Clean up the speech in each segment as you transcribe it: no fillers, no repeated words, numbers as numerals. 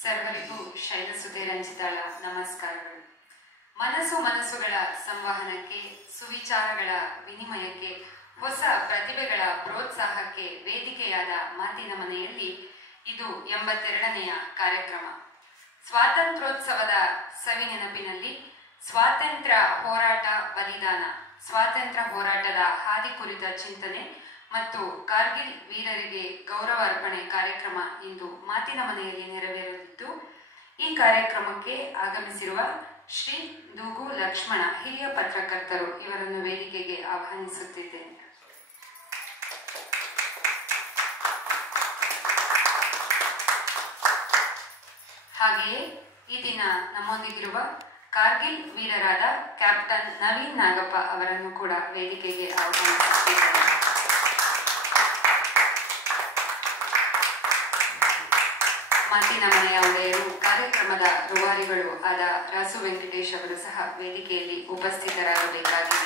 ಸರ್ವರಿಗೂ ಶೈಲಸುತೆ ರಂಜಿತಾಳ ನಮಸ್ಕಾರಗಳು. ಮನಸ್ಸುಗಳ ಸಂವಹನಕ್ಕೆ, ಸುವಿಚಾರಗಳ ವಿನಿಮಯಕ್ಕೆ, ಹೊಸ ಪ್ರತಿಭೆಗಳ ಪ್ರೋತ್ಸಾಹಕ್ಕೆ ವೇದಿಕೆಯಾದ ಮಾತಿನ ಮನೆಯಲ್ಲಿ ಇದು 82ನೆಯ ಕಾರ್ಯಕ್ರಮ. ಸ್ವಾತಂತ್ರ್ಯೋತ್ಸವದ ಸವಿನೆನಪಿನಲ್ಲಿ ಸ್ವಾತಂತ್ರ್ಯ ಹೋರಾಟ ಬಲಿದಾನ, ಸ್ವಾತಂತ್ರ್ಯ ಹೋರಾಟದ ಹಾದಿ ಕುರಿತ ಚಿಂತನೆ ಮತ್ತು ಕಾರ್ಗಿಲ್ ವೀರರಿಗೆ ಗೌರವ ಅರ್ಪಣೆ ಕಾರ್ಯಕ್ರಮ ಇಂದು ಮಾತಿನ ಮನೆಯಲ್ಲಿ ನೆರವೇರಲಿದ್ದು, ಈ ಕಾರ್ಯಕ್ರಮಕ್ಕೆ ಆಗಮಿಸಿರುವ ಶ್ರೀ ದೂಗು ಲಕ್ಷ್ಮಣ ಹಿರಿಯ ಪತ್ರಕರ್ತರು ಇವರನ್ನು ವೇದಿಕೆಗೆ ಆಹ್ವಾನಿಸುತ್ತಿದ್ದೇನೆ. ಹಾಗೆಯೇ ಈ ದಿನ ನಮ್ಮೊಂದಿಗಿರುವ ಕಾರ್ಗಿಲ್ ವೀರರಾದ ಕ್ಯಾಪ್ಟನ್ ನವೀನ್ ನಾಗಪ್ಪ ಅವರನ್ನು ಕೂಡ ವೇದಿಕೆಗೆ ಆಹ್ವಾನಿಸುತ್ತಿದ್ದೇನೆ. ಮಾತಿನ ಮನೆಯ ಒಡೆಯರು, ಕಾರ್ಯಕ್ರಮದ ರೂವಾರಿಗಳು ಆದ ರಾಸು ವೆಂಕಟೇಶ್ ಅವರು ಸಹ ವೇದಿಕೆಯಲ್ಲಿ ಉಪಸ್ಥಿತರಾಗಬೇಕಾಗಿದೆ.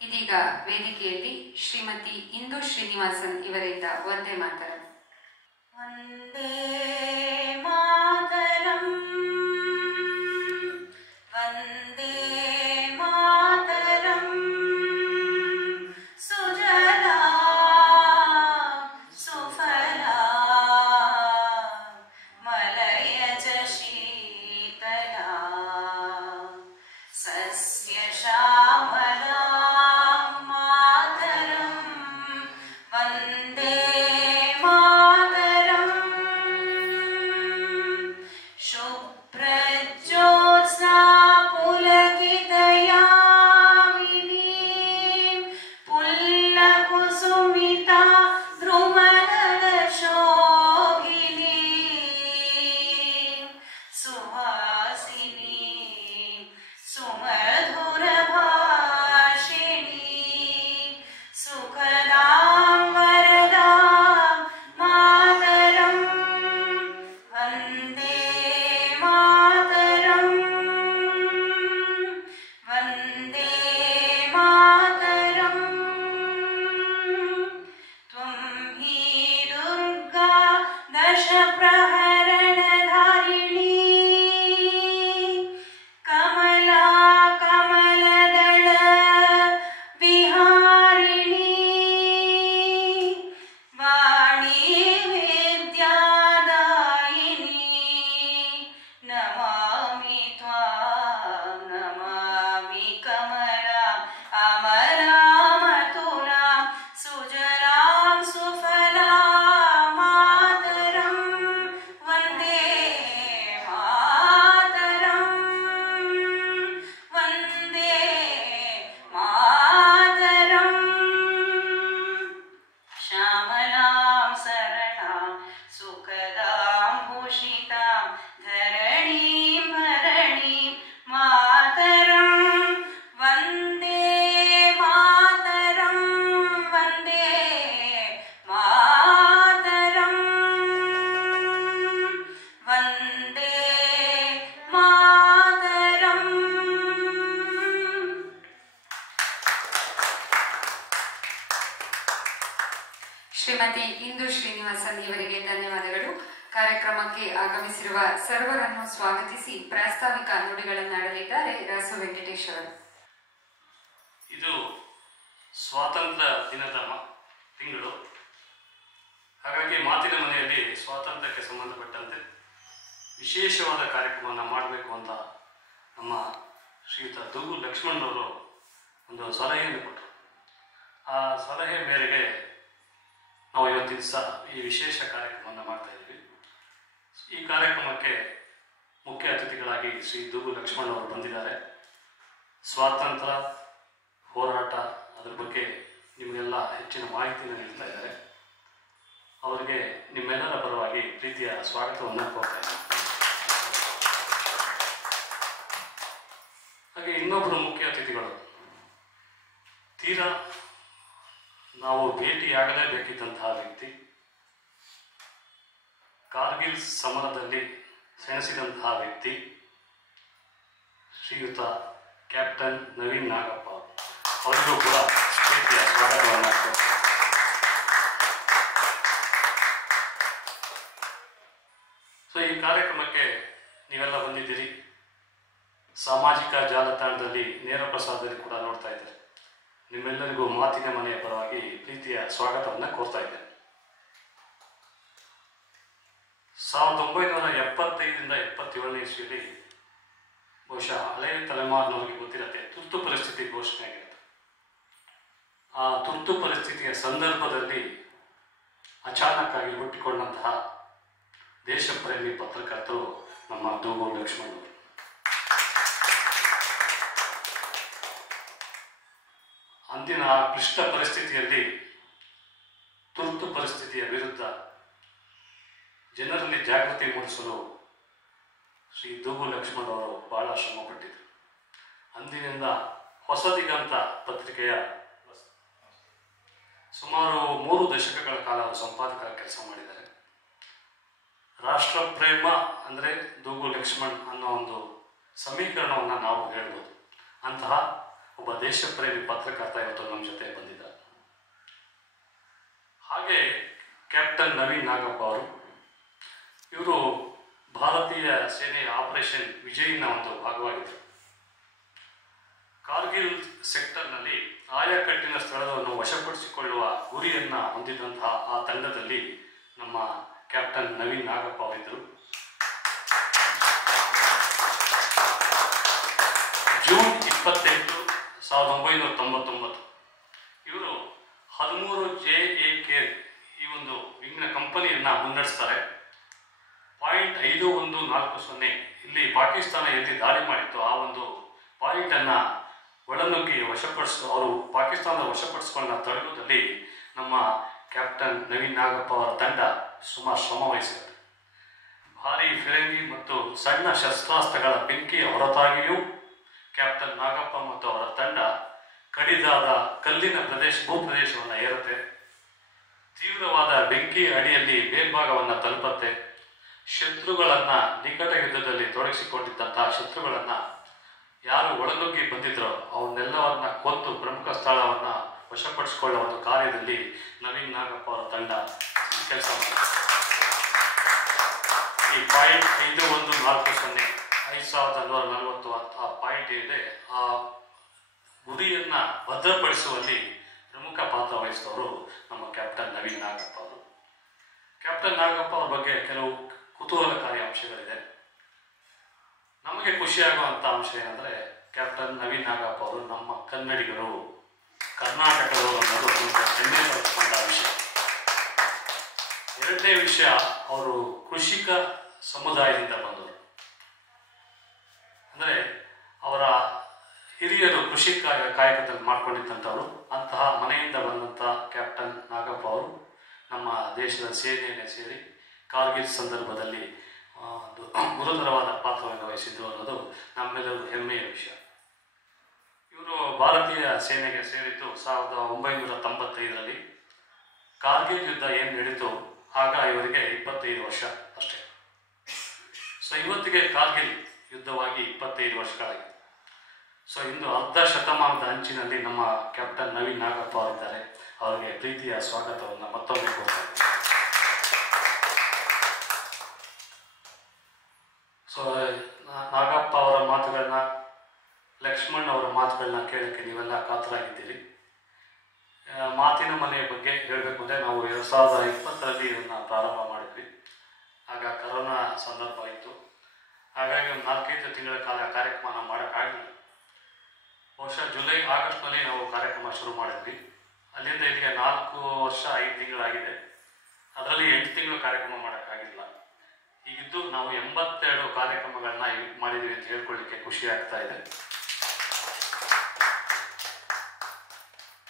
ಇದೀಗ ವೇದಿಕೆಯಲ್ಲಿ ಶ್ರೀಮತಿ ಇಂದು ಶ್ರೀನಿವಾಸನ್ ಇವರಿಂದ ಒಂದೇ ಮಾತರಂ. ವಂದೇ ಮಾತರಂ, ವಂದೇ ಮಾತರಂ, ಸುಜಲಾ ಸುಫಲಾ ಮಲಯಜ ಶೀತಲಾ ಸಸ್ಯ ಶ್ಯಾಮಲಾ ಮಾತರಂ, ವಂದೇ ಮಾತರಂ. ಶುಭ್ರಜ್ಯೋತ್ಸ್ನಾ ಪುಲಕಿತಯಾಮಿನೀಂ ಪುಲ್ಲಕುಸುಮಿತಾ ಧ್ರುಮದಲಶೋಭಿನೀಂ ಸುಹಾಸಿನೀಂ ಸುಮಧುರಭಾಷಿಣೀಂ ಸುಖದಾಂ ವರದಾಂ ಮಾತರಂ, ವಂದೇ ಮಾತರಂ, ವಂದೇ ಮಾತರಂ. ತ್ವಂ ಹಿ ದುರ್ಗಾ ದಶ ಪ್ರಹರಣಧಾರಿಣೀ ಕಮಲಾ ಕಮಲದಳ ವಿಹಾರಿಣೀ ವಾಣಿ ವಿದ್ಯಾದಾಯಿನಿ ನಮಾಮಿ ತ್ವಾಂ, ನಮಾಮಿ ಕಮಲಾಂ ಅಮಲಾಂ ಅತುಲಾಂ ಸುಜಲಾಂ ಸುಫಲಾಂ ಮಾತರಂ, ವಂದೇ ಮಾತರಂ, ವಂದೇ ಮಾತರಂ. ಶ್ಯಾಮಲಾಂ ಸರಳಾಂ ಸುಖದಾಂ ಭೂಷಿತಾಂ ಧರಣೀಂ ಭರಣೀಂ ಮಾತರಂ, ವಂದೇ ಮಾತರಂ, ವಂದೇ ಮಾತರಂ, ವಂದೇ ಮಾತರಂ. ಶ್ರೀಮತಿ ಇಂದು ಶ್ರೀನಿವಾಸನ್ ಇವರಿಗೆ ಧನ್ಯವಾದಗಳು. ಕಾರ್ಯಕ್ರಮಕ್ಕೆ ಆಗಮಿಸಿರುವ ಸರ್ವರನ್ನು ಸ್ವಾಗತಿಸಿ ಪ್ರಾಸ್ತಾವಿಕ ನುಡಿಗಳನ್ನಾಡಲಿದ್ದಾರೆ ರಾಸು ವೆಂಕಟೇಶ್ ಅವರು. ಇದು ಸ್ವಾತಂತ್ರ್ಯ ದಿನದ ತಿಂಗಳು. ಹಾಗಾಗಿ ಮಾತಿನ ಮನೆಯಲ್ಲಿ ಸ್ವಾತಂತ್ರ್ಯಕ್ಕೆ ಸಂಬಂಧಪಟ್ಟಂತೆ ವಿಶೇಷವಾದ ಕಾರ್ಯಕ್ರಮವನ್ನು ಮಾಡಬೇಕು ಅಂತ ನಮ್ಮ ಶ್ರೀಯುತ ದೂಗು ಲಕ್ಷ್ಮಣರವರು ಒಂದು ಸಲಹೆಯನ್ನು ಕೊಟ್ಟರು. ಆ ಸಲಹೆ ಮೇರೆಗೆ ನಾವು ಇವತ್ತಿನ ದಿವಸ ಈ ವಿಶೇಷ ಕಾರ್ಯಕ್ರಮವನ್ನು ಮಾಡ್ತಾ ಇದ್ದೀವಿ. ಈ ಕಾರ್ಯಕ್ರಮಕ್ಕೆ ಮುಖ್ಯ ಅತಿಥಿಗಳಾಗಿ ಶ್ರೀ ದೂಗು ಲಕ್ಷ್ಮಣ್ ಅವರು ಬಂದಿದ್ದಾರೆ. ಸ್ವಾತಂತ್ರ್ಯ ಹೋರಾಟ ಅದರ ಬಗ್ಗೆ ನಿಮಗೆಲ್ಲ ಹೆಚ್ಚಿನ ಮಾಹಿತಿಯನ್ನು ನೀಡ್ತಾ ಇದ್ದಾರೆ. ಅವರಿಗೆ ನಿಮ್ಮೆಲ್ಲರ ಪರವಾಗಿ ಪ್ರೀತಿಯ ಸ್ವಾಗತವನ್ನು ಕೋರ್ತಾ ಇದ್ದಾರೆ. ಹಾಗೆ ಇನ್ನೊಬ್ಬರು ಮುಖ್ಯ ಅತಿಥಿಗಳು, ತೀರಾ ನಾವು ಭೇಟಿಯಾಗಲೇಬೇಕಿದ್ದಂತಹ ವ್ಯಕ್ತಿ, ಕಾರ್ಗಿಲ್ ಸಮರದಲ್ಲಿ ಸೆಣಸಿದಂತಹ ವ್ಯಕ್ತಿ, ಶ್ರೀಯುತ ಕ್ಯಾಪ್ಟನ್ ನವೀನ್ ನಾಗಪ್ಪ. ಅವರಿಗೂ ಕೂಡ ಪ್ರೀತಿಯ ಸ್ವಾಗತವನ್ನು ನೀವೆಲ್ಲ ಬಂದಿದ್ದೀರಿ. ಸಾಮಾಜಿಕ ಜಾಲತಾಣದಲ್ಲಿ ನೇರ ಪ್ರಸಾರದಲ್ಲಿ ಕೂಡ ನೋಡ್ತಾ ಇದ್ದಾರೆ. ನಿಮ್ಮೆಲ್ಲರಿಗೂ ಮಾತಿನ ಮನೆಯ ಪರವಾಗಿ ಪ್ರೀತಿಯ ಸ್ವಾಗತವನ್ನು ಕೋರ್ತಾ ಇದ್ದೇನೆ. 1975ರಿಂದ 77ನೇ ಇಸ್ವಿಯಲ್ಲಿ ಬಹುಶಃ ಹಳೆಯ ತಲೆಮಾರಿನವರಿಗೆ ಗೊತ್ತಿರುತ್ತೆ, ತುರ್ತು ಪರಿಸ್ಥಿತಿ ಘೋಷಣೆ ಆಗಿರುತ್ತೆ. ಆ ತುರ್ತು ಪರಿಸ್ಥಿತಿಯ ಸಂದರ್ಭದಲ್ಲಿ ಅಚಾನಕ್ಕಾಗಿ ಹುಟ್ಟಿಕೊಂಡಂತಹ ದೇಶಪ್ರೇಮಿ ಪತ್ರಕರ್ತರು ನಮ್ಮ ದೂಗು ಲಕ್ಷ್ಮಣ್ ಅವರು. ಅಂದಿನ ಕ್ಲಿಷ್ಟ ಪರಿಸ್ಥಿತಿಯಲ್ಲಿ ತುರ್ತು ಪರಿಸ್ಥಿತಿಯ ವಿರುದ್ಧ ಜನರಲ್ಲಿ ಜಾಗೃತಿ ಮೂಡಿಸಲು ಶ್ರೀ ದೂಗು ಲಕ್ಷ್ಮಣ್ ಅವರು ಬಹಳ ಶ್ರಮಪಟ್ಟಿದ್ದರು. ಅಂದಿನಿಂದ ಹೊಸ ದಿಗಂತ ಪತ್ರಿಕೆಯ ಸುಮಾರು 3 ದಶಕಗಳ ಕಾಲ ಅವರು ಸಂಪಾದಕರ ಕೆಲಸ ಮಾಡಿದ್ದಾರೆ. ರಾಷ್ಟ್ರ ಪ್ರೇಮ ಅಂದರೆ ದೂಗು ಲಕ್ಷ್ಮಣ್ ಅನ್ನೋ ಒಂದು ಸಮೀಕರಣವನ್ನು ನಾವು ಹೇಳ್ಬೋದು. ಅಂತಹ ಒಬ್ಬ ದೇಶಪ್ರೇಮಿ ಪತ್ರಕರ್ತ ಇವತ್ತು ನಮ್ಮ ಜೊತೆ ಬಂದಿದ್ದಾರೆ. ಹಾಗೆ ಕ್ಯಾಪ್ಟನ್ ನವೀನ್ ನಾಗಪ್ಪ ಅವರು, ಇವರು ಭಾರತೀಯ ಸೇನೆಯ ಆಪರೇಷನ್ ವಿಜಯ್ನ ಒಂದು ಭಾಗವಾಗಿದ್ದರು. ಕಾರ್ಗಿಲ್ ಸೆಕ್ಟರ್ನಲ್ಲಿ ಆಯಕಟ್ಟಿನ ಸ್ಥಳವನ್ನು ವಶಪಡಿಸಿಕೊಳ್ಳುವ ಗುರಿಯನ್ನ ಹೊಂದಿದಂತಹ ಆ ತಂಡದಲ್ಲಿ ನಮ್ಮ ಕ್ಯಾಪ್ಟನ್ ನವೀನ್ ನಾಗಪ್ಪ ಅವರಿದ್ದರು. ಜೂನ್ 28, 1999 ಇವರು 13 JAK ಈ ಒಂದು ವಿಂಗ್ನ ಕಂಪನಿಯನ್ನ ಮುನ್ನಡೆಸ್ತಾರೆ. .5140 ಇಲ್ಲಿ ಪಾಕಿಸ್ತಾನ ಎಲ್ಲಿ ದಾಳಿ ಮಾಡಿತ್ತು ಆ ಒಂದು ಪಾಯಿಂಟ್ ಅನ್ನ ಒಳನುಗ್ಗಿ ಅವರು ಪಾಕಿಸ್ತಾನದ ವಶಪಡಿಸಿಕೊಂಡ ತಡೆಯುವುದರಲ್ಲಿ ನಮ್ಮ ಕ್ಯಾಪ್ಟನ್ ನವೀನ್ ನಾಗಪ್ಪ ಅವರ ತಂಡ ಸುಮಾರು ಶ್ರಮ ವಹಿಸಿದೆ. ಭಾರೀ ಫಿರಂಗಿ ಮತ್ತು ಸಣ್ಣ ಶಸ್ತ್ರಾಸ್ತ್ರಗಳ ಬೆಂಕಿಯ ಹೊರತಾಗಿಯೂ ಕ್ಯಾಪ್ಟನ್ ನಾಗಪ್ಪ ಮತ್ತು ಅವರ ತಂಡ ಕಡಿದಾದ ಕಲ್ಲಿನ ಭೂಪ್ರದೇಶವನ್ನು ಏರುತ್ತೆ. ತೀವ್ರವಾದ ಬೆಂಕಿ ಅಡಿಯಲ್ಲಿ ಮೇಲ್ಭಾಗವನ್ನು ತಲುಪತ್ತೆ. ಶತ್ರುಗಳನ್ನ ನಿಕಟ ಯುದ್ಧದಲ್ಲಿ ತೊಡಗಿಸಿಕೊಂಡಿದ್ದಂತಹ ಶತ್ರುಗಳನ್ನ ಯಾರು ಒಳನುಗ್ಗಿ ಬಂದಿದ್ರೋ ಅವನ್ನೆಲ್ಲವನ್ನ ಕೊಂದು ಪ್ರಮುಖ ಸ್ಥಳವನ್ನ ವಶಪಡಿಸಿಕೊಳ್ಳುವ ಒಂದು ಕಾರ್ಯದಲ್ಲಿ ನವೀನ್ ನಾಗಪ್ಪ ಅವರ ತಂಡ ಕೆಲಸ ಮಾಡಿದೆ. ಈ .5140 5140 ಆ ಪಾಯಿಂಟ್ ಇದೆ. ಆ ಗುರಿಯನ್ನ ಭದ್ರಪಡಿಸುವಲ್ಲಿ ಪ್ರಮುಖ ಪಾತ್ರ ವಹಿಸಿದವರು ನಮ್ಮ ಕ್ಯಾಪ್ಟನ್ ನವೀನ್ ನಾಗಪ್ಪ ಅವರು. ಕ್ಯಾಪ್ಟನ್ ನಾಗಪ್ಪ ಅವರ ಬಗ್ಗೆ ಕೆಲವು ಕುತೂಹಲಕಾರಿ ಅಂಶಗಳಿದೆ. ನಮಗೆ ಖುಷಿಯಾಗುವಂಥ ಅಂಶ ಏನಂದರೆ ಕ್ಯಾಪ್ಟನ್ ನವೀನ್ ನಾಗಪ್ಪ ಅವರು ನಮ್ಮ ಕನ್ನಡಿಗರು, ಕರ್ನಾಟಕದವರು ಅನ್ನೋದು ಹೆಮ್ಮೆ ಪಡಿಸಿಕೊಂಡ ವಿಷಯ. ಎರಡನೇ ವಿಷಯ, ಅವರು ಕೃಷಿಕ ಸಮುದಾಯದಿಂದ ಬಂದವರು. ಅಂದರೆ ಅವರ ಹಿರಿಯರು ಕೃಷಿ ಕಾಯಕದಲ್ಲಿ ಮಾಡ್ಕೊಂಡಿದ್ದಂಥವರು. ಅಂತಹ ಮನೆಯಿಂದ ಬಂದಂಥ ಕ್ಯಾಪ್ಟನ್ ನಾಗಪ್ಪ ಅವರು ನಮ್ಮ ದೇಶದ ಸೇನೆಯನ್ನು ಸೇರಿ ಕಾರ್ಗಿಲ್ ಸಂದರ್ಭದಲ್ಲಿ ಗುರುತರವಾದ ಪಾತ್ರವನ್ನು ವಹಿಸಿದ್ರು ಅನ್ನೋದು ನಮ್ಮೆಲ್ಲರೂ ಹೆಮ್ಮೆಯ ವಿಷಯ. ಇವರು ಭಾರತೀಯ ಸೇನೆಗೆ ಸೇರಿದ್ದು 1995ರಲ್ಲಿ. ಕಾರ್ಗಿಲ್ ಯುದ್ಧ ಏನು ನಡೀತು ಆಗ ಇವರಿಗೆ 25 ವರ್ಷ ಅಷ್ಟೇ. ಇವತ್ತಿಗೆ ಕಾರ್ಗಿಲ್ ಯುದ್ಧವಾಗಿ 25 ವರ್ಷಗಳಾಗಿದೆ. ಇನ್ನು ಅರ್ಧ ಶತಮಾನದ ಅಂಚಿನಲ್ಲಿ ನಮ್ಮ ಕ್ಯಾಪ್ಟನ್ ನವೀನ್ ನಾಗಪ್ಪ ಅವರಿದ್ದಾರೆ. ಅವರಿಗೆ ಪ್ರೀತಿಯ ಸ್ವಾಗತವನ್ನು ಮತ್ತೊಮ್ಮೆ ಕೋರ್ತಾರೆ. ನಾಗಪ್ಪ ಅವರ ಮಾತುಗಳನ್ನ, ಲಕ್ಷ್ಮಣ್ ಅವರ ಮಾತುಗಳನ್ನ ಕೇಳಕ್ಕೆ ನೀವೆಲ್ಲ ಕಾತರಾಗಿದ್ದೀರಿ. ಮಾತಿನ ಮನೆಯ ಬಗ್ಗೆ ಹೇಳಬೇಕು ಅಂದರೆ ನಾವು 2020ರಲ್ಲಿ ಇದನ್ನು ಪ್ರಾರಂಭ ಮಾಡಿದ್ವಿ. ಆಗ ಕರೋನಾ ಸಂದರ್ಭ ಇತ್ತು. ಹಾಗಾಗಿ ಒಂದು 4-5 ತಿಂಗಳ ಕಾಲ ಕಾರ್ಯಕ್ರಮ ಮಾಡೋಕ್ಕಾಗಲಿಲ್ಲ. ಬಹುಶಃ ಜುಲೈ ಆಗಸ್ಟ್ನಲ್ಲಿ ನಾವು ಕಾರ್ಯಕ್ರಮ ಶುರು ಮಾಡಿದ್ವಿ. ಅಲ್ಲಿಂದ ಇಲ್ಲಿಗೆ 4 ವರ್ಷ 5 ತಿಂಗಳಾಗಿದೆ. ಅದರಲ್ಲಿ 8 ತಿಂಗಳು ಕಾರ್ಯಕ್ರಮ ಮಾಡೋಕ್ಕಾಗಿಲ್ಲ. ಈಗಿದ್ದು ನಾವು 82 ಕಾರ್ಯಕ್ರಮಗಳನ್ನ ಮಾಡಿದ್ದೀವಿ ಅಂತ ಹೇಳ್ಕೊಳ್ಳಿಕ್ಕೆ ಖುಷಿ ಆಗ್ತಾ ಇದೆ.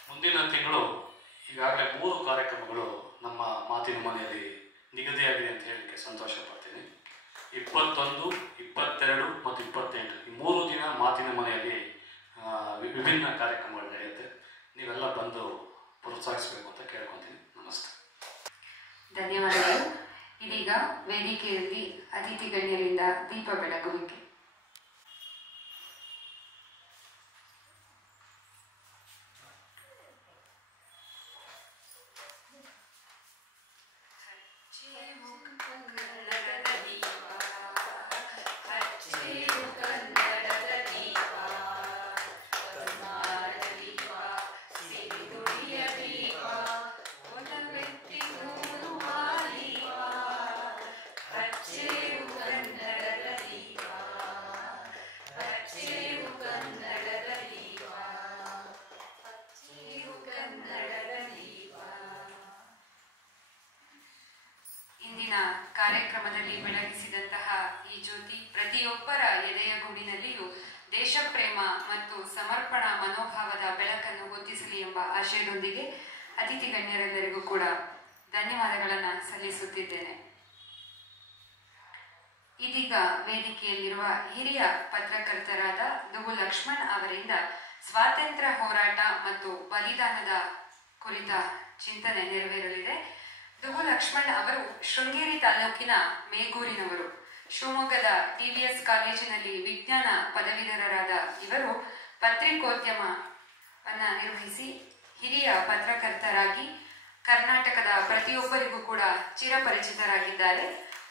ಮುಂದಿನ ತಿಂಗಳು ಈಗಾಗಲೇ 3 ಕಾರ್ಯಕ್ರಮಗಳು ನಮ್ಮ ಮಾತಿನ ಮನೆಯಲ್ಲಿ ನಿಗದಿಯಾಗಿದೆ ಅಂತ ಹೇಳಲಿಕ್ಕೆ ಸಂತೋಷ ಪಡ್ತೀನಿ. 21, 22 ಮತ್ತು 28 ಈ 3 ದಿನ ಮಾತಿನ ಮನೆಯಲ್ಲಿ ವಿಭಿನ್ನ ಕಾರ್ಯಕ್ರಮಗಳು ನಡೆಯುತ್ತೆ. ನೀವೆಲ್ಲ ಬಂದು ಪ್ರೋತ್ಸಾಹಿಸಬೇಕು ಅಂತ ಕೇಳ್ಕೊತೀನಿ. ನಮಸ್ತೆ. ಧನ್ಯವಾದಗಳು. ಇದೀಗ ವೇದಿಕೆಯಲ್ಲಿ ಅತಿಥಿ ಗಣ್ಯರಿಂದ ದೀಪ ಬೆಳಗುವಿಕೆ. ದೇಶಪ್ರೇಮ ಮತ್ತು ಸಮರ್ಪಣಾ ಮನೋಭಾವದ ಬೆಳಕನ್ನು ಹೊತ್ತಿಸಲಿ ಎಂಬ ಆಶಯದೊಂದಿಗೆ ಅತಿಥಿ ಗಣ್ಯರೆಲ್ಲರಿಗೂ ಕೂಡ ಧನ್ಯವಾದಗಳನ್ನು ಸಲ್ಲಿಸುತ್ತಿದ್ದೇನೆ. ಇದೀಗ ವೇದಿಕೆಯಲ್ಲಿರುವ ಹಿರಿಯ ಪತ್ರಕರ್ತರಾದ ದುಗು ಲಕ್ಷ್ಮಣ್ ಅವರಿಂದ ಸ್ವಾತಂತ್ರ್ಯ ಹೋರಾಟ ಮತ್ತು ಬಲಿದಾನದ ಕುರಿತ ಚಿಂತನೆ ನೆರವೇರಲಿದೆ. ದುಗು ಲಕ್ಷ್ಮಣ್ ಅವರು ಶೃಂಗೇರಿ ತಾಲೂಕಿನ ಮೇಗೂರಿನವರು. ಶಿವಮೊಗ್ಗದ ಟಿವಿಎಸ್ ಕಾಲೇಜಿನಲ್ಲಿ ವಿಜ್ಞಾನ ಪದವೀಧರರಾದ ಇವರು ಪತ್ರಿಕೋದ್ಯಮವನ್ನ ನಿರ್ವಹಿಸಿ ಹಿರಿಯ ಪತ್ರಕರ್ತರಾಗಿ ಕರ್ನಾಟಕದ ಪ್ರತಿಯೊಬ್ಬರಿಗೂ ಕೂಡ ಚಿರಪರಿಚಿತರಾಗಿದ್ದಾರೆ.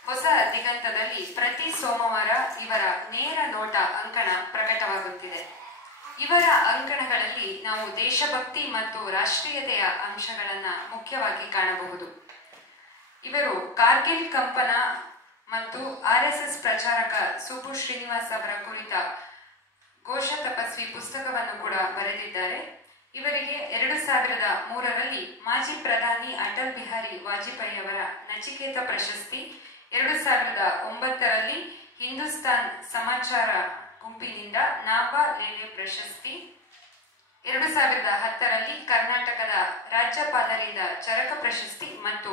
ಹೊಸ ದಿಗಂತದಲ್ಲಿ ಪ್ರತಿ ಸೋಮವಾರ ಇವರ ನೇರ ನೋಟ ಅಂಕಣ ಪ್ರಕಟವಾಗುತ್ತಿದೆ. ಇವರ ಅಂಕಣಗಳಲ್ಲಿ ನಾವು ದೇಶಭಕ್ತಿ ಮತ್ತು ರಾಷ್ಟ್ರೀಯತೆಯ ಅಂಶಗಳನ್ನು ಮುಖ್ಯವಾಗಿ ಕಾಣಬಹುದು. ಇವರು ಕಾರ್ಗಿಲ್ ಕಂಪನ ಮತ್ತು RSS ಪ್ರಚಾರಕ ಸುಬ್ಬು ಶ್ರೀನಿವಾಸ್ ಅವರ ಕುರಿತ ಘೋಷ ತಪಸ್ವಿ ಪುಸ್ತಕವನ್ನು ಕೂಡ ಬರೆದಿದ್ದಾರೆ. ಇವರಿಗೆ 2003ರಲ್ಲಿ ಮಾಜಿ ಪ್ರಧಾನಿ ಅಟಲ್ ಬಿಹಾರಿ ವಾಜಪೇಯಿ ಅವರ ನಚಿಕೇತ ಪ್ರಶಸ್ತಿ, 2009ರಲ್ಲಿ ಹಿಂದೂಸ್ತಾನ್ ಸಮಾಚಾರ ಗುಂಪಿನಿಂದ ನಾಬಾ ಲೇಲೆ ಪ್ರಶಸ್ತಿ, 2010ರಲ್ಲಿ ಕರ್ನಾಟಕದ ರಾಜ್ಯಪಾಲರಿಂದ ಚರಕ ಪ್ರಶಸ್ತಿ ಮತ್ತು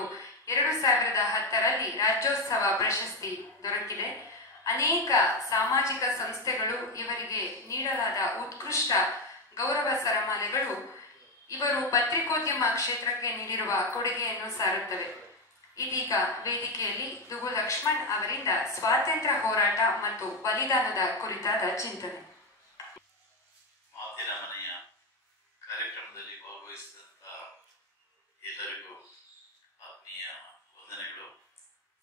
2010ರಲ್ಲಿ ರಾಜ್ಯೋತ್ಸವ ಪ್ರಶಸ್ತಿ ದೊರಕಿದೆ. ಅನೇಕ ಸಾಮಾಜಿಕ ಸಂಸ್ಥೆಗಳು ಇವರಿಗೆ ನೀಡಲಾದ ಉತ್ಕೃಷ್ಟ ಗೌರವ ಸರಮಾಲೆಗಳು ಇವರು ಪತ್ರಿಕೋದ್ಯಮ ಕ್ಷೇತ್ರಕ್ಕೆ ನೀಡಿರುವ ಕೊಡುಗೆಯನ್ನು ಸಾರುತ್ತವೆ. ಇದೀಗ ವೇದಿಕೆಯಲ್ಲಿ ದುಗು ಲಕ್ಷ್ಮಣ್ ಅವರಿಂದ ಸ್ವಾತಂತ್ರ್ಯ ಹೋರಾಟ ಮತ್ತು ಬಲಿದಾನದ ಕುರಿತಾದ ಚಿಂತನೆ. ಮಾತಿನ ಮನೆಯ ಕಾರ್ಯಕ್ರಮದಲ್ಲಿ ಭಾಗವಹಿಸಿದಂತ ಎಲ್ಲರಿಗೂ ಆತ್ಮೀಯ ವಂದನೆಗಳು.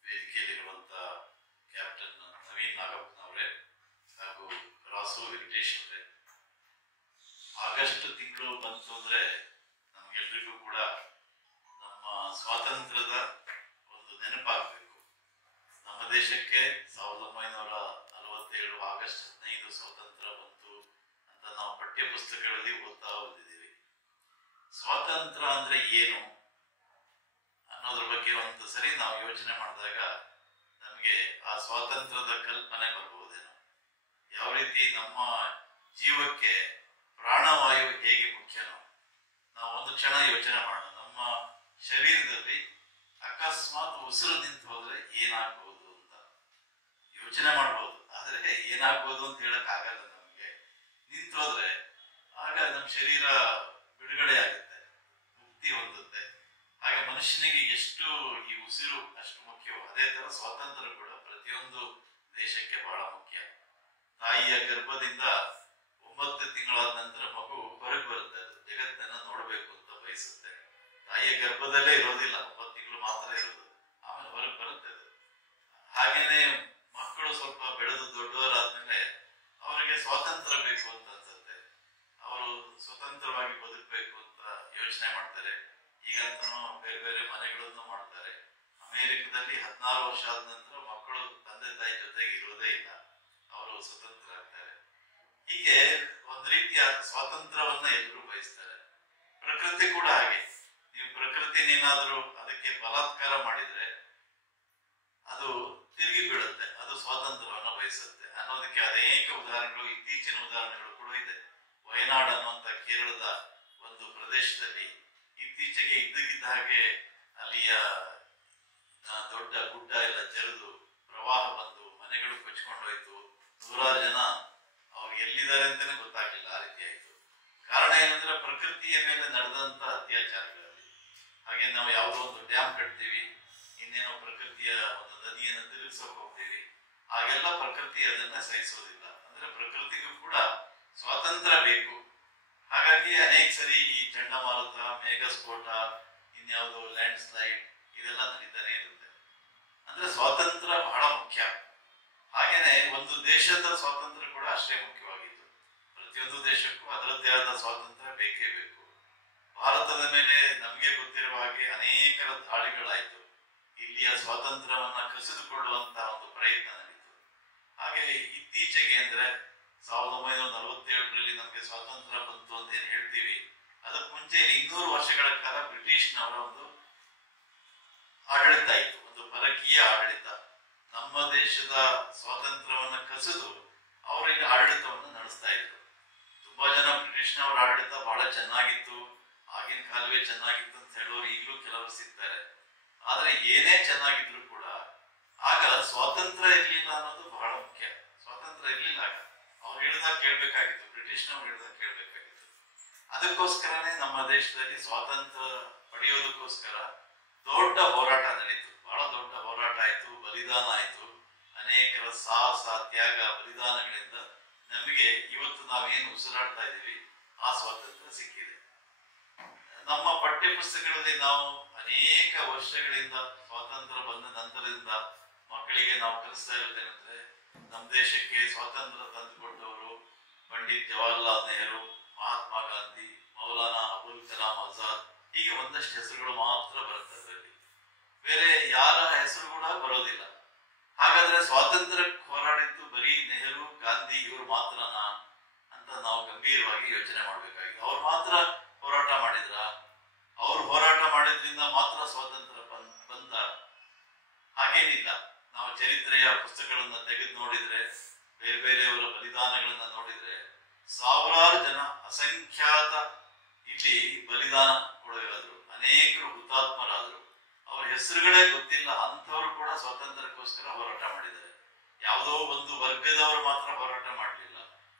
ವೇದಿಕೆಯಲ್ಲಿರುವಂತ ಕ್ಯಾಪ್ಟನ್ ನವೀನ್ ನಾಗಪ್ಪನವರೇ ಹಾಗೂ ರಾಸು ವೆಂಕಟೇಶ್ ಅವರೇ, ಆಗಸ್ಟ್ ತಿಂಗಳು ಬಂತು ಅಂದ್ರೆ ನಮ್ಗೆಲ್ರಿಗೂ ಕೂಡ ನಮ್ಮ ಸ್ವಾತಂತ್ರ್ಯದ ಒಂದು ನೆನಪಾಗಬೇಕು. ನಮ್ಮ ದೇಶಕ್ಕೆ 1947 ಆಗಸ್ಟ್ 15 ಸ್ವಾತಂತ್ರ್ಯ ಬಂತು ಅಂತ ನಾವು ಪಠ್ಯ ಪುಸ್ತಕಗಳಲ್ಲಿ ಓದ್ತಾ ಬಂದಿದ್ದೀವಿ. ಸ್ವಾತಂತ್ರ್ಯ ಅಂದ್ರೆ ಏನು ಅನ್ನೋದ್ರ ಬಗ್ಗೆ ಒಂದು ಸರಿ ನಾವು ಯೋಚನೆ ಮಾಡಿದಾಗ ನಮಗೆ ಆ ಸ್ವಾತಂತ್ರ್ಯದ ಕಲ್ಪನೆ ಬರ್ಬಹುದೇನೋ. ಯಾವ ರೀತಿ ನಮ್ಮ ಜೀವಕ್ಕೆ ಪ್ರಾಣವಾಯು ಹೇಗೆ ಮುಖ್ಯನೋ ನಾವು ಒಂದು ಕ್ಷಣ ಯೋಚನೆ ಮಾಡೋಣ. ನಮ್ಮ ಶರೀರದಲ್ಲಿ ಅಕಸ್ಮಾತ್ ಉಸಿರು ನಿಂತು ಹೋದ್ರೆ ಏನಾಗ್ಬಹುದು ಅಂತ ಯೋಚನೆ ಮಾಡ್ಬೋದು. ಆದ್ರೆ ಏನಾಗ್ಬೋದು ಅಂತ ಹೇಳಕ್ ಆಗಲ್ಲ. ನಮ್ಗೆ ನಿಂತು ಹೋದ್ರೆ ಆಗ ನಮ್ಮ ಶರೀರ ಬಿಡುಗಡೆ ಆಗುತ್ತೆ, ಮುಕ್ತಿ ಹೊಂದುತ್ತೆ. ಹಾಗೆ ಮನುಷ್ಯನಿಗೆ ಎಷ್ಟು ಈ ಉಸಿರು ಅಷ್ಟು ಮುಖ್ಯವೋ ಅದೇ ತರ ಸ್ವಾತಂತ್ರ್ಯ ಕೂಡ ಪ್ರತಿಯೊಂದು ದೇಶಕ್ಕೆ ಬಹಳ ಮುಖ್ಯ. ತಾಯಿಯ ಗರ್ಭದಿಂದ 9 ತಿಂಗಳಾದ ನಂತರ ಮಗು ಹೊರಗೆ ಬರುತ್ತೆ. ಅದು ಜಗತ್ತನ್ನ ನೋಡ್ಬೇಕು ಅಂತ ಬಯಸುತ್ತೆ. ತಾಯಿಯ ಗರ್ಭದಲ್ಲೇ ಇರೋದಿಲ್ಲ, 9 ತಿಂಗಳು ಮಾತ್ರ ಇರೋದು, ಆಮೇಲೆ ಹೊರಗೆ ಬರುತ್ತೆ ಅದು. ಹಾಗೇನೆ ಮಕ್ಕಳು ಸ್ವಲ್ಪ ಬೆಳೆದು ದೊಡ್ಡವರಾದ್ಮೇಲೆ ಅವರಿಗೆ ಸ್ವಾತಂತ್ರ್ಯ ಬೇಕು ಅಂತ ಅನ್ಸುತ್ತೆ. ಅವರು ಸ್ವತಂತ್ರವಾಗಿ ಬದುಕಬೇಕು ಅಂತ ಯೋಚನೆ ಮಾಡ್ತಾರೆ. ಈಗಂತೂ ಬೇರೆ ಬೇರೆ ಮನೆಗಳನ್ನು ಮಾಡ್ತಾರೆ. ಅಮೆರಿಕದಲ್ಲಿ 16 ವರ್ಷ ಆದ ನಂತರ ಮಕ್ಕಳು ತಂದೆ ತಾಯಿ ಜೊತೆಗೆ ಇರೋದೇ ಇಲ್ಲ, ಅವರು ಸ್ವತಂತ್ರ ಆಗ್ತಾರೆ. ಹೀಗೆ ಒಂದು ರೀತಿಯ ಸ್ವಾತಂತ್ರ್ಯವನ್ನ ಎಲ್ಲರೂ ಬಯಸ್ತಾರೆ. ಪ್ರಕೃತಿ ಕೂಡ ಹಾಗೆ. ನೀವು ಪ್ರಕೃತಿನೇನಾದ್ರೂ ಅದಕ್ಕೆ ಬಲಾತ್ಕಾರ ಮಾಡಿದ್ರೆ ಅದು ತಿರುಗಿ ಬೀಳುತ್ತೆ, ಅದು ಸ್ವಾತಂತ್ರ್ಯವನ್ನ ಬಯಸುತ್ತೆ ಅನ್ನೋದಕ್ಕೆ ಅನೇಕ ಉದಾಹರಣೆಗಳು, ಇತ್ತೀಚಿನ ಉದಾಹರಣೆಗಳು ಕೂಡ ಇದೆ. ವಯನಾಡ್ ಅನ್ನುವಂತ ಕೇರಳದ ಒಂದು ಪ್ರದೇಶದಲ್ಲಿ ಇತ್ತೀಚೆಗೆ ಇದ್ದಕ್ಕಿದ್ದ ಹಾಗೆ ಅಲ್ಲಿಯ ದೊಡ್ಡ ಗುಡ್ಡ ಎಲ್ಲ ಜರಿದು ಪ್ರವಾಹ ಬಂದು ಮನೆಗಳು ಕೊಚ್ಕೊಂಡು ಹೋಯ್ತು. 100 ಜನ ಅವ್ರು ಎಲ್ಲಿದ್ದಾರೆ ಅಂತಾನೆ ಗೊತ್ತಾಗ್ಲಿಲ್ಲ, ಆ ರೀತಿ ಆಯ್ತು. ಕಾರಣ ಏನಂದ್ರೆ ಪ್ರಕೃತಿಯ ಮೇಲೆ ನಡೆದಂತ ಅತ್ಯಾಚಾರಗಳಲ್ಲಿ. ಹಾಗೆ ನಾವು ಯಾವುದೋ ಒಂದು ಡ್ಯಾಮ್ ಕಟ್ತೀವಿ, ಇನ್ನೇನೋ ಪ್ರಕೃತಿಯ ಒಂದು ನದಿಯನ್ನು ತಿರುಗಿಸೋಕೆ ಹೋಗ್ತೀವಿ, ಹಾಗೆಲ್ಲ ಪ್ರಕೃತಿ ಅದನ್ನ ಸಹಿಸೋದಿಲ್ಲ. ಅಂದ್ರೆ ಪ್ರಕೃತಿಗೂ ಕೂಡ ಸ್ವಾತಂತ್ರ್ಯ ಬೇಕು. ಹಾಗಾಗಿ ಅನೇಕ ಸರಿ ಈ ಚಂಡಮಾರುತ, ಮೇಘಸ್ಫೋಟ, ಇನ್ಯಾವುದೋ ಲ್ಯಾಂಡ್ ಸ್ಲೈಡ್ ಇದೆಲ್ಲ ನಡೀತಾನೆ ಇರುತ್ತೆ. ಅಂದ್ರೆ ಸ್ವಾತಂತ್ರ್ಯ ಬಹಳ ಮುಖ್ಯ. ಹಾಗೇನೆ ಒಂದು ದೇಶದ ಸ್ವಾತಂತ್ರ್ಯ ಕೂಡ ಅಷ್ಟೇ ಮುಖ್ಯವಾಗಿತ್ತು. ಪ್ರತಿಯೊಂದು ದೇಶಕ್ಕೂ ಅದರದ್ದೇ ಆದ ಸ್ವಾತಂತ್ರ್ಯ ಬೇಕೇ ಬೇಕು. ಭಾರತದ ಮೇಲೆ ನಮಗೆ ಗೊತ್ತಿರುವ ಹಾಗೆ ಅನೇಕರ ದಾಳಿಗಳಾಯ್ತು. ಇಲ್ಲಿಯ ಸ್ವಾತಂತ್ರ್ಯವನ್ನ ಕಸಿದುಕೊಳ್ಳುವಂತಹ ಒಂದು ಪ್ರಯತ್ನ ನಡೀತು. ಹಾಗೆ ಇತ್ತೀಚೆಗೆ ಅಂದ್ರೆ 1947ರಲ್ಲಿ ನಮಗೆ ಸ್ವಾತಂತ್ರ್ಯ ಬಂತು ಅಂತ ಏನ್ ಹೇಳ್ತೀವಿ, ಅದಕ್ಕೆ ಮುಂಚೆ 200 ವರ್ಷಗಳ ಕಾಲ ಬ್ರಿಟಿಷ್ನವರ ಒಂದು ಆಡಳಿತ ಇತ್ತು, ಒಂದು ಪರಕೀಯ ಆಡಳಿತ. ನಮ್ಮ ದೇಶದ ಸ್ವಾತಂತ್ರ್ಯವನ್ನ ಕಸಿದು ಅವರಿಗೆ ಆಡಳಿತವನ್ನು ನಡೆಸ ನಡೆಸ್ತಾ ಇದ್ರು. ತುಂಬಾ ಜನ ಬ್ರಿಟಿಷ್ನವರ ಆಡಳಿತ ಬಹಳ ಚೆನ್ನಾಗಿತ್ತು, ಆಗಿನ ಕಾಲವೇ ಚೆನ್ನಾಗಿತ್ತು ಅಂತ ಹೇಳೋರು ಈಗಲೂ ಕೆಲವರು ಸಿಗ್ತಾರೆ. ಆದ್ರೆ ಏನೇ ಚೆನ್ನಾಗಿದ್ರು ಕೂಡ ಆಗ ಸ್ವಾತಂತ್ರ್ಯ ಇರ್ಲಿಲ್ಲ ಅನ್ನೋದು ಬಹಳ ಮುಖ್ಯ. ಸ್ವಾತಂತ್ರ್ಯ ಇರ್ಲಿಲ್ಲ ಆಗ. ಅವ್ರು ಹೇಳಿದಾಗ ಕೇಳ್ಬೇಕಾಗಿತ್ತು, ಬ್ರಿಟಿಷ್ನವ್ರು ಹೇಳಿದಾಗ ಕೇಳ್ಬೇಕಾಗಿತ್ತು. ಅದಕ್ಕೋಸ್ಕರನೇ ನಮ್ಮ ದೇಶದಲ್ಲಿ ಸ್ವಾತಂತ್ರ್ಯ ಪಡೆಯೋದಕ್ಕೋಸ್ಕರ ದೊಡ್ಡ ಹೋರಾಟ ನಡೀತು. ಬಹಳ ದೊಡ್ಡ ಹೋರಾಟ ಆಯ್ತು, ಬಲಿದಾನ ಆಯ್ತು. ಅನೇಕರ ಸಾಹಸ, ತ್ಯಾಗ, ಬಲಿದಾನಗಳಿಂದ ನಮಗೆ ಇವತ್ತು ನಾವೇನು ಉಸಿರಾಡ್ತಾ ಇದ್ದೀವಿ ಆ ಸ್ವಾತಂತ್ರ್ಯ ಸಿಕ್ಕಿದೆ. ನಮ್ಮ ಪಠ್ಯ ಪುಸ್ತಕಗಳಲ್ಲಿ ನಾವು ಅನೇಕ ವರ್ಷಗಳಿಂದ ಸ್ವಾತಂತ್ರ್ಯ ಬಂದ ನಂತರದಿಂದ ಮಕ್ಕಳಿಗೆ ನಾವು ಕಲಿಸ್ತಾ ಇರೋದೇನೆಂದ್ರೆ, ನಮ್ಮ ದೇಶಕ್ಕೆ ಸ್ವಾತಂತ್ರ್ಯ ತಂದುಕೊಟ್ಟವರು ಪಂಡಿತ್ ಜವಾಹರ್ಲಾಲ್ ನೆಹರು, ಮಹಾತ್ಮ ಗಾಂಧಿ, ಮೌಲಾನಾ ಅಬುಲ್ ಕಲಾಂ ಆಜಾದ್, ಹೀಗೆ ಒಂದಷ್ಟು ಹೆಸರುಗಳು ಮಾತ್ರ ಬರುತ್ತೆ. ಅದರಲ್ಲಿ ಬೇರೆ ಯಾರ ಹೆಸರು ಕೂಡ ಬರೋದಿಲ್ಲ. ಹಾಗಾದ್ರೆ ಸ್ವಾತಂತ್ರ್ಯಕ್ಕೆ ಹೋರಾಡಿದ್ದು ಬರೀ ನೆಹರು, ಗಾಂಧಿ ಇವರು ಮಾತ್ರನಾ ಅಂತ ನಾವು ಗಂಭೀರವಾಗಿ ಯೋಚನೆ ಮಾಡಬೇಕಾಗಿದೆ. ಅವ್ರು ಮಾತ್ರ ಹೋರಾಟ ಮಾಡಿದ್ರ? ಅವ್ರು ಹೋರಾಟ ಮಾಡಿದ್ರಿಂದ ಮಾತ್ರ ಸ್ವಾತಂತ್ರ್ಯ ಬಂತ? ಹಾಗೇನಿಲ್ಲ. ನಾವು ಚರಿತ್ರೆಯ ಪುಸ್ತಕಗಳನ್ನ ತೆಗೆದು ನೋಡಿದ್ರೆ, ಬೇರೆ ಬೇರೆಯವರ ಬಲಿದಾನಗಳನ್ನ ನೋಡಿದ್ರೆ, ಸಾವಿರಾರು ಜನ ಅಸಂಖ್ಯಾತ ಇಲ್ಲಿ ಬಲಿದಾನ ಕೊಡೋರಾದ್ರು, ಅನೇಕರು ಹುತಾತ್ಮರಾದ್ರು. ಅವರ ಹೆಸರುಗಳೇ ಗೊತ್ತಿಲ್ಲ ಅಂಥವ್ರು ಕೂಡ ಸ್ವಾತಂತ್ರ್ಯಕ್ಕೋಸ್ಕರ ಹೋರಾಟ ಮಾಡಿದ್ದಾರೆ. ಯಾವುದೋ ಒಂದು ವರ್ಗದವರು ಮಾತ್ರ ಹೋರಾಟ ಮಾಡಲಿಲ್ಲ.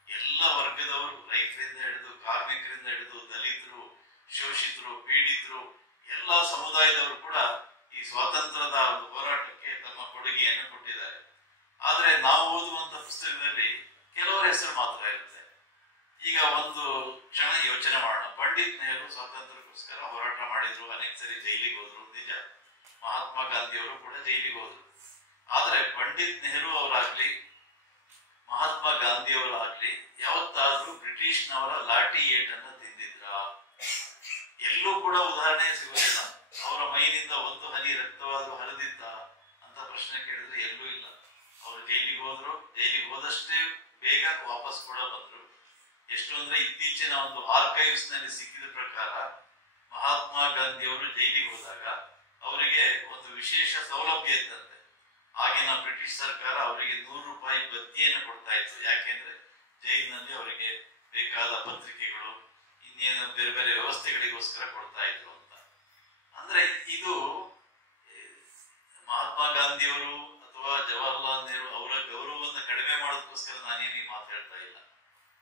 ಎಲ್ಲ ವರ್ಗದವರು, ರೈತರಿಂದ ಹಿಡಿದು ಕಾರ್ಮಿಕರಿಂದ ಹಿಡಿದು ದಲಿತರು, ಶೋಷಿತರು, ಪೀಡಿತರು, ಎಲ್ಲ ಸಮುದಾಯದವರು ಕೂಡ ಈ ಸ್ವಾತಂತ್ರ್ಯದ ಒಂದು ಹೋರಾಟಕ್ಕೆ ತಮ್ಮ ಕೊಡುಗೆಯನ್ನು ಕೊಟ್ಟಿದ್ದಾರೆ. ಆದ್ರೆ ನಾವು ಓದುವಂತ ಪುಸ್ತಕದಲ್ಲಿ ಕೆಲವರ ಹೆಸರು ಮಾತ್ರ ಇರುತ್ತೆ. ಈಗ ಒಂದು ಕ್ಷಣ ಯೋಚನೆ ಮಾಡೋಣ. ಪಂಡಿತ್ ನೆಹರು ಸ್ವಾತಂತ್ರ್ಯಕ್ಕೋಸ್ಕರ ಹೋರಾಟ ಮಾಡಿದ್ರು, ಅನೇಕ ಸರಿ ಜೈಲಿಗೆ ಹೋದ್ರು, ನಿಜ. ಮಹಾತ್ಮ ಗಾಂಧಿಯವರು ಕೂಡ ಜೈಲಿಗೆ ಹೋದ್ರು. ಆದ್ರೆ ಪಂಡಿತ್ ನೆಹರು ಅವರಾಗ್ಲಿ, ಮಹಾತ್ಮ ಗಾಂಧಿಯವರಾಗ್ಲಿ ಯಾವತ್ತಾದ್ರೂ ಬ್ರಿಟಿಷ್ನವರ ಲಾಠಿ ಏಟನ್ನ ತಿಂದಿದ್ರ? ಎಲ್ಲೂ ಕೂಡ ಉದಾಹರಣೆ ಸಿಗುವುದಿಲ್ಲ. ಅವರ ಮೈನಿಂದ ಒಂದು ಹನಿ ರಕ್ತವಾದ್ರೂ ಹರಿದಿತ್ತ ಅಂತ ಪ್ರಶ್ನೆ ಕೇಳಿದ್ರೆ ಎಲ್ಲೂ ಇಲ್ಲ. ಅವರು ಜೈಲಿಗೆ ಹೋದ್ರು, ಜೈಲಿಗೆ ಹೋದಷ್ಟೇ ಬೇಗ ವಾಪಸ್ ಕೂಡ ಬಂದ್ರು. ಎಷ್ಟು ಅಂದ್ರೆ ಇತ್ತೀಚಿನ ಒಂದು ಆರ್ಕೈವ್ಸ್ ನಲ್ಲಿ ಸಿಕ್ಕಿದ ಪ್ರಕಾರ ಮಹಾತ್ಮ ಗಾಂಧಿಯವರು ಜೈಲಿಗೆ ಹೋದಾಗ ಅವರಿಗೆ ಒಂದು ವಿಶೇಷ ಸೌಲಭ್ಯ ಇತ್ತಂತೆ. ಆಗಿನ ಬ್ರಿಟಿಷ್ ಸರ್ಕಾರ ಅವರಿಗೆ 100 ರೂಪಾಯಿ ಭತ್ಯೆಯನ್ನು ಕೊಡ್ತಾ ಇತ್ತು. ಯಾಕೆಂದ್ರೆ ಜೈಲಿನಲ್ಲಿ ಅವರಿಗೆ ಬೇಕಾದ ಪತ್ರಿಕೆಗಳು, ಇನ್ನೇನು ಬೇರೆ ಬೇರೆ ವ್ಯವಸ್ಥೆಗಳಿಗೋಸ್ಕರ ಕೊಡ್ತಾ ಇದ್ರು ಅಂತ. ಅಂದ್ರೆ ಇದು ಮಹಾತ್ಮ ಗಾಂಧಿಯವರು ಅಥವಾ ಜವಾಹರ್ಲಾಲ್ ನೆಹರು ಅವರ ಗೌರವವನ್ನು ಕಡಿಮೆ ಮಾಡೋದಕ್ಕೋಸ್ಕರ ನಾನೇನು ಈ ಮಾತು ಹೇಳ್ತಾ ಇಲ್ಲ.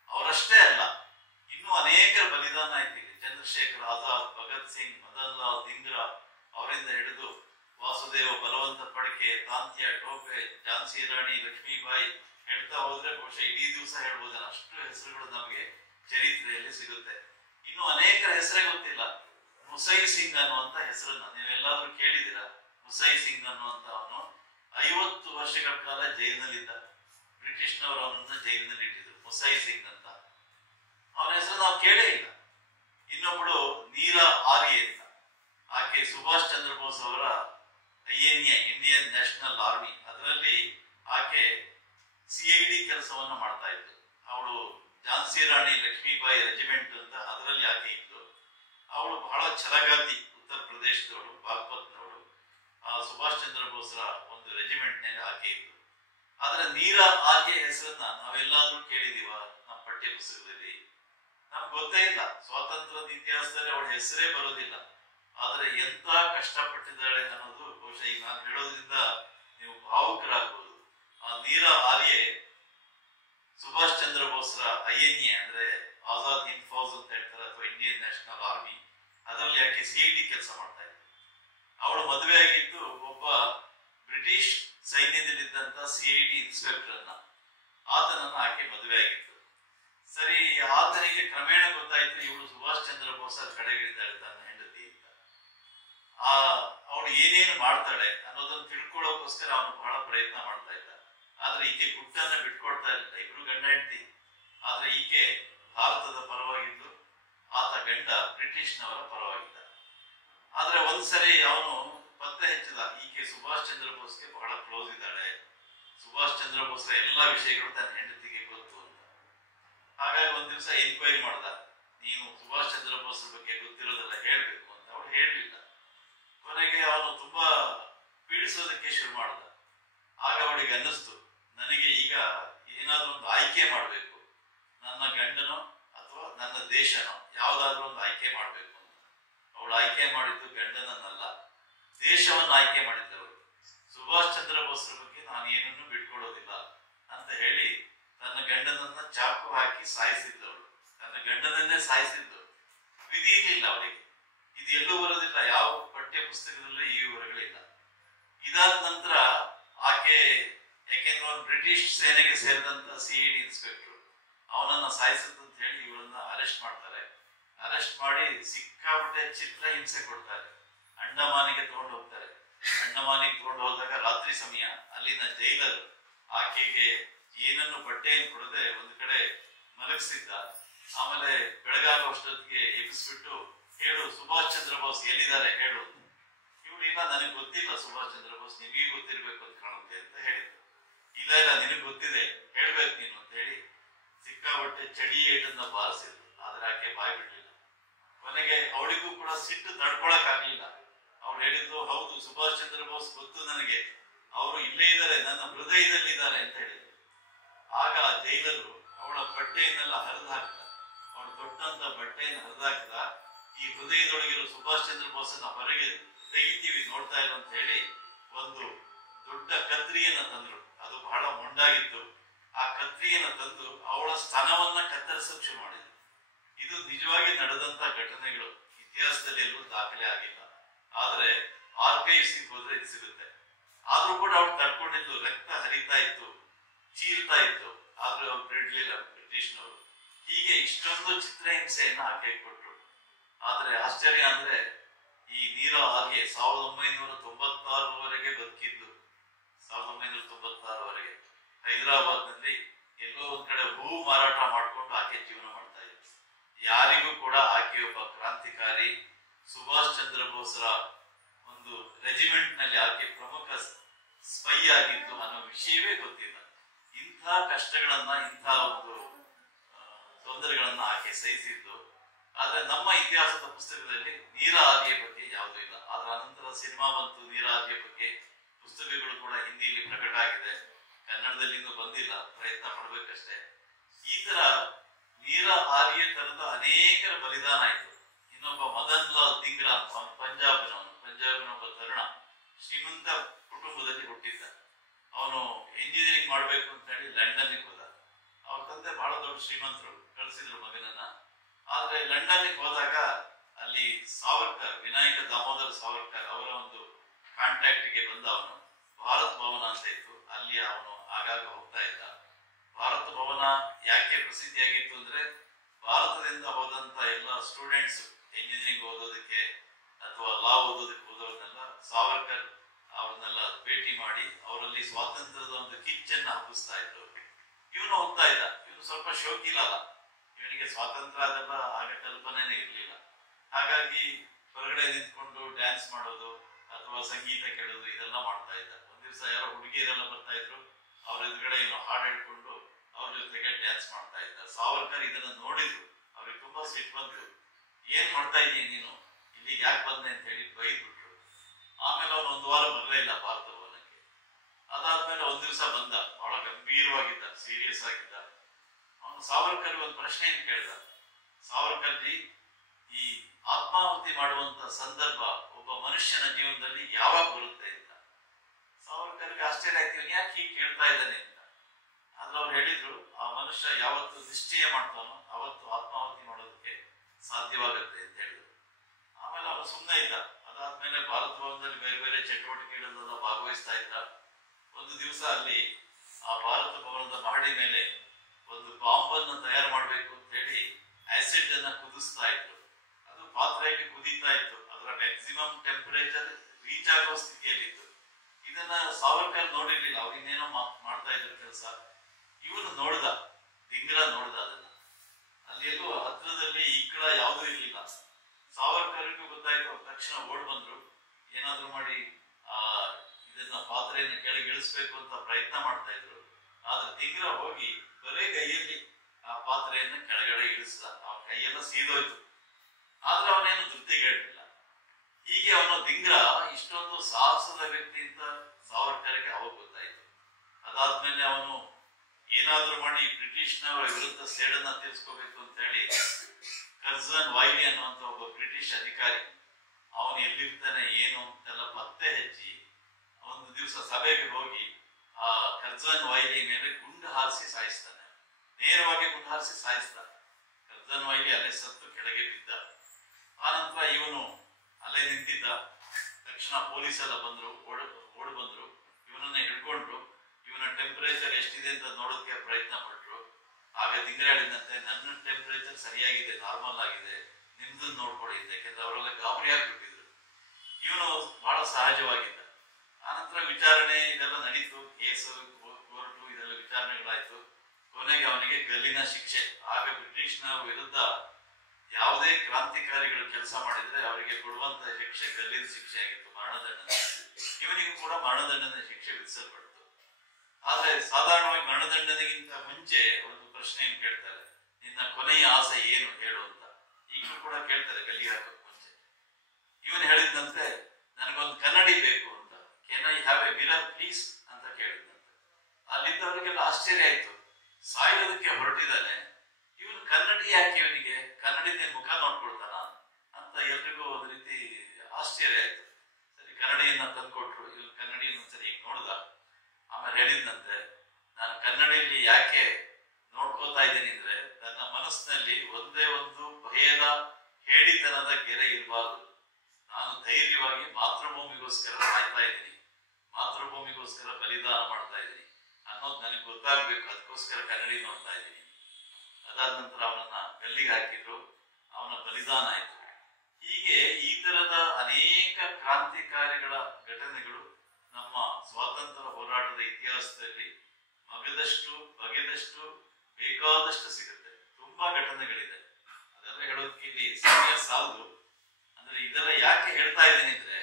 ಅವರಷ್ಟೇ ಅಲ್ಲ, ಇನ್ನೂ ಅನೇಕರ ಬಲಿದಾನ ಆಯ್ತು. ಚಂದ್ರಶೇಖರ್ ಆಜಾದ್, ಭಗತ್ ಸಿಂಗ್, ಮದನ್ ಲಾಲ್ ಧಿಂಗ್ರಾ ಅವರಿಂದ ಹಿಡಿದು ವಾಸುದೇವ ಬಲವಂತ ಪಡಕೆ, ತಾಂತ್ಯ ಟೋಪೆ, ಝಾನ್ಸಿ ರಾಣಿ ಲಕ್ಷ್ಮೀಬಾಯಿ, ಹೇಳ್ತಾ ಹೋದ್ರೆ ಬಹುಶಃ ಇಡೀ ದಿವಸ ಹೇಳ್ಬೋದಲ್ಲ, ಅಷ್ಟು ಹೆಸರುಗಳು ನಮಗೆ ಚರಿತ್ರೆಯಲ್ಲಿ ಸಿಗುತ್ತೆ. ಇನ್ನು ಅನೇಕರ ಹೆಸರೇ ಗೊತ್ತಿಲ್ಲ. ಮುಸೈ ಸಿಂಗ್ ಅನ್ನುವಂತ ಹೆಸರನ್ನ ನೀವೆಲ್ಲಾದ್ರೂ ಕೇಳಿದಿರಾ? ಮುಸೈ ಸಿಂಗ್ ಅನ್ನುವಂತ ಅವನು 50 ವರ್ಷಗಳ ಕಾಲ ಜೈಲಿನಲ್ಲಿದ್ದ. ಬ್ರಿಟಿಷ್ನವರು ಅವನನ್ನ ಜೈಲಿನಲ್ಲಿ ಇಟ್ಟಿದ್ರು, ಮುಸೈ ಸಿಂಗ್ ಅಂತ. ಅವನ ಹೆಸರು ನಾವು ಕೇಳೇ ಇಲ್ಲ. ಇನ್ನೊಬ್ಬಳು ನೀರಾ ಆರ್ಯೆ ಅಂತ, ಆಕೆ ಸುಭಾಷ್ ಚಂದ್ರ ಬೋಸ್ ಅವರ INA, ಇಂಡಿಯನ್ ನ್ಯಾಷನಲ್ ಆರ್ಮಿ, ಅದರಲ್ಲಿ ಆಕೆ CID ಕೆಲಸವನ್ನ ಮಾಡ್ತಾ ಇದ್ಲು. ಅವಳು ಝಾನ್ಸಿ ರಾಣಿ ಲಕ್ಷ್ಮೀಬಾಯಿ ರೆಜಿಮೆಂಟ್ ಅಂತ ಅದರಲ್ಲಿ ಆಕೆ ಇದ್ಲು. ಅವಳು ಬಹಳ ಛಲಗಾತಿ, ಉತ್ತರ ಪ್ರದೇಶದವಳು, ಬಾಗ್ಪತ್ನವಳು. ಸುಭಾಷ್ ಚಂದ್ರ ಬೋಸ್ರ ಒಂದು ರೆಜಿಮೆಂಟ್ ನಲ್ಲಿ ಆಕೆ ಇದ್ಲು. ಆದ್ರೆ ನೀರಾ ಆರ್ಯೆ ಹೆಸರನ್ನ ನಾವೆಲ್ಲಾದ್ರೂ ಕೇಳಿದೀವ ನಮ್ಮ ಪಠ್ಯ ಪುಸ್ತಕದಲ್ಲಿ? ನಮ್ಗೆ ಗೊತ್ತೇ ಇಲ್ಲ. ಸ್ವಾತಂತ್ರ್ಯದ ಇತಿಹಾಸದಲ್ಲಿ ಅವಳ ಹೆಸರೇ ಬರೋದಿಲ್ಲ. ಆದ್ರೆ ಎಂತ ಕಷ್ಟಪಟ್ಟಿದ್ದಾಳೆ ಅನ್ನೋದು ಬಹುಶಃ ಈಗ ನಾನು ಹೇಳೋದ್ರಿಂದ ನೀವು ಭಾವುಕರಾಗಬಹುದು. ಆ ನೀರಾ ಆರ್ಯೆ ಸುಭಾಷ್ ಚಂದ್ರ ಬೋಸ್ರ INA ಅಂದ್ರೆ ಆಜಾದ್ ಹಿಂದ್ ಫೌಜ್ ಅಂತ ಹೇಳ್ತಾರೆ, ಅಥವಾ ಇಂಡಿಯನ್ ನ್ಯಾಷನಲ್ ಆರ್ಮಿ, ಅದರಲ್ಲಿ ಆಕೆ CID ಕೆಲಸ ಮಾಡ್ತಾ ಇದ್ಲು. ಅವಳು ಮದುವೆ ಆಗಿದ್ದು ಒಬ್ಬ ಬ್ರಿಟಿಷ್ ಸೈನ್ಯದಲ್ಲಿದ್ದಂತ CID ಇನ್ಸ್ಪೆಕ್ಟರ್ ಅನ್ನ. ಆತನನ್ನ ಆಕೆ ಮದುವೆ ಆಗಿತ್ತು. ಸರಿ, ಆತನಿಗೆ ಕ್ರಮೇಣ ಗೊತ್ತಾಯ್ತು ಇವಳು ಸುಭಾಷ್ ಚಂದ್ರ ಬೋಸ್ ಕಡೆಗಿದ್ದಾಳೆ ತನ್ನ ಹೆಂಡತಿ ಅಂತ. ಅವಳು ಏನೇನು ಮಾಡ್ತಾಳೆ ಅನ್ನೋದನ್ನ ತಿಳ್ಕೊಳ್ಳೋಕೋಸ್ಕರ ಅವನು ಬಹಳ ಪ್ರಯತ್ನ ಮಾಡ್ತಾ ಇದ್ದ. ಆದ್ರೆ ಈಕೆ ಗುಟ್ಟನ್ನ ಬಿಟ್ಕೊಡ್ತಾ ಇರಲಿಲ್ಲ. ಇಬ್ರು ಗಂಡ ಹೆಂಡತಿ. ಆದ್ರೆ ಈಕೆ ಭಾರತದ ಪರವಾಗಿದ್ದು, ಆತ ಗಂಡ ಬ್ರಿಟಿಷ್ನವರ ಪರವಾಗಿದ್ದ. ಆದ್ರೆ ಒಂದ್ಸರಿ ಅವನು ಪತ್ತೆ ಹಚ್ಚಿದ, ಈಕೆ ಸುಭಾಷ್ ಚಂದ್ರ ಬೋಸ್ಗೆ ಬಹಳ ಕ್ಲೋಸ್ ಇದ್ದಾಳೆ, ಸುಭಾಷ್ ಚಂದ್ರ ಬೋಸ್ರ ಎಲ್ಲಾ ವಿಷಯಗಳು ತನ್ನ ಹೆಂಡತಿಗೆ ಗೊತ್ತು ಅಂತ. ಹಾಗಾಗಿ ಒಂದ್ ದಿವಸ ಎನ್ಕ್ವೈರಿ ಮಾಡ್ದ, ನೀನು ಸುಭಾಷ್ ಚಂದ್ರ ಬೋಸ್ ಬಗ್ಗೆ ಗೊತ್ತಿರೋದೆಲ್ಲ ಹೇಳ್ಬೇಕು ಅಂತ. ಅವಳು ಹೇಳಲಿಲ್ಲ. ಕೊನೆಗೆ ಅವನು ತುಂಬಾ ಪೀಡಿಸೋದಕ್ಕೆ ಶುರು ಮಾಡ್ದ. ಆಗ ಅವಳಿಗೆ ಅನ್ನಿಸ್ತು, ನನಗೆ ಈಗ ಏನಾದ್ರೂ ಒಂದು ಆಯ್ಕೆ ಮಾಡ್ಬೇಕು. ನನ್ನ ಗಂಡನೋ ಅಥವಾ ನನ್ನ ದೇಶನೋ ಯಾವುದಾದ್ರೂ ಒಂದು ಆಯ್ಕೆ ಮಾಡಬೇಕು ಅಂತ. ಅವಳು ಆಯ್ಕೆ ಮಾಡಿದ್ದು ಗಂಡನನ್ನಲ್ಲ, ದೇಶವನ್ನು ಆಯ್ಕೆ ಮಾಡಿದ್ದವಳು. ಸುಭಾಷ್ ಚಂದ್ರ ಬೋಸ್ರ ಬಗ್ಗೆ ನಾನು ಏನನ್ನೂ ಬಿಟ್ಕೊಡೋದಿಲ್ಲ ಅಂತ ಹೇಳಿ ತನ್ನ ಗಂಡನನ್ನ ಚಾಕು ಹಾಕಿ ಸಾಯಿಸಿದ್ದವಳು, ತನ್ನ ಗಂಡನನ್ನೇ ಸಾಯಿಸಿದ್ದವಳು. ವಿಧಿ ಇರಲಿಲ್ಲ ಅವರಿಗೆ. ಇದು ಎಲ್ಲೂ ಬರೋದಿಲ್ಲ, ಯಾವ ಪಠ್ಯ ಪುಸ್ತಕದಲ್ಲೂ ಈ ವಿವರಗಳಿಲ್ಲ. ಇದಾದ ನಂತರ ಆಕೆ, ಯಾಕೆಂದ್ರೆ ಅವನು ಬ್ರಿಟಿಷ್ ಸೇನೆಗೆ ಸೇರಿದಂತ CID ಇನ್ಸ್ಪೆಕ್ಟರ್, ಅವನನ್ನ ಸಾಯಿಸಿದ್ದು ಅಂತ ಹೇಳಿ ಇವರನ್ನ ಅರೆಸ್ಟ್ ಮಾಡ್ತಾರೆ. ಅರೆಸ್ಟ್ ಮಾಡಿ ಸಿಕ್ಕಾಪಟ್ಟೆ ಚಿತ್ರ ಹಿಂಸೆ ಕೊಡ್ತಾರೆ. ಅಂಡಮಾನಿಗೆ ತಗೊಂಡು ಹೋಗ್ತಾರೆ. ಅಂಡಮಾನಿಗೆ ತಗೊಂಡು ಹೋದಾಗ ರಾತ್ರಿ ಸಮಯ ಅಲ್ಲಿನ ಜೈಲರ್ ಆಕೆಗೆ ಏನನ್ನು ಬಟ್ಟೆಯನ್ನು ಕೊಡದೆ ಒಂದು ಕಡೆ ಮಲಗಿಸಿದ್ದ. ಆಮೇಲೆ ಬೆಳಗಾಗುವಷ್ಟೊತ್ತಿಗೆ ಎಬ್ಬಿಸ್ಬಿಟ್ಟು, ಹೇಳು ಸುಭಾಷ್ ಚಂದ್ರ ಬೋಸ್ ಎಲ್ಲಿದ್ದಾರೆ ಹೇಳು. ಇವಳು, ಇಲ್ಲ ನನಗೆ ಗೊತ್ತಿಲ್ಲ ಸುಭಾಷ್ ಚಂದ್ರ ಬೋಸ್, ನಿಮಗೆ ಗೊತ್ತಿರ್ಬೇಕು ಅಂತ ಕಾಣುತ್ತೆ ಅಂತ ಹೇಳಿದ್ರು. ಇಲ್ಲ ಇಲ್ಲ ನಿನಗೆ ಗೊತ್ತಿದೆ, ಹೇಳ್ಬೇಕು ನೀನು ಅಂತ ಹೇಳಿ ಸಿಕ್ಕಾಪಟ್ಟೆ ಚಡಿ ಏಟನ್ನ ಬಾರಿಸಿದ್ರು. ಆದ್ರೆ ಆಕೆ ಬಾಯ್ ಬಿಡ್ಲಿಲ್ಲ. ಕೊನೆಗೆ ಅವಳಿಗೂ ಕೂಡ ಸಿಟ್ಟು ತಡ್ಕೊಳಕ್ ಆಗ್ಲಿಲ್ಲ. ಅವಳು ಹೇಳಿದ್ದು, ಹೌದು ಸುಭಾಷ್ ಚಂದ್ರ ಬೋಸ್ ಗೊತ್ತು ನನಗೆ, ಅವರು ಇಲ್ಲೇ ಇದ್ದಾರೆ, ನನ್ನ ಹೃದಯದಲ್ಲಿ ಇದ್ದಾರೆ ಅಂತ ಹೇಳಿದ್ರು. ಆಗ ಜೈಲರು ಅವಳ ಬಟ್ಟೆಯನ್ನೆಲ್ಲ ಹರಿದು ಹಾಕಿದ. ಅವಳು ತೊಟ್ಟಂತ ಬಟ್ಟೆಯನ್ನು ಹರಿದು ಹಾಕಿದ. ಈ ಹೃದಯದೊಳಗಿರೋ ಸುಭಾಷ್ ಚಂದ್ರ ಬೋಸನ್ನ ಹೊರಗೆ ತೆಗಿತೀವಿ ನೋಡ್ತಾ ಇರೋ ಅಂತ ಹೇಳಿ ಒಂದು ದೊಡ್ಡ ಕತ್ರಿಯನ್ನ ತಂದ್ರು. ಅದು ಬಹಳ ಮೊಂಡಾಗಿತ್ತು. ಆ ಕತ್ರಿಯನ್ನ ತಂದು ಅವಳ ಸ್ತನವನ್ನ ಕತ್ತರಿಸೋಕೆ ಶುರು ಮಾಡಿದ್ರು. ಇದು ನಿಜವಾಗಿ ನಡೆದಂತ ಘಟನೆಗಳು, ಇತಿಹಾಸದಲ್ಲಿ ಎಲ್ಲೂ ದಾಖಲೆ ಆಗಿಲ್ಲ. ಆದ್ರೆ ಆರ್ಕೈವ್ಸ್ ಹೋದ್ರೆ ಇದು ಸಿಗುತ್ತೆ. ಆದ್ರೂ ಕೂಡ ಅವ್ರು ತಡ್ಕೊಂಡಿದ್ದು, ರಕ್ತ ಹರಿತಾ ಇತ್ತು, ಚೀಲ್ತಾ ಇತ್ತು, ಆದ್ರೂ ಅವ್ರು ಬಿಡ್ಲಿಲ್ಲ ಬ್ರಿಟಿಷ್ನವರು. ಹೀಗೆ ಇಷ್ಟೊಂದು ಚಿತ್ರಹಿಂಸೆಯನ್ನ ಆಕೆ ಕೊಟ್ರು. ಆದ್ರೆ ಆಶ್ಚರ್ಯ ಅಂದ್ರೆ ಈ ನೀರಾ ಆರ್ಯೆ 1996 ಬದುಕಿದ್ದು. 1996 ಹೈದರಾಬಾದ್ ನಲ್ಲಿ ಎಲ್ಲೋ ಒಂದ್ ಕಡೆ ಹೂ ಮಾರಾಟ ಮಾಡ್ಕೊಂಡು ಆಕೆ ಜೀವನ ಮಾಡ್ತಾ ಇದ್ರು. ಯಾರಿಗೂ ಕೂಡ ಆಕೆ ಒಬ್ಬ ಕ್ರಾಂತಿಕಾರಿ, ಸುಭಾಷ್ ಚಂದ್ರ ಬೋಸ್ರ ಒಂದು ರೆಜಿಮೆಂಟ್ ನಲ್ಲಿ ಆಕೆ ಪ್ರಮುಖ ಸ್ಪೈ ಆಗಿದ್ದು ಅನ್ನೋ ವಿಷಯವೇ ಗೊತ್ತಿಲ್ಲ. ಇಂಥ ಕಷ್ಟಗಳನ್ನ, ಇಂಥ ಒಂದು ತೊಂದರೆಗಳನ್ನ ಆಕೆ ಸಹಿಸಿದ್ದು. ಆದ್ರೆ ನಮ್ಮ ಇತಿಹಾಸದ ಪುಸ್ತಕದಲ್ಲಿ ನೀರಾ ಆರ್ಯೆ ಬಗ್ಗೆ ಯಾವುದೂ ಇಲ್ಲ. ಆದ್ರೆ ಅನಂತರ ಸಿನಿಮಾ ಬಂತು ನೀರಾ ಆರ್ಯೆ ಬಗ್ಗೆ, ಪುಸ್ತಕಗಳು ಕೂಡ ಹಿಂದಿಯಲ್ಲಿ ಪ್ರಕಟ ಆಗಿದೆ, ಕನ್ನಡದಲ್ಲಿ ಇನ್ನೂ ಬಂದಿಲ್ಲ, ಪ್ರಯತ್ನ ಪಡ್ಬೇಕಷ್ಟೇ. ಈ ತರ ನೀರಾ ಆರ್ಯೆ ತರದ ಅನೇಕರ ಬಲಿದಾನ ಆಯ್ತು. ಇನ್ನೊಬ್ಬ ಮದನ್ ಲಾಲ್ ದಿಂಗ್ರಾ, ಪಂಜಾಬಿನ ಒಬ್ಬ ತರುಣ, ಶ್ರೀಮಂತ ಕುಟುಂಬದಲ್ಲಿ ಹುಟ್ಟಿದ್ದ. ಅವನು ಇಂಜಿನಿಯರಿಂಗ್ ಮಾಡ್ಬೇಕು ಅಂತ ಹೇಳಿ ಲಂಡನ್ಗೆ ಹೋದ. ಅವ್ರ ತಂದೆ ಬಹಳ ದೊಡ್ಡ ಶ್ರೀಮಂತರು, ಕಳಿಸಿದ್ರು ಮಗನನ್ನ. ಆದ್ರೆ ಲಂಡನ್ಗೆ ಹೋದಾಗ ಅಲ್ಲಿ ಸಾವರ್ಕರ್, ವಿನಾಯಕ ದಾಮೋದರ ಸಾವರ್ಕರ್ ಅವರ ಒಂದು ಕಾಂಟ್ಯಾಕ್ಟ್ಗೆ ಬಂದ. ಅವನು ಭಾರತ್ ಭವನ ಅಂತ ಇತ್ತು, ಅಲ್ಲಿ ಅವನು ಆಗಾಗ ಹೋಗ್ತಾ ಇದ್ದ. ಭಾರತ ಭವನ ಯಾಕೆ ಪ್ರಸಿದ್ಧಿಯಾಗಿತ್ತು ಅಂದ್ರೆ, ಭಾರತದಿಂದ ಹೋದಂತ ಎಲ್ಲ ಸ್ಟೂಡೆಂಟ್ಸ್ ಇಂಜಿನಿಯರಿಂಗ್ ಓದೋದಕ್ಕೆ ಅಥವಾ ಲಾ ಓದೋದಕ್ಕೆ ಹೋದವ್ರನ್ನೆಲ್ಲ ಸಾವರ್ಕರ್ ಅವ್ರನ್ನೆಲ್ಲ ಭೇಟಿ ಮಾಡಿ ಅವರಲ್ಲಿ ಸ್ವಾತಂತ್ರ್ಯದ ಒಂದು ಕಿಚ್ಚನ್ನ ಹಬ್ಬಿಸ್ತಾ ಇದ್ರು. ಇವನು ಹೋಗ್ತಾ ಇದ್ದ. ಇವನು ಸ್ವಲ್ಪ ಶೋಕಿಲ್ಲ, ಇವನಿಗೆ ಸ್ವಾತಂತ್ರ್ಯ ಅದೆಲ್ಲ ಆಗ ಕಲ್ಪನೆನೇ ಇರ್ಲಿಲ್ಲ. ಹಾಗಾಗಿ ಹೊರಗಡೆ ನಿಂತ್ಕೊಂಡು ಡ್ಯಾನ್ಸ್ ಮಾಡೋದು ಅಥವಾ ಸಂಗೀತ ಕೇಳೋದು ಇದೆಲ್ಲ ಮಾಡ್ತಾ ಇದ್ದ. ಒಂದ್ ದಿವಸ ಯಾರೋ ಹುಡುಗಿಯರೆಲ್ಲ ಬರ್ತಾ ಇದ್ರು, ಅವ್ರ ಎದುರುಗಡೆ ಏನೋ ಹಾಡು ಹೇಳ್ಕೊಂಡು ಅವ್ರ ಜೊತೆಗೆ ಡ್ಯಾನ್ಸ್ ಮಾಡ್ತಾ ಇದ್ದ. ಸಾವರ್ಕರ್ ಇದನ್ನ ನೋಡಿದ್ರು, ಅವ್ರಿಗೆ ತುಂಬಾ ಸಿಟ್ಟು ಬಂದ್ರು. ಏನ್ ಮಾಡ್ತಾ ಇದೀಯ ನೀನು, ಇಲ್ಲಿಗೆ ಯಾಕೆ ಬಂದೆ ಅಂತ ಹೇಳಿ ಬೈದ್ಬಿಟ್ರು. ಆಮೇಲೆ ಅವನು 1 ವಾರ ಬರಲೇ ಇಲ್ಲ ಭಾರತ ಭವನಕ್ಕೆ. ಅದಾದ್ಮೇಲೆ ಒಂದ್ ದಿವಸ ಬಂದ, ಬಹಳ ಗಂಭೀರವಾಗಿದ್ದ, ಸೀರಿಯಸ್ ಆಗಿದ್ದ. ಅವನು ಸಾವರ್ಕರ್ ಒಂದು ಪ್ರಶ್ನೆಯನ್ನು ಕೇಳಿದ. ಸಾವರ್ಕರ್ ಜಿ, ಈ ಆತ್ಮಾಹುತಿ ಮಾಡುವಂತ ಸಂದರ್ಭ ಒಬ್ಬ ಮನುಷ್ಯನ ಜೀವನದಲ್ಲಿ ಯಾವಾಗ ಬರುತ್ತೆ ಅಂತ. ಸಾವರ್ಕರ್ಗೆ ಆಶ್ಚರ್ಯ ಆಯ್ತು, ಯಾಕೆ ಹೀಗೆ ಕೇಳ್ತಾ ಇದ್ದಾನೆ ಅಂತ. ಆದ್ರೆ ಅವ್ರು ಹೇಳಿದ್ರು, ಆ ಮನುಷ್ಯ ಯಾವತ್ತು ನಿಶ್ಚಯ ಮಾಡ್ತಾನೋ ಅವತ್ತು ಆತ್ಮಾಹುತಿ ಮಾಡೋದಕ್ಕೆ ಸಾಧ್ಯವಾಗುತ್ತೆ ಅಂತ ಹೇಳಿದ್ರು. ಆಮೇಲೆ ಅವನು ಸುಮ್ಮನೆ ಇದ್ದ. ಅದಾದ್ಮೇಲೆ ಭಾರತ ಭವನದಲ್ಲಿ ಬೇರೆ ಬೇರೆ ಚಟುವಟಿಕೆಗಳೆಲ್ಲ ಭಾಗವಹಿಸ್ತಾ ಇದ್ದ. ಒಂದು ದಿವಸ ಅಲ್ಲಿ ಆ ಭಾರತ ಭವನದ ಮಹಡಿ ಮೇಲೆ ಒಂದು ಬಾಂಬ್ ಅನ್ನು ತಯಾರು ಮಾಡಬೇಕು ಅಂತ ಹೇಳಿ ಆಸಿಡ್ ಅನ್ನ ಕುದಿಸ್ತಾ ಇದ್ರು. ಅದು ಪಾತ್ರೆಯಲ್ಲಿ ಕುದೀತಾ ಇತ್ತು. ಅದರ ಮ್ಯಾಕ್ಸಿಮಮ್ ಟೆಂಪರೇಚರ್ ರೀಚ್ ಆಗುವ ಸ್ಥಿತಿಯಲ್ಲಿತ್ತು. ಇದನ್ನ ಸಾವರ್ಕರ್ ನೋಡಿರ್ಲಿಲ್ಲ, ಅವ್ರಿನ್ನೇನೋ ಮಾಡ್ತಾ ಇದ್ರು ಕೆಲಸ. ಇವನು ನೋಡ್ದ, ದಿಂಗ್ರಾ ನೋಡ್ದ ಅದನ್ನ. ಅಲ್ಲಿ ಎಲ್ಲೂ ಹತ್ರದಲ್ಲಿ ಇಕ್ಕಳ ಯಾವುದೂ ಇರ್ಲಿಲ್ಲ. ಸಾವರ್ಕರ್ಗೂ ಗೊತ್ತಾಯ್ತು. ತಕ್ಷಣ ಓಡ್ ಬಂದ್ರು, ಏನಾದ್ರು ಮಾಡಿ ಇದನ್ನ ಪಾತ್ರೆಯನ್ನು ಕೆಳಗೆ ಇಳಿಸ್ಬೇಕು ಅಂತ ಪ್ರಯತ್ನ ಮಾಡ್ತಾ ಇದ್ರು. ಆದ್ರೆ ದಿಂಗ್ರಾ ಹೋಗಿ ಬರೇ ಕೈಯಲ್ಲಿ ಆ ಪಾತ್ರೆಯನ್ನು ಕೆಳಗಡೆ ಇಳಿಸ್ದ. ಅವನ ಕೈಯೆಲ್ಲ ಸೀದೋಯ್ತು. ಆದ್ರೆ ಅವನೇನು ತೃಪ್ತಿಗೇಳಿಲ್ಲ. ಹೀಗೆ ಅವನು ದಿಂಗ್ರಾ ಇಷ್ಟೊಂದು ಸಾಹಸದ ವ್ಯಕ್ತಿ ಅಂತ ಸಾವರ್ಕರ್ಗೆ ಅವಾಗ ಗೊತ್ತಾಯ್ತು. ಅದಾದ್ಮೇಲೆ ಅವನು ಏನಾದ್ರೂ ಮಾಡಿ ಬ್ರಿಟಿಷ್ನವರ ವಿರುದ್ಧ ಸೇಡನ್ನ ತೀರಿಸ್ಕೋಬೇಕು ಅಂತ ಹೇಳಿ ಕರ್ಜನ್ ವೈಲಿ ಅನ್ನುವಂತ ಒಬ್ಬ ಬ್ರಿಟಿಷ್ ಅಧಿಕಾರಿ ಅವನು ಎಲ್ಲಿರ್ತಾನೆ ಏನು ಅಂತೆಲ್ಲ ಪತ್ತೆ ಹಚ್ಚಿ ಒಂದು ದಿವಸ ಸಭೆಗೆ ಹೋಗಿ ಆ ಕರ್ಜನ್ ವೈಲಿ ಮೇಲೆ ಗುಂಡು ಹಾರಿಸಿ ಸಾಯಿಸ್ತಾನೆ. ನೇರವಾಗಿ ಗುಂಡು ಹಾರಿಸಿ ಸಾಯಿಸ್ತಾನೆ. ಕರ್ಜನ್ ವೈಲಿ ಅಲ್ಲೇ ಸತ್ತು ಕೆಳಗೆ ಬಿದ್ದ. ಆನಂತರ ಇವನು ಅಲ್ಲೇ ನಿಂತಿದ್ದ. ತಕ್ಷಣ ಪೊಲೀಸ್ ಎಲ್ಲ ಬಂದ್ರು, ಓಡ್ ಬಂದ್ರು. ಇವನನ್ನ ಹಿಡ್ಕೊಂಡ್ರು. ಇವನ ಟೆಂಪರೇಚರ್ ಎಷ್ಟಿದೆ ಅಂತ ನೋಡೋದಕ್ಕೆ ಪ್ರಯತ್ನ ಪಟ್ರು. ಆಗ ದಿಂಗ್ರೆ ಹೇಳಿದಂತೆ, ನನ್ನ ಟೆಂಪರೇಚರ್ ಸರಿಯಾಗಿದೆ, ನಾರ್ಮಲ್ ಆಗಿದೆ, ನಿಮ್ದನ್ನ ನೋಡ್ಕೊಳ್ಳಿ, ಯಾಕೆಂದ್ರೆ ಅವರೆಲ್ಲ ಗಾಬರಿ ಆಗ್ಬಿಟ್ಟಿದ್ರು. ಇವನು ಬಹಳ ಸಹಜವಾಗಿದ್ದ. ಆನಂತರ ವಿಚಾರಣೆ ಇದೆಲ್ಲ ನಡೀತು, ಕೇಸು, ಕೋರ್ಟು ಇದೆಲ್ಲ ವಿಚಾರಣೆಗಳಾಯ್ತು. ಕೊನೆಗೆ ಅವನಿಗೆ ಗಲ್ಲಿನ ಶಿಕ್ಷೆ. ಆಗ ಬ್ರಿಟಿಷ್ನ ವಿರುದ್ಧ ಯಾವುದೇ ಕ್ರಾಂತಿಕಾರಿಗಳು ಕೆಲಸ ಮಾಡಿದ್ರೆ ಅವರಿಗೆ ಕೊಡುವಂತ ಶಿಕ್ಷೆ ಗಲ್ಲಿನ ಶಿಕ್ಷೆ ಆಗಿತ್ತು, ಮರಣದಂಡನೆ. ಇವನಿಗೂ ಕೂಡ ಮರಣದಂಡನೆ ಶಿಕ್ಷೆ ವಿಧಿಸಲ್ಪಡ್ತು. ಆದ್ರೆ ಸಾಧಾರಣವಾಗಿ ಮರಣದಂಡನೆಗಿಂತ ಮುಂಚೆ ಒಂದು ಪ್ರಶ್ನೆಯನ್ನು ಕೇಳ್ತಾರೆ, ನಿನ್ನ ಕೊನೆಯ ಆಸೆ ಏನು ಹೇಳು ಅಂತ. ಈಗಲೂ ಕೂಡ ಕೇಳ್ತಾರೆ ಗಲ್ಲಿಗೆ ಹಾಕೋಕ್ ಮುಂಚೆ. ಇವನು ಹೇಳಿದಂತೆ, ನನಗೊಂದು ಕನ್ನಡಿ ಬೇಕು ಅಂತ. Can I have A mirror please ಅಂತ ಕೇಳಿದಂತೆ. ಅಲ್ಲಿದ್ದವರಿಗೆಲ್ಲ ಆಶ್ಚರ್ಯ ಆಯ್ತು. ಸಾಯೋದಕ್ಕೆ ಹೊರಟಿದ್ದಾನೆ, ಇವನು ಕನ್ನಡಿ ಯಾಕೆ, ಇವನಿಗೆ ಕನ್ನಡಿದ ಮುಖ ನೋಡ್ಕೊಳ್ತಾನ ಅಂತ ಎಲ್ರಿಗೂ ಒಂದು ರೀತಿ ಆಶ್ಚರ್ಯ ಆಯ್ತು. ಸರಿ, ಕನ್ನಡಿಯನ್ನ ತಂದ್ಕೊಟ್ರು. ಇವನು ಕನ್ನಡಿಯನ್ನು ಸರಿ ಈಗ ನೋಡ್ದ. ಆಮೇಲೆ ಹೇಳಿದಂತೆ, ನಾನು ಕನ್ನಡಿಯಲ್ಲಿ ಯಾಕೆ ನೋಡ್ಕೋತಾ ಇದ್ದೀನಿ ಅಂದ್ರೆ, ನನ್ನ ಮನಸ್ಸಿನಲ್ಲಿ ಒಂದೇ ಒಂದು ಭಯದ ಹೇಳಿತನದ ಗೆರೆ ಇರಬಾರ್ದು. ನಾನು ಧೈರ್ಯವಾಗಿ ಮಾತೃಭೂಮಿಗೋಸ್ಕರ ಕಾಯ್ತಾ ಇದ್ದೀನಿ, ಮಾತೃಭೂಮಿಗೋಸ್ಕರ ಬಲಿದಾನ ಮಾಡ್ತಾ ಇದ್ದೀನಿ ಅನ್ನೋದು ನನಗೆ ಗೊತ್ತಾಗ್ಬೇಕು. ಅದಕ್ಕೋಸ್ಕರ ಕನ್ನಡಿ ನೋಡ್ತಾ ಇದ್ದೀನಿ. ಅದಾದ ನಂತರ ಅವನನ್ನ ಗಲ್ಲಿಗೆ ಹಾಕಿದ್ರು. ಅವನ ಬಲಿದಾನ ಆಯ್ತು. ಹೀಗೆ ಈ ತರದ ಅನೇಕ ಕ್ರಾಂತಿಕಾರಿಗಳ ಘಟನೆಗಳು ನಮ್ಮ ಸ್ವಾತಂತ್ರ್ಯ ಹೋರಾಟದ ಇತಿಹಾಸದಲ್ಲಿ ಮಗದಷ್ಟು ಬಗೆದಷ್ಟು ಬೇಕಾದಷ್ಟು ಸಿಗುತ್ತೆ. ತುಂಬಾ ಘಟನೆಗಳಿದೆ. ಅದೆಲ್ಲ ಹೇಳೋದಕ್ಕೆ ಇಲ್ಲಿ ಸಮಯ ಸಾಲದು. ಅಂದ್ರೆ ಇದೆಲ್ಲ ಯಾಕೆ ಹೇಳ್ತಾ ಇದ್ದೀನಿ ಅಂದ್ರೆ,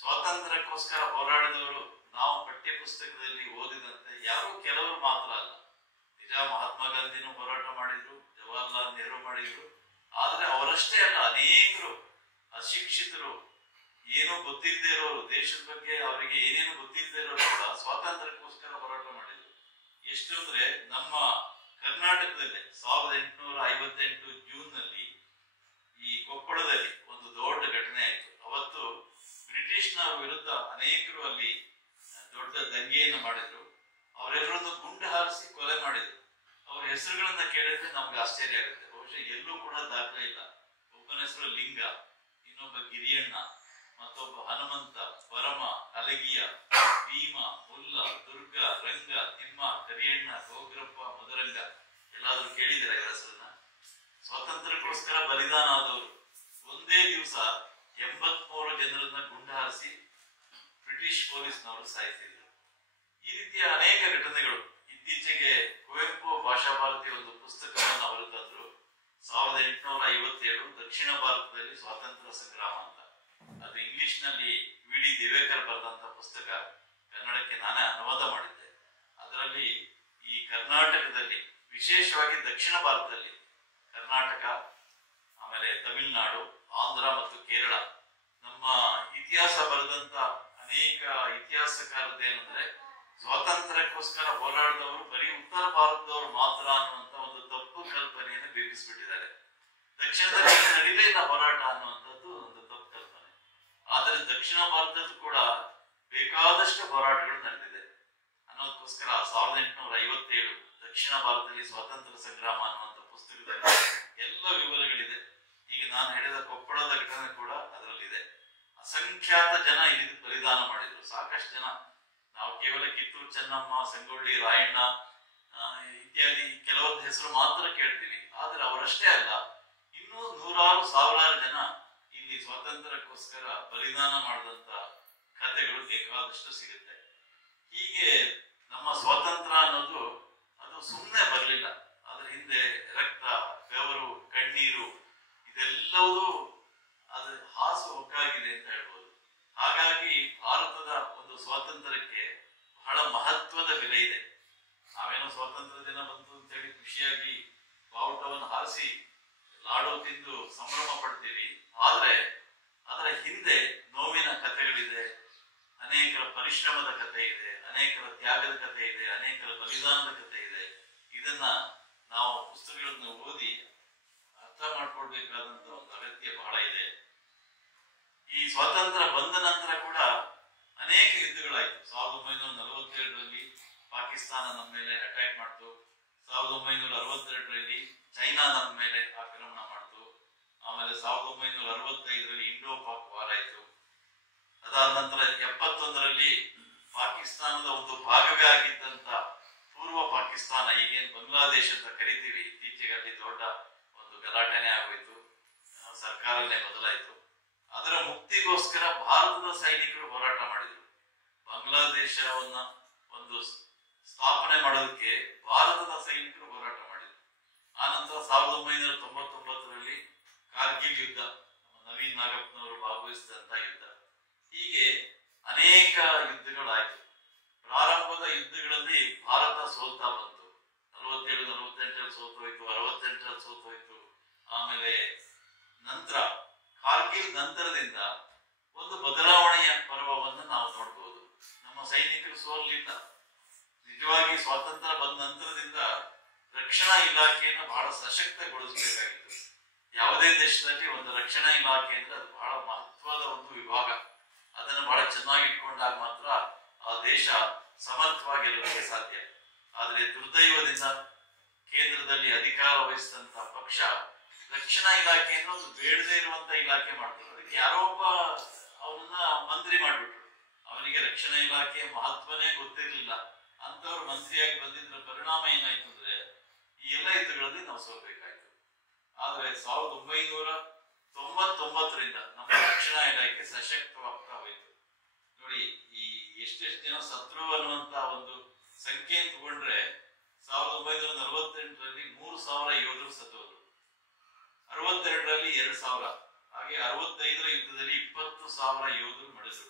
ಸ್ವಾತಂತ್ರ್ಯಕ್ಕೋಸ್ಕರ ಹೋರಾಡಿದವರು ನಾವು ಪಠ್ಯ ಪುಸ್ತಕದಲ್ಲಿ ಓದಿದಂತೆ ಯಾರು ಕೆಲವರು ಮಾತ್ರ ಅಲ್ಲ. ನಿಜ, ಮಹಾತ್ಮ ಗಾಂಧಿನೂ ಹೋರಾಟ ಮಾಡಿದ್ರು, ಜವಾಹರ್ಲಾಲ್ ನೆಹರು ಮಾಡಿದ್ರು. ಆದ್ರೆ ಅವರಷ್ಟೇ ಅಲ್ಲ, ಅನೇಕರು ಅಶಿಕ್ಷಿತರು, ಏನೂ ಗೊತ್ತಿಲ್ಲದೆ ಇರೋರು, ದೇಶದ ಬಗ್ಗೆ ಅವರಿಗೆ ಏನೇನು ಗೊತ್ತಿಲ್ಲದೆ ಇರೋರು ಕೂಡ ಸ್ವಾತಂತ್ರ್ಯಕ್ಕೋಸ್ಕರ ಹೋರಾಟ ಮಾಡಿದ್ರು. ಎಷ್ಟು ಅಂದ್ರೆ, ನಮ್ಮ ಕರ್ನಾಟಕದಲ್ಲಿ 1858 ಜೂನ್ ನಲ್ಲಿ ಈ ಕೊಪ್ಪಳದಲ್ಲಿ ಒಂದು ದೊಡ್ಡ ಘಟನೆ ಆಯಿತು. ಅವತ್ತು ಬ್ರಿಟಿಷ್ನ ವಿರುದ್ಧ ಅನೇಕರು ಅಲ್ಲಿ ದೊಡ್ಡ ದಂಗೆಯನ್ನು ಮಾಡಿದ್ರು. ಅವರೆಲ್ಲರನ್ನು ಗುಂಡು ಹಾರಿಸಿ ಕೊಲೆ ಮಾಡಿದ್ರು. ಅವ್ರ ಹೆಸರುಗಳನ್ನ ಕೇಳಿದ್ರೆ ನಮ್ಗೆ ಆಶ್ಚರ್ಯ ಆಗುತ್ತೆ. ಬಹುಶಃ ಎಲ್ಲೂ ಕೂಡ ದಾಖಲೆ ಇಲ್ಲ. ಒಬ್ಬನ ಹೆಸರು ಲಿಂಗ, ಇನ್ನೊಬ್ಬ ಗಿರಿಯಣ್ಣ, ಮತ್ತೊಬ್ಬ ಹನುಮಂತ, ಪರಮ, ಅಲಗಿಯ, ಭೀಮ, ಮುಲ್ಲ, ದುರ್ಗ, ರಂಗ, ತಿಮ್ಮ, ಕರಿಯಣ್ಣ, ಗೋಗ್ರಪ್ಪ, ಮಧುರಂಗ. ಎಲ್ಲಾದ್ರೂ ಕೇಳಿದಿರ ಇವರ ಹೆಸರನ್ನ? ಸ್ವಾತಂತ್ರ್ಯಕ್ಕೋಸ್ಕರ ಬಲಿದಾನ ಆದವರು. ಒಂದೇ ದಿವಸ 83 ಜನರನ್ನ ಗುಂಡು ಹಾರಿಸಿ ಬ್ರಿಟಿಷ್ ಪೊಲೀಸ್ನವರು ಸಾಯಿಸಿದ್ರು. ಈ ರೀತಿಯ ಅನೇಕ ಘಟನೆಗಳು. ಇತ್ತೀಚೆಗೆ ಕುವೆಂಪು ಭಾಷಾ ಭಾರತಿ ಒಂದು ಪುಸ್ತಕವನ್ನು ಅವರು ತಂದ್ರು. 1857 ದಕ್ಷಿಣ ಭಾರತದಲ್ಲಿ ಸ್ವಾತಂತ್ರ್ಯ ಸಂಗ್ರಾಮ ಅಂತ. ಅದು ಇಂಗ್ಲಿಷ್ ನಲ್ಲಿ ವಿ.ಡಿ. ದಿವೇಕರ್ ಬರೆದಂತ ಪುಸ್ತಕ. ಕನ್ನಡಕ್ಕೆ ನಾನೇ ಅನುವಾದ ಮಾಡಿದ್ದೆ. ಅದರಲ್ಲಿ ಈ ಕರ್ನಾಟಕದಲ್ಲಿ, ವಿಶೇಷವಾಗಿ ದಕ್ಷಿಣ ಭಾರತದಲ್ಲಿ, ಕರ್ನಾಟಕ, ಆಮೇಲೆ ತಮಿಳುನಾಡು, ಆಂಧ್ರ ಮತ್ತು ಕೇರಳ, ನಮ್ಮ ಇತಿಹಾಸ ಬರೆದಂತ ಅನೇಕ ಇತಿಹಾಸಕಾರದೇನೆಂದ್ರೆ, ಸ್ವಾತಂತ್ರ್ಯಕ್ಕೋಸ್ಕರ ಹೋರಾಡಿದವರು ಬರೀ ಉತ್ತರ ಭಾರತದವರು ಮಾತ್ರ ಅನ್ನುವಂತ ಒಂದು ತಪ್ಪು ಕಲ್ಪನೆಯನ್ನು ಬಿಂಬಿಸ್ಬಿಟ್ಟಿದ್ದಾರೆ. ದಕ್ಷಿಣದಲ್ಲಿ ನಡೀಲೇ ಇಲ್ಲ ಹೋರಾಟ ಅನ್ನುವಂಥದ್ದು ಒಂದು ತಪ್ಪು ಕಲ್ಪನೆ. ಆದರೆ ದಕ್ಷಿಣ ಭಾರತದಲ್ಲೂ ಕೂಡ ಬೇಕಾದಷ್ಟು ಹೋರಾಟಗಳು ನಡೆದಿದೆ ಅನ್ನೋದಕ್ಕೋಸ್ಕರ 1857 ದಕ್ಷಿಣ ಭಾರತದಲ್ಲಿ ಸ್ವಾತಂತ್ರ್ಯ ಸಂಗ್ರಾಮ ಅನ್ನುವಂಥ ಪುಸ್ತಕದಲ್ಲಿ ಎಲ್ಲ ವಿವರಗಳಿದೆ. ಈಗ ನಾನು ಹೇಳಿದ ಕೊಪ್ಪಳದ ಘಟನೆ ಕೂಡ ಅದರಲ್ಲಿದೆ. ಅಸಂಖ್ಯಾತ ಜನ ಇಲ್ಲಿ ಬಲಿದಾನ ಮಾಡಿದ್ರು. ಸಾಕಷ್ಟು ಜನ. ನಾವು ಕೇವಲ ಕಿತ್ತೂರು ಚೆನ್ನಮ್ಮ, ಸಂಗೊಳ್ಳಿ ರಾಯಣ್ಣ ಇತ್ಯಾದಿ ಕೆಲವೊಂದು ಹೆಸರು ಮಾತ್ರ ಕೇಳ್ತೀವಿ. ಆದ್ರೆ ಅವರಷ್ಟೇ ಅಲ್ಲ, ಇನ್ನೂ ನೂರಾರು ಸಾವಿರಾರು ಜನ ಇಲ್ಲಿ ಸ್ವಾತಂತ್ರ್ಯಕ್ಕೋಸ್ಕರ ಬಲಿದಾನ ಮಾಡಿದಂತ ಕಥೆಗಳು ಬೇಕಾದಷ್ಟು ಸಿಗುತ್ತೆ. ಹೀಗೆ ನಮ್ಮ ಸ್ವಾತಂತ್ರ್ಯ ಅನ್ನೋದು ಅದು ಸುಮ್ಮನೆ ಬರಲಿಲ್ಲ. ಅದ್ರ ಹಿಂದೆ ರಕ್ತ, ಬೆವರು, ಕಣ್ಣೀರು ಇದೆಲ್ಲವೂ ಅದು ಹಾಸು ಹೊಕ್ಕಾಗಿದೆ ಅಂತ ಹೇಳ್ಬೋದು. ಹಾಗಾಗಿ ಭಾರತದ ಒಂದು ಸ್ವಾತಂತ್ರ್ಯಕ್ಕೆ ಬಹಳ ಮಹತ್ವದ ಬೆಲೆ ಇದೆ. ನಾವೇನೋ ಸ್ವಾತಂತ್ರ್ಯ ದಿನ ಬಂತು ಅಂತ ಹೇಳಿ ಖುಷಿಯಾಗಿ ಬಾವುಟವನ್ನು ಹಾರಿಸಿ ಲಾಡು ತಿಂದು ಸಂಭ್ರಮ ಪಡ್ತೀವಿ. ಆದ್ರೆ ಅದರ ಹಿಂದೆ ನೋವಿನ ಕಥೆಗಳಿದೆ, ಅನೇಕರ ಪರಿಶ್ರಮದ ಕಥೆ ಇದೆ, ಅನೇಕರ ತ್ಯಾಗದ ಕಥೆ ಇದೆ, ಅನೇಕರ ಬಲಿದಾನದ ಕಥೆ ಇದೆ. ಇದನ್ನ ನಾವು ಪುಸ್ತಕಗಳನ್ನು ಓದಿ ಅರ್ಥ ಮಾಡ್ಕೊಳ್ಬೇಕಾದಂತ ಒಂದು ಅಗತ್ಯ ಬಹಳ ಇದೆ. ಈ ಸ್ವಾತಂತ್ರ್ಯ ಬಂದ ನಂತರ ಕೂಡ ಅನೇಕ ಯುದ್ಧಗಳಾಯ್ತು. 1947ರಲ್ಲಿ ಪಾಕಿಸ್ತಾನ ನಮ್ಮ ಮೇಲೆ ಅಟ್ಯಾಕ್ ಮಾಡ್ತು. 1962ರಲ್ಲಿ ಚೈನಾ ನಮ್ಮ ಮೇಲೆ ಆಕ್ರಮಣ ಮಾಡ್ತು. ಆಮೇಲೆ 1965ರಲ್ಲಿ ಇಂಡೋ ಪಾಕ್ ವಾರ್ ಆಯ್ತು. ಅದಾದ ನಂತರ 71ರಲ್ಲಿ ಪಾಕಿಸ್ತಾನದ ಒಂದು ಭಾಗವೇ ಆಗಿದ್ದಂತ ಪೂರ್ವ ಪಾಕಿಸ್ತಾನ, ಈಗೇನು ಬಾಂಗ್ಲಾದೇಶ ಅಂತ ಕರಿತೀವಿ, ಇತ್ತೀಚೆಗೆ ಅಲ್ಲಿ ದೊಡ್ಡ ಒಂದು ಗಲಾಟೆನೆ ಆಗೋಯ್ತು, ಸರ್ಕಾರನೇ ಬದಲಾಯಿತು. ಅದರ ಮುಕ್ತಿಗೋಸ್ಕರ ಭಾರತದ ಸೈನಿಕರು ಹೋರಾಟ ಮಾಡಿದ್ರು. ಬಾಂಗ್ಲಾದೇಶವನ್ನ ಒಂದು ಸ್ಥಾಪನೆ ಮಾಡೋದಕ್ಕೆ ಭಾರತದ ಸೈನಿಕರು ಹೋರಾಟ ಮಾಡಿದ್ರು. ಆನಂತರ 1999ರಲ್ಲಿ ಕಾರ್ಗಿಲ್ ಯುದ್ಧ, ನವೀನ್ ನಾಗಪ್ಪನವರು ಭಾಗವಹಿಸಿದಂತ ಯುದ್ಧ. ಹೀಗೆ ಅನೇಕ ಯುದ್ಧಗಳಾಯ್ತು. ಪ್ರಾರಂಭದ ಯುದ್ಧಗಳಲ್ಲಿ ಭಾರತ ಸೋಲ್ತಾ ಬಂತು. 47-48ರಲ್ಲಿ ಸೋತೋಯ್ತು, 68ರಲ್ಲಿ ಸೋತೋಯ್ತು. ಆಮೇಲೆ ನಂತರ ಕಾರ್ಗಿಲ್ ನಂತರದಿಂದ ಒಂದು ಬದಲಾವಣೆಯ ಪರ್ವವನ್ನು ನಾವು ನೋಡಬಹುದು. ನಮ್ಮ ಸೈನಿಕರು ಸೋಲಿಲ್ಲ. ನಿಜವಾಗಿ ಸ್ವಾತಂತ್ರ್ಯ ಬಂದ ನಂತರದಿಂದ ರಕ್ಷಣಾ ಇಲಾಖೆಯನ್ನು ಬಹಳ ಸಶಕ್ತಗೊಳಿಸಬೇಕಾಗಿತ್ತು. ಯಾವುದೇ ದೇಶದಲ್ಲಿ ಒಂದು ರಕ್ಷಣಾ ಇಲಾಖೆ ಅಂದ್ರೆ ಅದು ಬಹಳ ಮಹತ್ವದ ಒಂದು ವಿಭಾಗ. ಅದನ್ನು ಬಹಳ ಚೆನ್ನಾಗಿ ಇಟ್ಕೊಂಡಾಗ ಮಾತ್ರ ಆ ದೇಶ ಸಮರ್ಥವಾಗಿರಲಿಕ್ಕೆ ಸಾಧ್ಯ. ಆದರೆ ದುರ್ದೈವದಿಂದ ಕೇಂದ್ರದಲ್ಲಿ ಅಧಿಕಾರ ವಹಿಸಿದಂತ ಪಕ್ಷ ರಕ್ಷಣಾ ಇಲಾಖೆಯನ್ನು ಒಂದು ಬೇಡದೇ ಇರುವಂತ ಇಲಾಖೆ ಮಾಡ್ತಾರೆ. ಅದಕ್ಕೆ ಯಾರೋ ಒಬ್ಬ ಅವನನ್ನ ಮಂತ್ರಿ ಮಾಡ್ಬಿಟ್ರು. ಅವನಿಗೆ ರಕ್ಷಣಾ ಇಲಾಖೆ ಮಹತ್ವನೇ ಗೊತ್ತಿರಲಿಲ್ಲ. ಅಂತವ್ರು ಮಂತ್ರಿಯಾಗಿ ಬಂದಿದ್ರ ಪರಿಣಾಮ ಏನಾಯ್ತು ಅಂದ್ರೆ ಈ ಎಲ್ಲ ಯುದ್ಧಗಳಲ್ಲಿ ನಾವು ಸೋಲ್ಬೇಕಾಯ್ತು. ಆದ್ರೆ 1999ರಿಂದ ನಮ್ಮ ರಕ್ಷಣಾ ಇಲಾಖೆ ಸಶಕ್ತವಾಗ್ತಾ ಹೋಯ್ತು. ನೋಡಿ, ಈ ಎಷ್ಟೆಷ್ಟು ಜನ ಸತ್ರು ಅನ್ನುವಂತ ಒಂದು ಸಂಖ್ಯೆ ತಗೊಂಡ್ರೆ 1948ರಲ್ಲಿ 3000 ಯೋಧರು ಸತ್ತೋದ್ರು. 62ರಲ್ಲಿ 2000, ಹಾಗೆ 65ರ ಯುದ್ಧದಲ್ಲಿ 20,000 ಯೋಧರು ಮಡಿದ್ರು.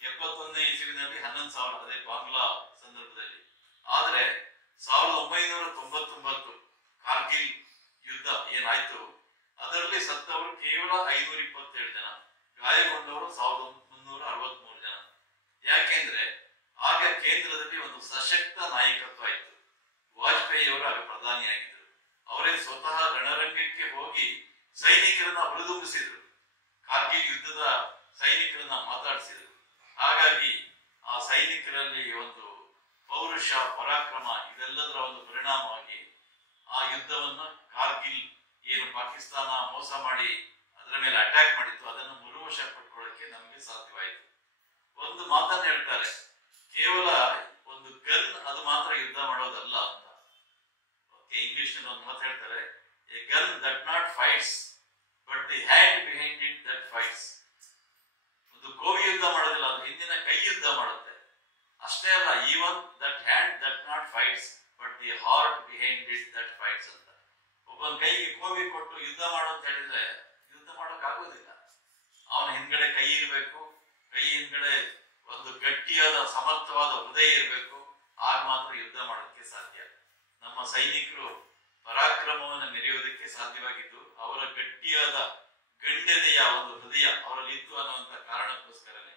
71ನೇ ಇಸವಿನಲ್ಲಿ 11,000, ಅದೇ ಬಾಂಗ್ಲಾ ಸಂದರ್ಭದಲ್ಲಿ. ಆದ್ರೆ 1999 ಕಾರ್ಗಿಲ್ ಯುದ್ಧ ಏನಾಯ್ತು, ಅದರಲ್ಲಿ ಸತ್ತವರು ಕೇವಲ 527 ಜನ, ಗಾಯಗೊಂಡವರು 1363 ಜನ. ಯಾಕೆಂದ್ರೆ ಆಗ ಕೇಂದ್ರದಲ್ಲಿ ಒಂದು ಸಶಕ್ತ ನಾಯಕತ್ವ ಇತ್ತು. ವಾಜಪೇಯಿ ಅವರು ಆಗ ಪ್ರಧಾನಿಯಾಗಿದ್ದರು. ಅವರೇ ಸ್ವತಃ ರಣರಂಗಕ್ಕೆ ಹೋಗಿ ಸೈನಿಕರನ್ನ ಹುರಿದುಂಬಿಸಿದ್ರು. ಕಾರ್ಗಿಲ್ ಯುದ್ಧದ ಸೈನಿಕರನ್ನ ಮಾತಾಡಿಸಿದ್ರು. ಹಾಗಾಗಿ ಆ ಸೈನಿಕರಲ್ಲಿ ಒಂದು ಪೌರುಷ, ಪರಾಕ್ರಮ ಇದೆಲ್ಲದರ ಒಂದು ಪರಿಣಾಮವಾಗಿ ಆ ಯುದ್ಧವನ್ನ ಕಾರ್ಗಿಲ್ ಏನು ಪಾಕಿಸ್ತಾನ ಮೋಸ ಮಾಡಿ ಅದರ ಮೇಲೆ ಅಟ್ಯಾಕ್ ಮಾಡಿತ್ತು, ಅದನ್ನು ಮರುವಶ ಪಡ್ಕೊಳ್ಳಕ್ಕೆ ನಮಗೆ ಸಾಧ್ಯವಾಯಿತು. ಒಂದು ಮಾತನ್ನು ಹೇಳ್ತಾರೆ, ಕೇವಲ ಒಂದು ಗನ್ ಅದು ಮಾತ್ರ ಯುದ್ಧ ಮಾಡೋದಲ್ಲ ಅಂತ. ಇಂಗ್ಲಿಷ್ ನಲ್ಲಿ ಒಂದು ಮಾತು ಹೇಳ್ತಾರೆ, A gun that not fights but the hand behind it that fights. ಒಂದು ಕೋವಿ ಯುದ್ಧ ಮಾಡೋದಿಲ್ಲ, ಅದು ಹಿಂದಿನ ಕೈ ಯುದ್ಧ ಮಾಡುತ್ತೆ. ಅಷ್ಟೇ ಅಲ್ಲ, even that hand that not fights but the heart behind it that fights ಅಂತ. ಒಬ್ಬನ ಕೈಗೆ ಕೋವಿ ಕೊಟ್ಟು ಯುದ್ಧ ಮಾಡು ಅಂತ ಹೇಳಿದ್ರೆ ಯುದ್ಧ ಮಾಡೋಕ್ ಆಗೋದಿಲ್ಲ. ಅವನ ಹಿಂದ್ಗಡೆ ಕೈ ಇರಬೇಕು, ಕೈ ಹಿಂದ್ಗಡೆ ಒಂದು ಗಟ್ಟಿಯಾದ ಸಮರ್ಥವಾದ ಹೃದಯ ಇರಬೇಕು. ಆಗ ಮಾತ್ರ ಯುದ್ಧ ಮಾಡೋದಕ್ಕೆ ಸಾಧ್ಯ. ನಮ್ಮ ಸೈನಿಕರು ಪರಾಕ್ರಮವನ್ನು ಮೆರೆಯುವುದಕ್ಕೆ ಸಾಧ್ಯವಾಗಿದ್ದು ಅವರ ಗಟ್ಟಿಯಾದ ಗಂಡೆದೆಯ ಒಂದು ಹೃದಯ ಅವರಲ್ಲಿ ಇತ್ತು ಅನ್ನುವಂತ ಕಾರಣಕ್ಕೋಸ್ಕರನೇ.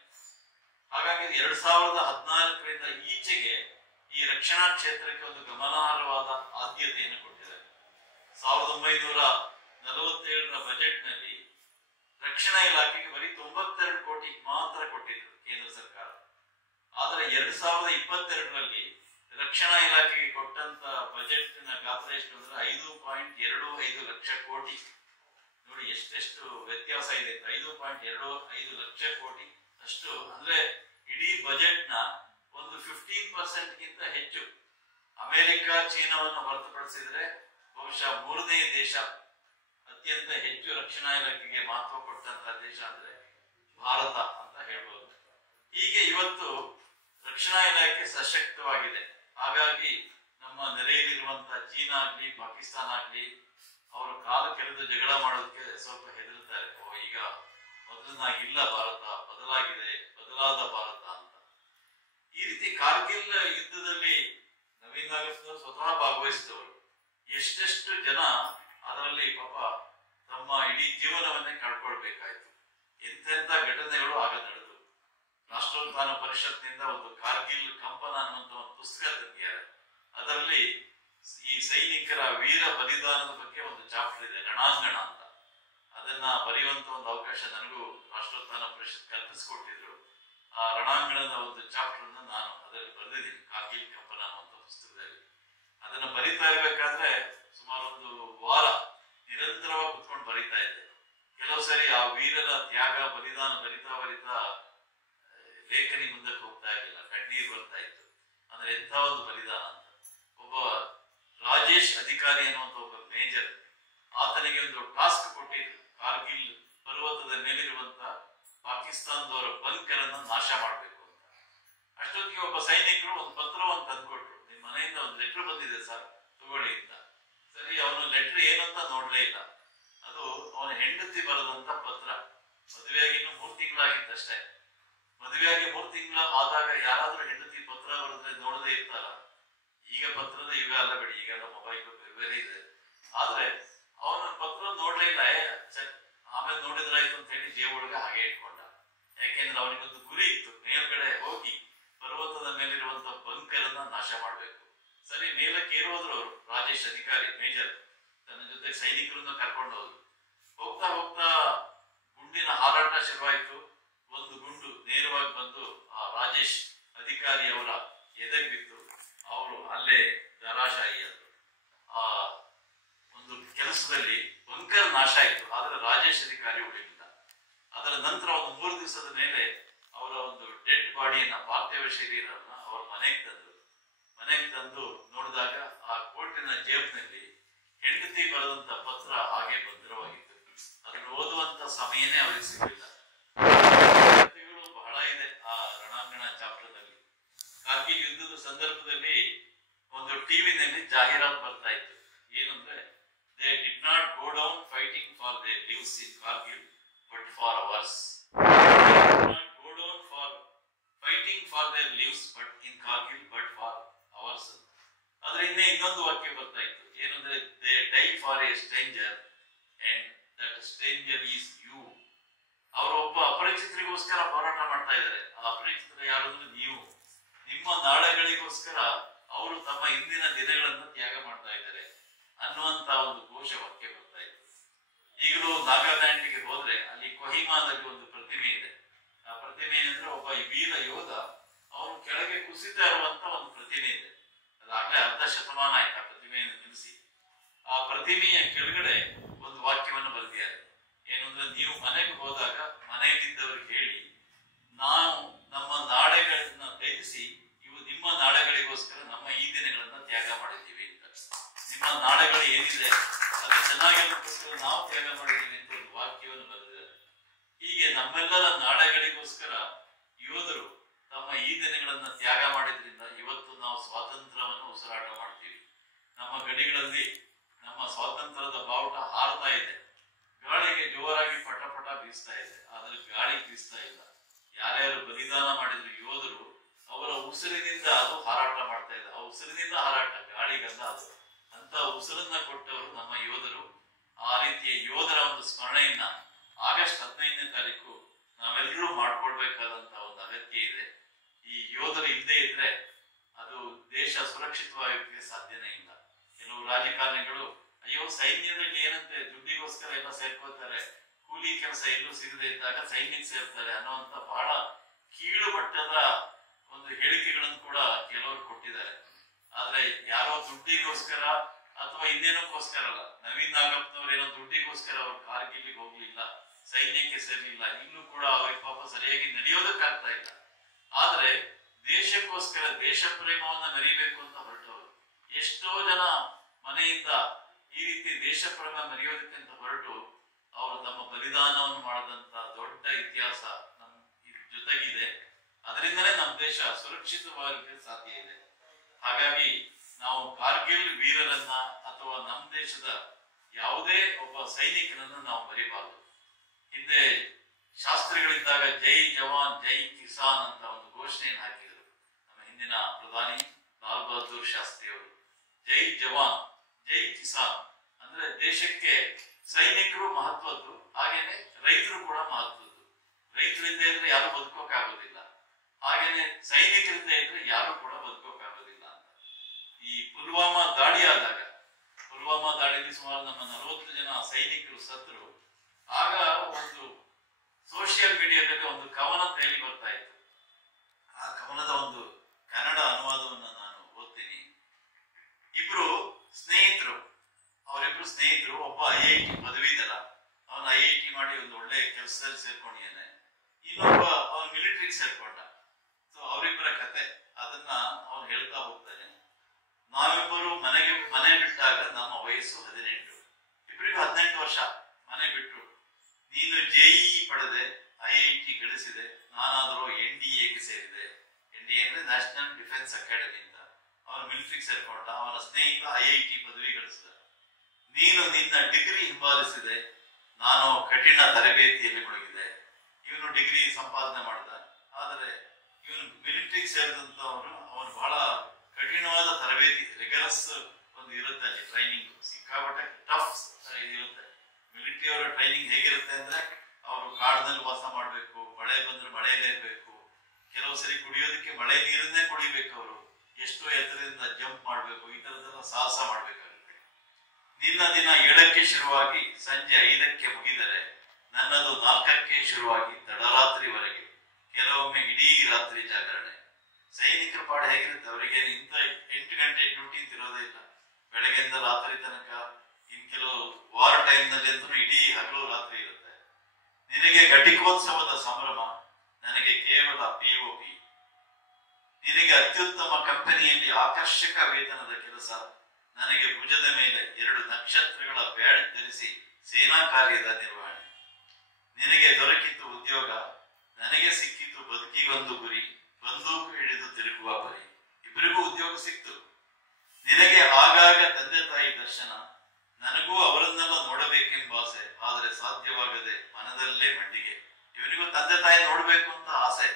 ಹಾಗಾಗಿ 2014ರಿಂದ ಈಚೆಗೆ ಈ ರಕ್ಷಣಾ ಕ್ಷೇತ್ರಕ್ಕೆ ಒಂದು ಗಮನಾರ್ಹವಾದ ಆದ್ಯತೆಯನ್ನು ಕೊಟ್ಟಿದ್ದಾರೆ. 1947ರ ಬಜೆಟ್ ನಲ್ಲಿ ರಕ್ಷಣಾ ಇಲಾಖೆಗೆ ಬರೀ 92 ಕೋಟಿ ಮಾತ್ರ ಕೊಟ್ಟಿದ್ರು ಕೇಂದ್ರ ಸರ್ಕಾರ. ಆದರೆ 2022ರಲ್ಲಿ ರಕ್ಷಣಾ ಇಲಾಖೆಗೆ ಕೊಟ್ಟಂತ ಬಜೆಟ್ ನ ಗಾತ್ರ ಎಷ್ಟು ಅಂದ್ರೆ 5.25 ಲಕ್ಷ ಕೋಟಿ. ನೋಡಿ ಎಷ್ಟೆಷ್ಟು ವ್ಯತ್ಯಾಸ ಇದೆ. 5.25 ಲಕ್ಷ ಕೋಟಿ ಅಷ್ಟು ಅಂದ್ರೆ ಇಡೀ ಬಜೆಟ್ ನ ಒಂದು 15%ಗಿಂತ ಹೆಚ್ಚು. ಅಮೆರಿಕ, ಚೀನಾವನ್ನು ಹೊರತುಪಡಿಸಿದ್ರೆ ಬಹುಶಃ 3ನೇ ದೇಶ ಅತ್ಯಂತ ಹೆಚ್ಚು ರಕ್ಷಣಾ ಇಲಾಖೆಗೆ ಮಹತ್ವ ಕೊಟ್ಟಂತ ದೇಶ ಅಂದ್ರೆ ಭಾರತ ಅಂತ ಹೇಳ್ಬೋದು. ಹೀಗೆ ಇವತ್ತು ರಕ್ಷಣಾ ಇಲಾಖೆ ಸಶಕ್ತವಾಗಿದೆ. ಹಾಗಾಗಿ ನಮ್ಮ ನೆರೆಯಲ್ಲಿರುವಂತಹ ಚೀನಾ ಆಗ್ಲಿ, ಪಾಕಿಸ್ತಾನ ಆಗ್ಲಿ, ಅವರು ಕಾಲು ಕೆರೆದು ಜಗಳ ಮಾಡೋದಕ್ಕೆ ಸ್ವಲ್ಪ ಹೆದರುತ್ತಾರೆ. ಈಗ ಮೊದಲನಾಗಿಲ್ಲ, ಭಾರತ ಬದಲಾಗಿದೆ, ಬದಲಾದ ಭಾರತ ಅಂತ. ಈ ರೀತಿ ಕಾರ್ಗಿಲ್ ಯುದ್ಧದಲ್ಲಿ ನವೀನ್ ನಾಗಪ್ಪನವರು ಸ್ವತಃ ಭಾಗವಹಿಸಿದವರು. ಎಷ್ಟೆಷ್ಟು ಜನ ಅದರಲ್ಲಿ ಪಾಪ ತಮ್ಮ ಇಡೀ ಜೀವನವನ್ನೇ ಕಳ್ಕೊಳ್ಬೇಕಾಯ್ತು. ಎಂತೆಂತ ಘಟನೆಗಳು ಆಗ ನಡೆದು. ರಾಷ್ಟ್ರೋತ್ಥಾನ ಪರಿಷತ್ನಿಂದ ಒಂದು ಕಾರ್ಗಿಲ್ ಕಂಪನ ಅನ್ನುವಂತ ಒಂದು ಪುಸ್ತಕ ತಂದಿದ್ದಾರೆ. ಅದರಲ್ಲಿ ಈ ಸೈನಿಕರ ವೀರ ಬಲಿದಾನದ ಬಗ್ಗೆ ಒಂದು ಚಾಪ್ಟರ್ ಇದೆ, ರಣಾಂಗಣ ಅಂತ. ಅದನ್ನ ಬರೆಯುವಂತ ಒಂದು ಅವಕಾಶ ನನಗೂ ರಾಷ್ಟ್ರೋತ್ಥಾನ ಪರಿಷತ್ ಕಲ್ಪಿಸಿಕೊಟ್ಟಿದ್ರು. ಆ ರಣಾಂಗಣದ ಒಂದು ಚಾಪ್ಟರ್ ಅನ್ನ ನಾನು ಅದರಲ್ಲಿ ಬರೆದಿದ್ದೀನಿ, ಕಾರ್ಗಿಲ್ ಕಂಪನ ಅನ್ನುವಂಥ ಪುಸ್ತಕದಲ್ಲಿ. ಅದನ್ನ ಬರಿತಾ ಇರ್ಬೇಕಾದ್ರೆ ಸುಮಾರು ಒಂದು ವಾರ ನಿರಂತರವಾಗಿ ಕುತ್ಕೊಂಡು ಬರಿತಾ ಇದ್ದೆ. ಕೆಲವು ಸರಿ ಆ ವೀರರ ತ್ಯಾಗ ಬಲಿದಾನ ಬರಿತಾ ಲೇಖನಿ ಮುಂದಕ್ಕೆ ಹೋಗ್ತಾ ಇರಲಿಲ್ಲ, ಕಣ್ಣೀರು ಬರ್ತಾ ಇತ್ತು. ಅಂದ್ರೆ ಎಂಥ ಒಂದು ಬಲಿದಾನ ಅಂತ. ಒಬ್ಬ ರಾಜೇಶ್ ಅಧಿಕಾರಿ ಅನ್ನುವಂಥ ಒಬ್ಬ ಮೇಜರ್, ಆತನಿಗೆ ಒಂದು ಟಾಸ್ಕ್ ಕೊಟ್ಟಿದ್ರು, ಕಾರ್ಗಿಲ್ ಪರ್ವತದ ಮೇಲಿರುವಂತ ಪಾಕಿಸ್ತಾನದವರ ಬಂಕರ್ ಅನ್ನು ನಾಶ ಮಾಡಬೇಕು ಅಂತ. ಅಷ್ಟೊತ್ತಿಗೆ ಒಬ್ಬ ಸೈನಿಕರು ಒಂದು ಪತ್ರವನ್ನು ತಂದುಕೊಟ್ರು, ನಿಮ್ಮ ಮನೆಯಿಂದ ಒಂದು ಲೆಟರ್ ಬಂದಿದೆ ಸರ್, ತಗೊಳ್ಳಿ ಅಂತ. ಸರಿ, ಅವನು ಲೆಟರ್ ಏನಂತ ನೋಡ್ಲೇ ಇಲ್ಲ. ಅದು ಅವನ ಹೆಂಡತಿ ಬರೆದಂತ ಪತ್ರ. ಮದುವೆಯಾಗಿ ಇನ್ನು 3 ತಿಂಗಳಾಗಿತ್ತಷ್ಟೇ. ಮದುವೆಯಾಗಿ 3 ತಿಂಗಳು ಆದಾಗ ಯಾರಾದ್ರೂ ಹೆಂಡತಿ ಪತ್ರ ಬರೆದ್ರೆ ನೋಡದೇ ಇರ್ತಾರ? ಈಗ ಪತ್ರದ ಯುಗ ಅಲ್ಲ ಬಿಡಿ, ಈಗೆಲ್ಲ ಮೊಬೈಲ್ ಬೇರೆ ಇದೆ. ಆದ್ರೆ ಅವನ ಪತ್ರ ನೋಡ್ಲೇ ಇಲ್ಲ. ಆಮೇಲೆ ನೋಡಿದ್ರಾಯ್ತು ಅಂತ ಹೇಳಿ ಜೇಬೊಳಗೆ ಹಾಗೆ ಇಟ್ಕೊಂಡ. ಯಾಕೆಂದ್ರೆ ಅವನಿಗೊಂದು ಗುರಿ ಇತ್ತು, ಮೇಲ್ಗಡೆ ಹೋಗಿ ಪರ್ವತದ ಮೇಲಿರುವಂತ ಬಂಕರ್ ಅನ್ನ ನಾಶ ಮಾಡ್ಬೇಕು. ಸರಿ, ಮೇಲಕ್ಕೆ ಏರೋದ್ರು ಅವರು, ರಾಜೇಶ್ ಅಧಿಕಾರಿ ಮೇಜರ್ ತನ್ನ ಜೊತೆ ಸೈನಿಕರನ್ನ ಕರ್ಕೊಂಡು ಹೋದ್ರು. ಹೋಗ್ತಾ ಹೋಗ್ತಾ ಗುಂಡಿನ ಹಾರಾಟ ಶುರುವಾಯ್ತು. ಒಂದು ಗುಂಡು ನೇರವಾಗಿ ಬಂದು ಆ ರಾಜೇಶ್ ಅಧಿಕಾರಿ ಅವರ ಎದೆಗೆ ಬಿತ್ತು. ಅವರು ಅಲ್ಲೇ ಧರಾಶಾಹಿಯಾದರು. ಆ ಒಂದು ಕೆಲಸದಲ್ಲಿ ಬಂಕರ್ ನಾಶ ಆಯಿತು, ಆದ್ರೆ ರಾಜೇಶ್ ಅಧಿಕಾರಿ ಉಳಿಲಿಲ್ಲ. ಅದರ ನಂತರ ಒಂದು 3 ದಿವಸದ ಮೇಲೆ ಅವರ ಒಂದು ಡೆಡ್ ಬಾಡಿಯನ್ನ, ಪಾರ್ಥಿವ ಶರೀರವನ್ನ ಅವರ ಮನೆಗೆ ತಂದು ನೋಡಿದಾಗ ಆ ಕೋರ್ಟಿನ ಜೇಬ್ನಲ್ಲಿ ಹೆಂಡತಿ ಬರೆದಂತ ಪತ್ರ ಹಾಗೆ ಭದ್ರವಾಗಿತ್ತು. ಅದನ್ನು ಓದುವಂತ ಸಮಯನೇ ಅವರಿಗೆ ಸಿಗಲಿಲ್ಲ. ಕಥೆಗಳು ಬಹಳ ಇದೆ ಆ ರಣಾಂಗಣ ಚಾಪ್ಟರ್ ನಲ್ಲಿ. ಕಾರ್ಗಿಲ್ ಯುದ್ಧದ ಸಂದರ್ಭದಲ್ಲಿ ಒಂದು ಟಿವಿನಲ್ಲಿ ಜಾಹೀರಾತು ಬರ್ತಾ ಇತ್ತು. ಏನಂದ್ರೆ, they did not go down fighting for their lives in Kargil but for ours. Go down for fighting for their lives but in Kargil but for ours. ಆದ್ರೆ ಇನ್ನೊಂದು ವಾಕ್ಯ ಬರ್ತಾ ಇತ್ತು, ಏನಂದ್ರೆ, they die for a stranger and that stranger is you. ಅವರು ಒಬ್ಬ ಅಪರಿಚಿತರಿಗೋಸ್ಕರ ಹೋರಾಟ ಮಾಡ್ತಾ ಇದ್ದಾರೆ. ಆ ಅಪರಿಚಿತರು ಯಾರು ಅಂದ್ರೆ ನೀವು. ನಿಮ್ಮ ನಾಳೆಗಳಿಗೋಸ್ಕರ ಅವರು ತಮ್ಮ ಇಂದಿನ ದಿನಗಳನ್ನು ತ್ಯಾಗ ಮಾಡ್ತಾ ಇದ್ದಾರೆ ಅನ್ನುವಂತ ಒಂದು ಘೋಷವಾಕ್ಯ ಬರ್ತಾ ಇತ್ತು. ಈಗಲೂ ನಾಗಾಲ್ಯಾಂಡ್ಗೆ ಹೋದ್ರೆ ಅಲ್ಲಿ ಕೊಹಿಮಾದಲ್ಲಿ ಒಂದು ಪ್ರತಿಮೆ ಇದೆ. ಆ ಪ್ರತಿಮೆ ಅಂದ್ರೆ ಒಬ್ಬ ವೀರ ಯೋಧ ಅವನು ಕೆಳಗೆ ಕುಸಿತಾ ಇರುವಂತ ಒಂದು ಪ್ರತಿಮೆ ಇದೆ. ಅದಾಗ್ಲೇ ಅರ್ಧ ಶತಮಾನ ಆಯ್ತು ಆ ಪ್ರತಿಮೆಯನ್ನು ನಿಲ್ಲಿಸಿ. ಆ ಪ್ರತಿಮೆಯ ಕೆಳಗಡೆ ಒಂದು ವಾಕ್ಯವನ್ನು ಬರೆದಿದ್ದಾರೆ. ಏನು ಅಂದ್ರೆ, ನೀವು ಮನೆಗೆ ಹೋದಾಗ ಮನೆಯಲ್ಲಿದ್ದವರಿಗೆ ಹೇಳಿ, ನಾವು ನಮ್ಮ ನಾಳೆಗಳನ್ನ ತ್ಯಜಿಸಿ ಇವು ನಿಮ್ಮ ನಾಳೆಗಳಿಗೋಸ್ಕರ ನಮ್ಮ ಈ ದಿನಗಳನ್ನ ತ್ಯಾಗ ಮಾಡಿದ್ದೀವಿ ಅಂತ. ನಿಮ್ಮ ನಾಳೆಗಳು ಏನಿದೆ ಅದು ಚೆನ್ನಾಗಿರೋದಕ್ಕೋಸ್ಕರ ನಾವು ತ್ಯಾಗ ಮಾಡಿದ್ದೀವಿ ಅಂತ ಒಂದು ವಾಕ್ಯವನ್ನು ಬರೆದಿದ್ದಾರೆ. ಹೀಗೆ ನಮ್ಮೆಲ್ಲರ ನಾಳೆಗಳಿಗೋಸ್ಕರ ಯೋಧರು ತಮ್ಮ ಈ ದಿನಗಳನ್ನ ತ್ಯಾಗ ಮಾಡಿದ್ರಿಂದ ಇವತ್ತು ನಾವು ಸ್ವಾತಂತ್ರ್ಯವನ್ನು ಉಸಿರಾಟ ಮಾಡ್ತೀವಿ. ನಮ್ಮ ಗಡಿಗಳಲ್ಲಿ ನಮ್ಮ ಸ್ವಾತಂತ್ರ್ಯದ ಬಾವುಟ ಹಾರತಾ ಇದೆ. ಗಾಳಿಗೆ ಜೋರಾಗಿ ಪಟ ಪಟ ಬೀಸ್ತಾ ಇದೆ, ಆದ್ರೆ ಗಾಳಿ ಬೀಸ್ತಾ ಇಲ್ಲ. ಯಾರ್ಯಾರು ಬಲಿದಾನ ಮಾಡಿದ್ರು ಯೋಧರು, ಅವರ ಉಸಿರಿನಿಂದ ಅದು ಹಾರಾಟ ಮಾಡ್ತಾ ಇದೆ. ಆ ಉಸಿರಿನಿಂದ ಹಾರಾಟ, ಗಾಳಿಗಲ್ಲ ಅದು. ಅಂತ ಉಸಿರನ್ನ ಕೊಟ್ಟವರು ನಮ್ಮ ಯೋಧರು. ಆ ರೀತಿಯ ಯೋಧರ ಒಂದು ಸ್ಮರಣೆಯನ್ನ ಆಗಸ್ಟ್ 15ನೇ ತಾರೀಕು ನಾವೆಲ್ಲರೂ ಮಾಡ್ಕೊಳ್ಬೇಕಾದಂತ ಒಂದು ಅಗತ್ಯ ಇದೆ. ಈ ಯೋಧರು ಇಲ್ಲದೆ ಇದ್ರೆ ಅದು ದೇಶ ಸುರಕ್ಷಿತವಾಗಿರ್ಲಿಕ್ಕೆ ಸಾಧ್ಯನೇ ಇಲ್ಲ. ಕೆಲವು ರಾಜಕಾರಣಿಗಳು, ಅಯ್ಯೋ ಸೈನ್ಯದಲ್ಲಿ ಏನಂತೆ ದುಡ್ಡಿಗೋಸ್ಕರ ಎಲ್ಲ ಸೇರ್ಕೋತಾರೆ, ಕೂಲಿ ಕೆಲಸ ಎಲ್ಲೂ ಸಿಗದೆ ಇದ್ದಾಗ ಸೈನ್ಯಕ್ಕೆ ಸೇರ್ತಾರೆ ಅನ್ನುವಂತ ಬಹಳ ಕೀಳು ಮಟ್ಟದ ಒಂದು ಹೇಳಿಕೆಗಳನ್ನು ಕೂಡ ಕೆಲವರು ಕೊಟ್ಟಿದ್ದಾರೆ. ಆದ್ರೆ ಯಾರೋ ದುಡ್ಡಿಗೋಸ್ಕರ ಅಥವಾ ಇನ್ನೇನಕ್ಕೋಸ್ಕರ ಅಲ್ಲ. ನವೀನ್ ನಾಗಪ್ಪನವ್ರು ಏನೋ ದುಡ್ಡಿಗೋಸ್ಕರ ಅವ್ರು ಕಾರ್ಗಿಲ್ಗೆ ಹೋಗ್ಲಿಲ್ಲ, ಸೈನ್ಯಕ್ಕೆ ಸೇರ್ಲಿಲ್ಲ. ಇಲ್ಲೂ ಕೂಡ ಅವ್ರಿಗೆ ಪಾಪ ಸರಿಯಾಗಿ ನಡೆಯೋದಕ್ಕಾಗ್ತಾ ಇಲ್ಲ. ಆದ್ರೆ ದೇಶಕ್ಕೋಸ್ಕರ ದೇಶ ಪ್ರೇಮವನ್ನ ಮೆರಿಬೇಕು ಅಂತ ಹೊರಟವರು ಎಷ್ಟೋ ಜನ ಮನೆಯಿಂದ ಈ ರೀತಿ ದೇಶ ಪ್ರೇಮ ಮೆರೆಯೋದಕ್ಕಿಂತ ಹೊರಟು ಅವರು ತಮ್ಮ ಬಲಿದಾನವನ್ನು ಮಾಡದಂತ ದೊಡ್ಡ ಇತಿಹಾಸ ನಮ್ಮ ಜೊತೆಗಿದೆ. ಅದರಿಂದಲೇ ನಮ್ಮ ದೇಶ ಸುರಕ್ಷಿತವಾಗಿ ಸಾಧ್ಯ ಇದೆ. ಹಾಗಾಗಿ ನಾವು ಕಾರ್ಗಿಲ್ ವೀರರನ್ನ ಅಥವಾ ನಮ್ಮ ದೇಶದ ಯಾವುದೇ ಒಬ್ಬ ಸೈನಿಕನನ್ನು ನಾವು ಮರಿಬಾರದು. ಹಿಂದೆ ಶಾಸ್ತ್ರಿಗಳಿದ್ದಾಗ ಜೈ ಜವಾನ್ ಜೈ ಕಿಸಾನ್ ಅಂತ ಒಂದು ಘೋಷಣೆಯನ್ನು ಹಾಕಿದರು ನಮ್ಮ ಹಿಂದಿನ ಪ್ರಧಾನಿ ಲಾಲ್ ಬಹದ್ದೂರ್ ಶಾಸ್ತ್ರಿ ಅವರು. ಜೈ ಜವಾನ್ ಜೈ ಕಿಸಾನ್ ಅಂದ್ರೆ ದೇಶಕ್ಕೆ ಸೈನಿಕರು ಮಹತ್ವದ್ದು, ಹಾಗೇನೆ ರೈತರು ಕೂಡ ಮಹತ್ವದ್ದು. ರೈತರಿಂದ ಇದ್ರೆ ಯಾರು ಬದುಕೋಕಾಗೋದಿಲ್ಲ, ಹಾಗೇನೆ ಸೈನಿಕರಿಂದ ಇದ್ರೆ ಯಾರು ಕೂಡ ಬದುಕೋಕಾಗೋದಿಲ್ಲ ಅಂತ. ಈ ಪುಲ್ವಾಮಾ ದಾಳಿ ಆದಾಗ, ಪುಲ್ವಾಮಾ ದಾಳಿಯಲ್ಲಿ ಸುಮಾರು ನಮ್ಮ 40 ಜನ ಸೈನಿಕರು ಸತ್ರು. ಆಗ ಒಂದು ಸೋಷಿಯಲ್ ಮೀಡಿಯಾದಲ್ಲಿ ಒಂದು ಕವನ ತೇಲಿ ಬರ್ತಾ ಇತ್ತು. ಆ ಕವನದ ಒಂದು ಕನ್ನಡ ಅನುವಾದವನ್ನು ನಾನು ಓದ್ತೀನಿ. ಇಬ್ರು ಸ್ನೇಹಿತರು, ಅವರಿಬ್ರು ಸ್ನೇಹಿತರು. ಒಬ್ಬ IIT ಪದವೀಧರ, ಅವನು IIT ಮಾಡಿ ಒಂದು ಒಳ್ಳೆ ಕೆಲಸದಲ್ಲಿ ಸೇರ್ಕೊಂಡಿದ್ದಾನೆ. ಇನ್ನೊಬ್ಬ ಅವನು ಮಿಲಿಟರಿಗೆ ಸೇರ್ಕೊಂಡ. ಸೊ ಅವರಿಬ್ಬರ ಕತೆ ಅದನ್ನ ಅವನು ಹೇಳ್ತಾ ಹೋಗ್ತಾನೆ. ನಾವಿಬ್ಬರು ಮನೆ ಬಿಟ್ಟಾಗ ನಮ್ಮ ವಯಸ್ಸು 18, ಇಬ್ಬರಿಗೂ 18 ವರ್ಷ. ಮನೆ ಬಿಟ್ರು. ನೀನು JEE ಪಡೆದೆ, IIT ಗಳಿಸಿದೆ, ನಾನಾದರೂ NDAಗೆ ಸೇರಿದೆ. NDA ಅಂದ್ರೆ ನ್ಯಾಷನಲ್ ಡಿಫೆನ್ಸ್ ಅಕಾಡೆಮಿ ಅಂತ. ಅವನು ಮಿಲಿಟರಿಗೆ ಸೇರ್ಕೊಂಡ. ಅವನ ಸ್ನೇಹಿತ IIT ಪದವಿ ಗಳಿಸಿದ. ನೀನು ನಿನ್ನ ಡಿಗ್ರಿ ಹಿಂಬಾಲಿಸಿದೆ, ನಾನು ಕಠಿಣ ತರಬೇತಿಯಲ್ಲಿ ಮುಳುಗಿದೆ. ಇವನು ಡಿಗ್ರಿ ಸಂಪಾದನೆ ಮಾಡಿದ. ಆದರೆ ಇವನು ಮಿಲಿಟರಿಗೆ ಸೇರಿದಂತವನು, ಅವನು ಬಹಳ ಕಠಿಣವಾದ ತರಬೇತಿ, ರಿಗರಸ್ ಒಂದು ಇರುತ್ತೆ ಅಲ್ಲಿ ಟ್ರೈನಿಂಗ್, ಸಿಕ್ಕಾಪಟ್ಟೆ ಟಫ್ ಇರುತ್ತೆ. ಮಿಲಿಟರಿ ಅವರ ಟ್ರೈನಿಂಗ್ ಹೇಗಿರುತ್ತೆ ಅಂದ್ರೆ, ಅವರು ಕಾಡಿನಲ್ಲಿ ವಾಸ ಮಾಡಬೇಕು, ಮಳೆ ಬಂದ್ರೆ ಮಳೆಯಲ್ಲೇ ಇರಬೇಕು, ಕೆಲವು ಸರಿ ಕುಡಿಯೋದಕ್ಕೆ ಮಳೆ ನೀರನ್ನೇ ಕುಡಿಬೇಕು, ಅವರು ಎಷ್ಟೋ ಎತ್ತರದಿಂದ ಜಂಪ್ ಮಾಡಬೇಕು, ಈ ತರದೆಲ್ಲ ಸಾಹಸ ಮಾಡ್ಬೇಕಾಗುತ್ತೆ. ನಿನ್ನ ದಿನ 7ಕ್ಕೆ ಶುರುವಾಗಿ ಸಂಜೆ 5ಕ್ಕೆ ಮುಗಿದರೆ, ನನ್ನದು 4ಕ್ಕೆ ಶುರುವಾಗಿ ತಡರಾತ್ರಿವರೆಗೆ, ಕೆಲವೊಮ್ಮೆ ಇಡೀ ರಾತ್ರಿ ಜಾಗರಣೆ. ಸೈನಿಕರ ಪಾಠ ಹೇಗಿರುತ್ತೆ, ಅವರಿಗೆ ಇಂಥ 8 ಗಂಟೆ ಡ್ಯೂಟಿ ಇರೋದೇ ಇಲ್ಲ. ಬೆಳಗ್ಗೆಯಿಂದ ರಾತ್ರಿ ತನಕ. ಇನ್ ಕೆಲವು ವಾರ್ ಟೈಮ್ ನಲ್ಲಿ ಅಂತೂ ಇಡೀ ಹಗಲು ರಾತ್ರಿ ಇರುತ್ತೆ. ನಿನಗೆ ಘಟಿಕೋತ್ಸವದ ಸಂಭ್ರಮ, ನನಗೆ ಕೇವಲ POP. ನಿನಗೆ ಅತ್ಯುತ್ತಮ ಕಂಪನಿಯಲ್ಲಿ ಆಕರ್ಷಕ ವೇತನದ ಕೆಲಸ, ನನಗೆ ಭುಜದ ಮೇಲೆ 2 ನಕ್ಷತ್ರಗಳ ಬ್ಯಾಡ್ಜ್ ಧರಿಸಿ ಸೇನಾ ಕಾರ್ಯದ ನಿರ್ವಹಣೆ. ನಿನಗೆ ದೊರಕಿತು ಉದ್ಯೋಗ, ನನಗೆ ಸಿಕ್ಕಿತು ಬದುಕಿಗೊಂದು ಗುರಿ, ಬಂದೂಕು ಹಿಡಿದು ತಿರುಗುವ ಪರಿ. ಇಬ್ಬರಿಗೂ ಉದ್ಯೋಗ ಸಿಕ್ತು. ನಿನಗೆ ಆಗಾಗ ತಂದೆ ತಾಯಿ ದರ್ಶನ, ನನಗೂ ಅವರನ್ನೆಲ್ಲ ನೋಡಬೇಕೆಂಬ ಆಸೆ, ಆದರೆ ಸಾಧ್ಯವಾಗದೆ ಮನದಲ್ಲೇ ಮಂಡಿಗೆ. ಇವನಿಗೂ ತಂದೆ ತಾಯಿ ನೋಡ್ಬೇಕು ಅಂತ ಆಸೆ,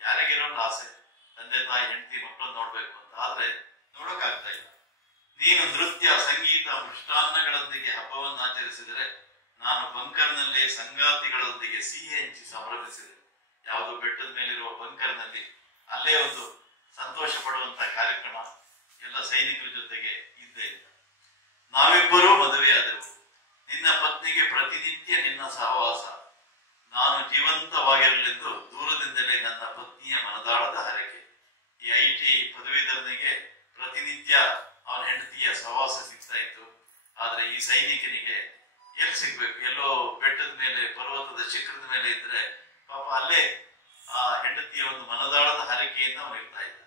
ಯಾರಿಗಿರೋಲ್ಲ ಆಸೆ, ತಂದೆ ತಾಯಿ ಹೆಂಡತಿ ಮಕ್ಕಳನ್ನ ನೋಡ್ಬೇಕು ಅಂತ. ಆದ್ರೆ ನೋಡೋಕ್ಕಾಗ್ತಾ ಇಲ್ಲ. ನೀನು ನೃತ್ಯ, ಸಂಗೀತ, ಮೃಷ್ಟಾನ್ನಗಳೊಂದಿಗೆ ಹಬ್ಬವನ್ನು ಆಚರಿಸಿದರೆ, ನಾನು ಬಂಕರ್ನಲ್ಲೇ ಸಂಗಾತಿಗಳೊಂದಿಗೆ ಸಿಹಿ ಹಂಚಿ ಸಂಭ್ರಮಿಸಿದೆ. ಯಾವುದು ಬೆಟ್ಟದ ಮೇಲಿರುವ ಬಂಕರ್ನಲ್ಲಿ, ಅಲ್ಲೇ ಒಂದು ಸಂತೋಷ ಪಡುವಂತ ಕಾರ್ಯಕ್ರಮ, ಎಲ್ಲ ಸೈನಿಕರ ಜೊತೆಗೆ ಇದ್ದೇ ಇಲ್ಲ. ನಾವಿಬ್ಬರೂ ಮದುವೆಯಾದೆವು. ನಿನ್ನ ಪತ್ನಿಗೆ ಪ್ರತಿನಿತ್ಯ ನಿನ್ನ ಸಹವಾಸ, ನಾನು ಜೀವಂತವಾಗಿರಲೆಂದು ದೂರದಿಂದಲೇ ನನ್ನ ಪತ್ನಿಯ ಮನದಾಳದ ಹರಕೆ. ಈ IT ಪದವೀಧರನಿಗೆ ಪ್ರತಿನಿತ್ಯ ಅವನ ಹೆಂಡತಿಯ ಸಹವಾಸ ಸಿಗ್ತಾ ಇತ್ತು. ಆದ್ರೆ ಈ ಸೈನಿಕನಿಗೆ ಎಲ್ಲಿ ಸಿಗ್ಬೇಕು? ಎಲ್ಲೋ ಬೆಟ್ಟದ ಮೇಲೆ, ಪರ್ವತದ ಶಿಖರದ ಮೇಲೆ ಇದ್ರೆ ಪಾಪ ಅಲ್ಲೇ ಆ ಹೆಂಡತಿಯ ಒಂದು ಮನದಾಳದ ಹರಕೆಯಿಂದ ಅವನು ಇರ್ತಾ ಇದ್ದ.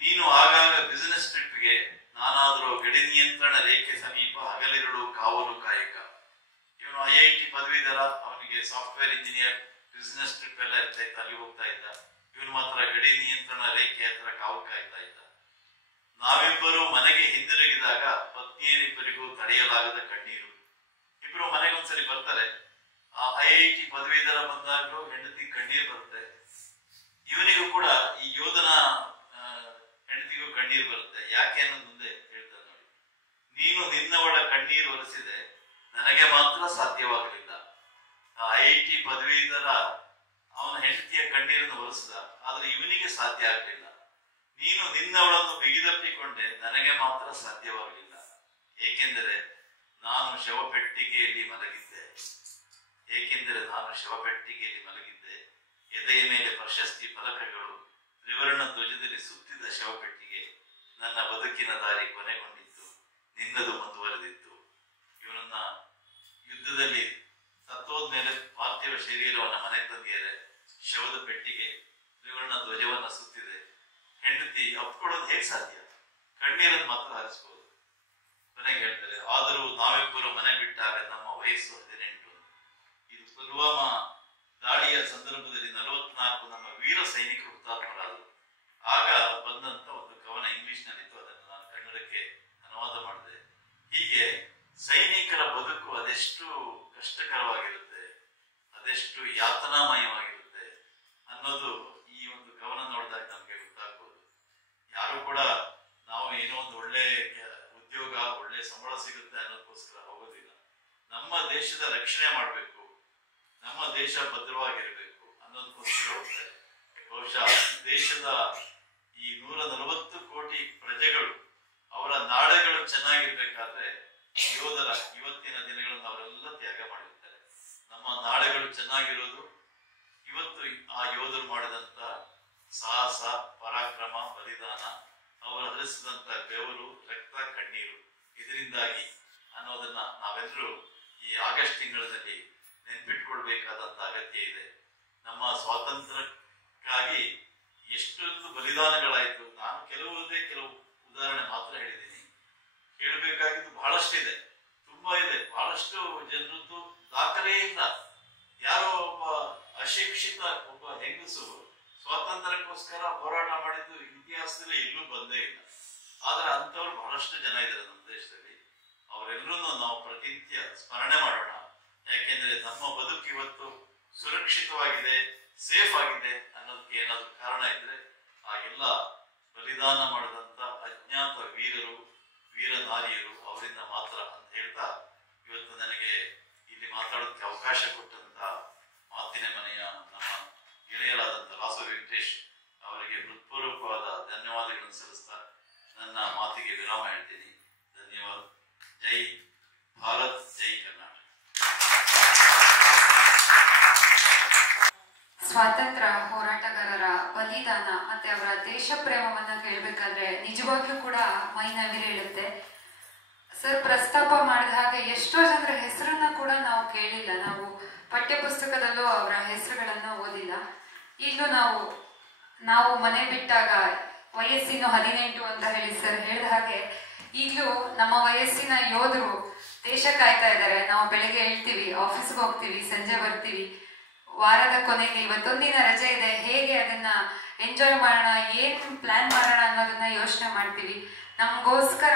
ನೀನು ಆಗಾಗ ಬಿಸಿನೆಸ್ ಟ್ರಿಪ್ಗೆ, ನಾನಾದರೂ ಗಡಿ ನಿಯಂತ್ರಣ ರೇಖೆ ಸಮೀಪ ಹಗಲಿರುಳು ಕಾವಲು ಕಾಯಕ. ಇವನು IIT ಪದವೀಧರ, ಅವನಿಗೆ ಸಾಫ್ಟ್ವೇರ್ ಇಂಜಿನಿಯರ್, ಬಿಸಿನೆಸ್ ಟ್ರಿಪ್ ಎಲ್ಲ ಇರ್ತಾ ಇತ್ತು, ಅಲ್ಲಿ ಹೋಗ್ತಾ ಇದ್ದ. ಇವನು ಮಾತ್ರ ಗಡಿ ನಿಯಂತ್ರಣ ರೇಖೆ ಹತ್ರ ಕಾವಲು ಕಾಯ್ತಾ ಇದ್ದ. ನಾವಿಬ್ಬರು ಮನೆಗೆ ಹಿಂದಿರುಗಿದಾಗ ಪತ್ನಿಯರಿಬ್ಬರಿಗೂ ತಡೆಯಲಾಗದ ಕಣ್ಣೀರು. ಇಬ್ರು ಮನೆಗೆ ಒಂದ್ಸರಿ ಬರ್ತಾರೆ. ಆ IIT ಪದವೀಧರ ಬಂದಾಗ್ಲೂ ಹೆಂಡತಿ ಕಣ್ಣೀರು ಬರುತ್ತೆ. ಇವನಿಗೂ ಕೂಡ, ಈ ಯೋಧನ ಹೆಂಡತಿಗೂ ಕಣ್ಣೀರು ಬರುತ್ತೆ. ಯಾಕೆ ಅನ್ನೋದು ಮುಂದೆ ಹೇಳ್ತಾರೆ ನೋಡಿ. ನೀನು ನಿನ್ನವಳ ಕಣ್ಣೀರು ಒರೆಸಿದೆ, ನನಗೆ ಮಾತ್ರ ಸಾಧ್ಯವಾಗಲಿಲ್ಲ. ಆ IIT ಪದವೀಧರ ಅವನ ಹೆಂಡತಿಯ ಕಣ್ಣೀರನ್ನು ಒರೆಸಿದ, ಆದ್ರೆ ಇವನಿಗೆ ಸಾಧ್ಯ ಆಗಲಿಲ್ಲ. ನೀನು ನಿನ್ನವಳನ್ನು ಬಿಗಿದಪ್ಪಿಕೊಂಡೆ, ನನಗೆ ಮಾತ್ರ ಸಾಧ್ಯವಾಗಲಿಲ್ಲ. ಏಕೆಂದರೆ ನಾನು ಶವಪೆಟ್ಟಿಗೆಯಲ್ಲಿ ಮಲಗಿದ್ದೆ. ಎದೆಯ ಮೇಲೆ ಪ್ರಶಸ್ತಿ ಫಲಕಗಳು, ತ್ರಿವರ್ಣ ಧ್ವಜದಲ್ಲಿ ಸುತ್ತಿದ ಶವಪೆಟ್ಟಿಗೆ. ನನ್ನ ಬದುಕಿನ ದಾರಿ ಕೊನೆಗೊಂಡಿತ್ತು, ನಿನ್ನದು ಮುಂದುವರೆದಿತ್ತು. ಇವನನ್ನ ಯುದ್ಧದಲ್ಲಿ ಸತ್ತೋದ್ಮೇಲೆ ಪಾರ್ಥಿವ ಶರೀರವನ್ನ ಮನೆಗೆ ತಂದಿದ್ದಾರೆ. ಶವದ ಪೆಟ್ಟಿಗೆ ತ್ರಿವರ್ಣ ಧ್ವಜವನ್ನ ಸುತ್ತಿದೆ. ಹೆಂಡತಿ ಅಪ್ಕೊಳ್ಳೋದು ಹೇಗೆ ಸಾಧ್ಯ? ಕಣ್ಣೀರನ್ನು ಮಾತ್ರ ಹರಿಸ್ಬೋದು. ಕೊನೆಗೆ ಹೇಳ್ತಾರೆ, ಆದರೂ ನಾವಿಬ್ಬರು ಮನೆ ಬಿಟ್ಟಾಗ ನಮ್ಮ ವಯಸ್ಸು 18. ಇದು ಪುಲ್ವಾಮಾ ದಾಳಿಯ ಸಂದರ್ಭದಲ್ಲಿ 44 ನಮ್ಮ ವೀರ ಸೈನಿಕರು ಹುತಾತ್ಮರಾದರು. ಆಗ ಬಂದಂತ ಒಂದು ಕವನ ಇಂಗ್ಲಿಷ್ ನಲ್ಲಿತ್ತು, ಅದನ್ನು ನಾನು ಕನ್ನಡಕ್ಕೆ ಅನುವಾದ ಮಾಡಿದೆ. ಹೀಗೆ ಸೈನಿಕರ ಬದುಕು ಅದೆಷ್ಟು ಕಷ್ಟಕರವಾಗಿರುತ್ತೆ, ಅದೆಷ್ಟು ಯಾತನಾಮಯವಾಗಿರುತ್ತೆ ಅನ್ನೋದು ಈ ಒಂದು ಕವನ ನೋಡಿದಾಗ ನಮ್ಗೆ ಗೊತ್ತಾಗ್ಬೋದು. ಯಾರು ಕೂಡ ನಾವು ಏನೋ ಒಂದು ಒಳ್ಳೆ ಉದ್ಯೋಗ, ಒಳ್ಳೆ ಸಂಬಳ ಸಿಗುತ್ತೆ ಅನ್ನೋದಕ್ಕೋಸ್ಕರ ಹೋಗೋದಿಲ್ಲ. ನಮ್ಮ ದೇಶದ ರಕ್ಷಣೆ ಮಾಡಬೇಕು, ನಮ್ಮ ದೇಶ ಭದ್ರವಾಗಿರ್ಬೇಕು ಅನ್ನೋದಕ್ಕೋಸ್ಕರ ಹೋಗ್ತಾರೆ. ಬಹುಶಃ ದೇಶದ ಈ 140 ಕೋಟಿ ಪ್ರಜೆಗಳು ಚೆನ್ನಾಗಿರ್ಬೇಕಾದ್ರೆ ಯೋಧರ ಇವತ್ತಿನ ದಿನಗಳನ್ನು ಅವರೆಲ್ಲ ತ್ಯಾಗ ಮಾಡಿರ್ತಾರೆ. ನಮ್ಮ ನಾಳೆಗಳು ಚೆನ್ನಾಗಿರೋದು ಇವತ್ತು ಆ ಯೋಧರು ಮಾಡಿದಂತ ಸಾಹಸ, ಪರಾಕ್ರಮ, ಬಲಿದಾನ, ಅವರು ಹರಿಸಿದಂತ ಬೆವರು, ರಕ್ತ, ಕಣ್ಣೀರು ಇದರಿಂದಾಗಿ ಅನ್ನೋದನ್ನ ನಾವೆಲ್ಲರೂ ಈ ಆಗಸ್ಟ್ ತಿಂಗಳಲ್ಲಿ ನೆನ್ಪಿಟ್ಕೊಳ್ಬೇಕಾದಂತ ಅಗತ್ಯ ಇದೆ. ನಮ್ಮ ಸ್ವಾತಂತ್ರ್ಯಕ್ಕಾಗಿ ಎಷ್ಟೊಂದು ಬಲಿದಾನಗಳಾಯ್ತು. ನಾನು ಕೆಲವು ಉದಾಹರಣೆ ಮಾತ್ರ ಹೇಳಿದ್ದೀನಿ. ಹೇಳಬೇಕಾಗಿದ್ದು ಬಹಳಷ್ಟಿದೆ, ತುಂಬಾ ಇದೆ. ಬಹಳಷ್ಟು ಜನರದ್ದು ದಾಖಲೆ ಇಲ್ಲ. ಯಾರೋ ಒಬ್ಬ ಅಶಿಕ್ಷಿತ ಒಬ್ಬ ಹೆಂಗಸು ಸ್ವಾತಂತ್ರ್ಯಕ್ಕೋಸ್ಕರ ಹೋರಾಟ ಮಾಡಿದ್ದು ಇತಿಹಾಸದಲ್ಲಿ ಎಲ್ಲೂ ಬಂದೇ ಇಲ್ಲ. ಆದ್ರೆ ಅಂತವ್ರು ಬಹಳಷ್ಟು ಜನ ಇದ್ದಾರೆ ನಮ್ಮ ದೇಶದಲ್ಲಿ. ಅವರೆಲ್ಲರೂ ನಾವು ಪ್ರತಿನಿತ್ಯ ಸ್ಮರಣೆ ಮಾಡೋಣ. ಯಾಕೆಂದ್ರೆ ನಮ್ಮ ಬದುಕು ಇವತ್ತು ಸುರಕ್ಷಿತವಾಗಿದೆ, ಸೇಫ್ ಆಗಿದೆ ಅನ್ನೋದಕ್ಕೆ ಏನಾದ್ರು ಕಾರಣ ಇದ್ರೆ ಆ ಎಲ್ಲ ಬಲಿದಾನ ಮಾಡಿದಂತ ಅಜ್ಞಾತ ವೀರರು, ವೀರ ನಾರಿಯರು ಅವರಿಂದ ಮಾತ್ರ ಅಂತ ಹೇಳ್ತಾ, ಇವತ್ತು ನನಗೆ ಇಲ್ಲಿ ಮಾತಾಡೋದಕ್ಕೆ ಅವಕಾಶ ಕೊಟ್ಟಂತ ಮಾತಿನ ಮನೆಯ ನಮ್ಮ ಗೆಳೆಯರಾದಂತ ಲಾಸು ವೆಂಕಟೇಶ್ ಅವರಿಗೆ ಹೃತ್ಪೂರ್ವಕವಾದ ಧನ್ಯವಾದಗಳನ್ನು ಸಲ್ಲಿಸ್ತಾ ನನ್ನ ಮಾತಿಗೆ ವಿರಾಮ ಹೇಳ್ತೀನಿ. ಧನ್ಯವಾದ. ಜೈ ಭಾರತ್, ಜೈ ಕರ್ನಾಟಕ. ಸ್ವಾತಂತ್ರ್ಯ ಹೋರಾಟಗಾರರ ಬಲಿದಾನ ಮತ್ತೆ ಅವರ ದೇಶ ಪ್ರೇಮವನ್ನ ಕೇಳಬೇಕಾದ್ರೆ ನಿಜವಾಗ್ಲೂ ಕೂಡ ಮೈ ನವಿರೇಳುತ್ತೆ. ಸರ್ ಪ್ರಸ್ತಾಪ ಮಾಡಿದ ಹಾಗೆ ಎಷ್ಟೋ ಜನರ ಹೆಸರನ್ನ ಕೂಡ ನಾವು ಕೇಳಿಲ್ಲ. ನಾವು ಪಠ್ಯ ಪುಸ್ತಕದಲ್ಲೂ ಅವರ ಹೆಸರುಗಳನ್ನ ಓದಿಲ್ಲ. ಈಗಲೂ ನಾವು ಮನೆ ಬಿಟ್ಟಾಗ ವಯಸ್ಸಿನ 18 ಅಂತ ಹೇಳಿ ಸರ್ ಹೇಳಿದ ಹಾಗೆ ಈಗಲೂ ನಮ್ಮ ವಯಸ್ಸಿನ ಯೋಧರು ದೇಶ ಕಾಯ್ತಾ ಇದ್ದಾರೆ. ನಾವು ಬೆಳಗ್ಗೆ ಹೇಳ್ತೀವಿ, ಆಫೀಸ್ಗೆ ಹೋಗ್ತೀವಿ, ಸಂಜೆ ಬರ್ತೀವಿ. ವಾರದ ಕೊನೆಗೆ ಇವತ್ತೊಂದಿನ ರಜೆ ಇದೆ, ಹೇಗೆ ಅದನ್ನ ಎಂಜಾಯ್ ಮಾಡೋಣ, ಏನ್ ಪ್ಲಾನ್ ಮಾಡೋಣ ಅನ್ನೋದನ್ನ ಯೋಚನೆ ಮಾಡ್ತೀವಿ. ನಮಗೋಸ್ಕರ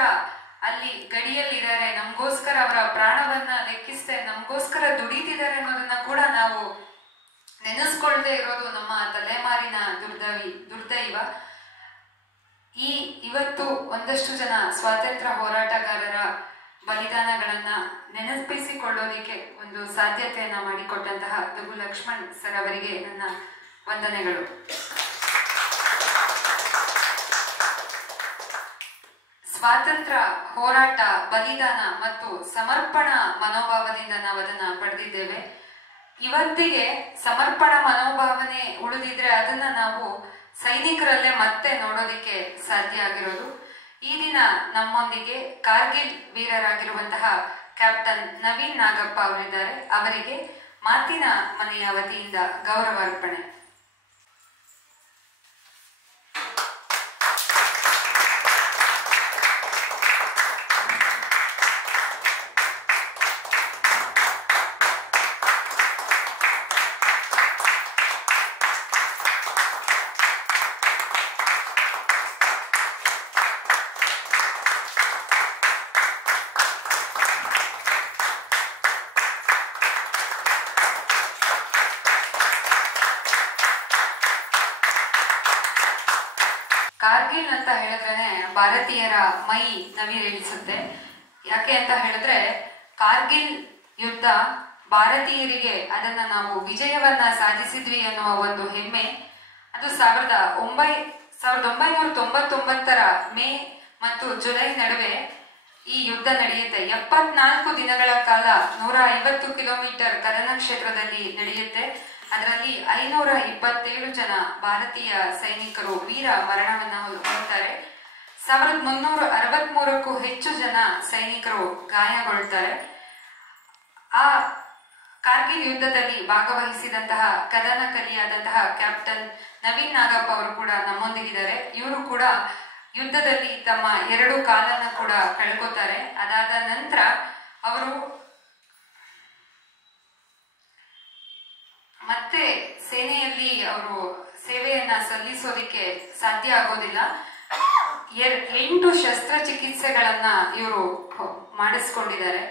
ಅಲ್ಲಿ ಗಡಿಯಲ್ಲಿದ್ದಾರೆ, ನಮಗೋಸ್ಕರ ಅವರ ಪ್ರಾಣವನ್ನ ಲೆಕ್ಕಿಸ್ದೆ ನಮಗೋಸ್ಕರ ದುಡಿತಿದ್ದಾರೆ ಅನ್ನೋದನ್ನ ಕೂಡ ನಾವು ನೆನೆಸ್ಕೊಳ್ದೇ ಇರೋದು ನಮ್ಮ ತಲೆಮಾರಿನ ದುರ್ದೈವ. ಇವತ್ತು ಒಂದಷ್ಟು ಜನ ಸ್ವಾತಂತ್ರ್ಯ ಹೋರಾಟಗಾರರ ಬಲಿದಾನಗಳನ್ನ ನೆನಪಿಸಿಕೊಳ್ಳೋದಿಕ್ಕೆ ಒಂದು ಸಾಧ್ಯತೆಯನ್ನ ಮಾಡಿಕೊಟ್ಟಂತಹ ದುಗು ಲಕ್ಷ್ಮಣ್ ಸರ್ ಅವರಿಗೆ ನನ್ನ ವಂದನೆಗಳು. ಸ್ವಾತಂತ್ರ್ಯ ಹೋರಾಟ, ಬಲಿದಾನ ಮತ್ತು ಸಮರ್ಪಣಾ ಮನೋಭಾವದಿಂದ ನಾವು ಅದನ್ನ ಪಡೆದಿದ್ದೇವೆ. ಇವತ್ತಿಗೆ ಸಮರ್ಪಣಾ ಮನೋಭಾವನೆ ಉಳಿದಿದ್ರೆ ಅದನ್ನ ನಾವು ಸೈನಿಕರಲ್ಲೇ ಮತ್ತೆ ನೋಡೋದಿಕ್ಕೆ ಸಾಧ್ಯ ಆಗಿರೋದು. ಈ ದಿನ ನಮ್ಮೊಂದಿಗೆ ಕಾರ್ಗಿಲ್ ವೀರರಾಗಿರುವಂತಹ ಕ್ಯಾಪ್ಟನ್ ನವೀನ್ ನಾಗಪ್ಪ ಅವರಿದ್ದಾರೆ. ಅವರಿಗೆ ಮಾತಿನ ಮನೆಯ ವತಿಯಿಂದ ಗೌರವಾರ್ಪಣೆ. ಕಾರ್ಗಿಲ್ ಅಂತ ಹೇಳಿದ್ರೆ ಭಾರತೀಯರ ಮೈ ನವಿರೇಳಿಸುತ್ತೆ. ಯಾಕೆ ಅಂತ ಹೇಳಿದ್ರೆ ಕಾರ್ಗಿಲ್ ಯುದ್ಧ ಭಾರತೀಯರಿಗೆ ಅದನ್ನ ನಾವು ವಿಜಯವನ್ನ ಸಾಧಿಸಿದ್ವಿ ಅನ್ನುವ ಒಂದು ಹೆಮ್ಮೆ. ಅದು 1999 ಮೇ ಮತ್ತು ಜುಲೈ ನಡುವೆ ಈ ಯುದ್ಧ ನಡೆಯುತ್ತೆ. 74 ದಿನಗಳ ಕಾಲ 150 ಕಿಲೋಮೀಟರ್ ಕದನ ಕ್ಷೇತ್ರದಲ್ಲಿ ನಡೆಯುತ್ತೆ. ಅದರಲ್ಲಿ 527 ಜನ ಭಾರತೀಯ ಸೈನಿಕರು ವೀರ ಮರಣವನ್ನ ಹೊಂದುತ್ತಾರೆ. 1363ಕ್ಕೂ ಹೆಚ್ಚು ಜನ ಸೈನಿಕರು ಗಾಯಗೊಳ್ಳುತ್ತಾರೆ. ಆ ಕಾರ್ಗಿಲ್ ಯುದ್ಧದಲ್ಲಿ ಭಾಗವಹಿಸಿದಂತಹ ಕದನ ಕಲಿಯಾದಂತಹ ಕ್ಯಾಪ್ಟನ್ ನವೀನ್ ನಾಗಪ್ಪ ಅವರು ಕೂಡ ನಮ್ಮೊಂದಿಗಿದ್ದಾರೆ. ಇವರು ಕೂಡ ಯುದ್ಧದಲ್ಲಿ ತಮ್ಮ 2 ಕಾಲನ್ನ ಕೂಡ ಕಳ್ಕೊತಾರೆ. ಅದಾದ ನಂತರ ಅವರು ಮತ್ತೆ ಸೇನೆಯಲ್ಲಿ ಅವರು ಸೇವೆಯನ್ನ ಸಲ್ಲಿಸೋದಿಕ್ಕೆ ಸಾಧ್ಯ ಆಗೋದಿಲ್ಲ. 8 ಶಸ್ತ್ರಚಿಕಿತ್ಸೆಗಳನ್ನ ಇವರು ಮಾಡಿಸ್ಕೊಂಡಿದ್ದಾರೆ.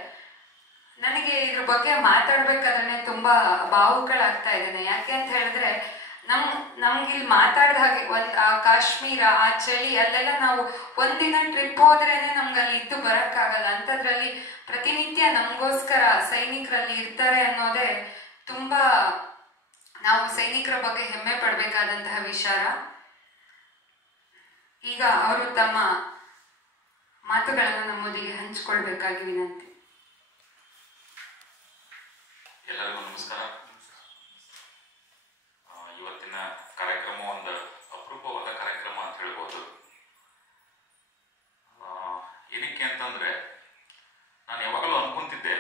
ನನಗೆ ಇದ್ರ ಬಗ್ಗೆ ಮಾತಾಡ್ಬೇಕಾದ್ರೆ ತುಂಬಾ ಭಾವುಕಳಾಗ್ತಾ ಇದ್ದೇನೆ. ಯಾಕೆ ಅಂತ ಹೇಳಿದ್ರೆ ನಮ್ಗೆ ಇಲ್ಲಿ ಮಾತಾಡಿದ ಹಾಗೆ ಕಾಶ್ಮೀರ, ಆ ಚಳಿ ಅಲ್ಲೆಲ್ಲ ನಾವು ಒಂದಿನ ಟ್ರಿಪ್ ಹೋದ್ರೇನೆ ನಮ್ಗೆ ಅಲ್ಲಿ ಇದ್ದು ಬರಕ್ಕಾಗಲ್ಲ. ಅಂತದ್ರಲ್ಲಿ ಪ್ರತಿನಿತ್ಯ ನಮಗೋಸ್ಕರ ಸೈನಿಕರಲ್ಲಿ ಇರ್ತಾರೆ ಅನ್ನೋದೇ ತುಂಬಾ ನಾವು ಸೈನಿಕರ ಬಗ್ಗೆ ಹೆಮ್ಮೆ ಪಡ್ಬೇಕಾದಂತಹ ವಿಚಾರ. ಈಗ ಅವರು ತಮ್ಮ ಮಾತುಗಳನ್ನು ನಮ್ಮೊಂದಿಗೆ ಹಂಚಿಕೊಳ್ಬೇಕಾಗಿ ವಿನಂತಿ. ಎಲ್ಲರಿಗೂ ನಮಸ್ಕಾರ. ಇವತ್ತಿನ ಕಾರ್ಯಕ್ರಮ ಒಂದು ಅಪರೂಪವಾದ ಕಾರ್ಯಕ್ರಮ ಅಂತ ಹೇಳ್ಬೋದು. ಏನಕ್ಕೆ ಅಂತಂದ್ರೆ ನಾನು ಯಾವಾಗಲೂ ಅನ್ಕೊಂತಿದ್ದೆ,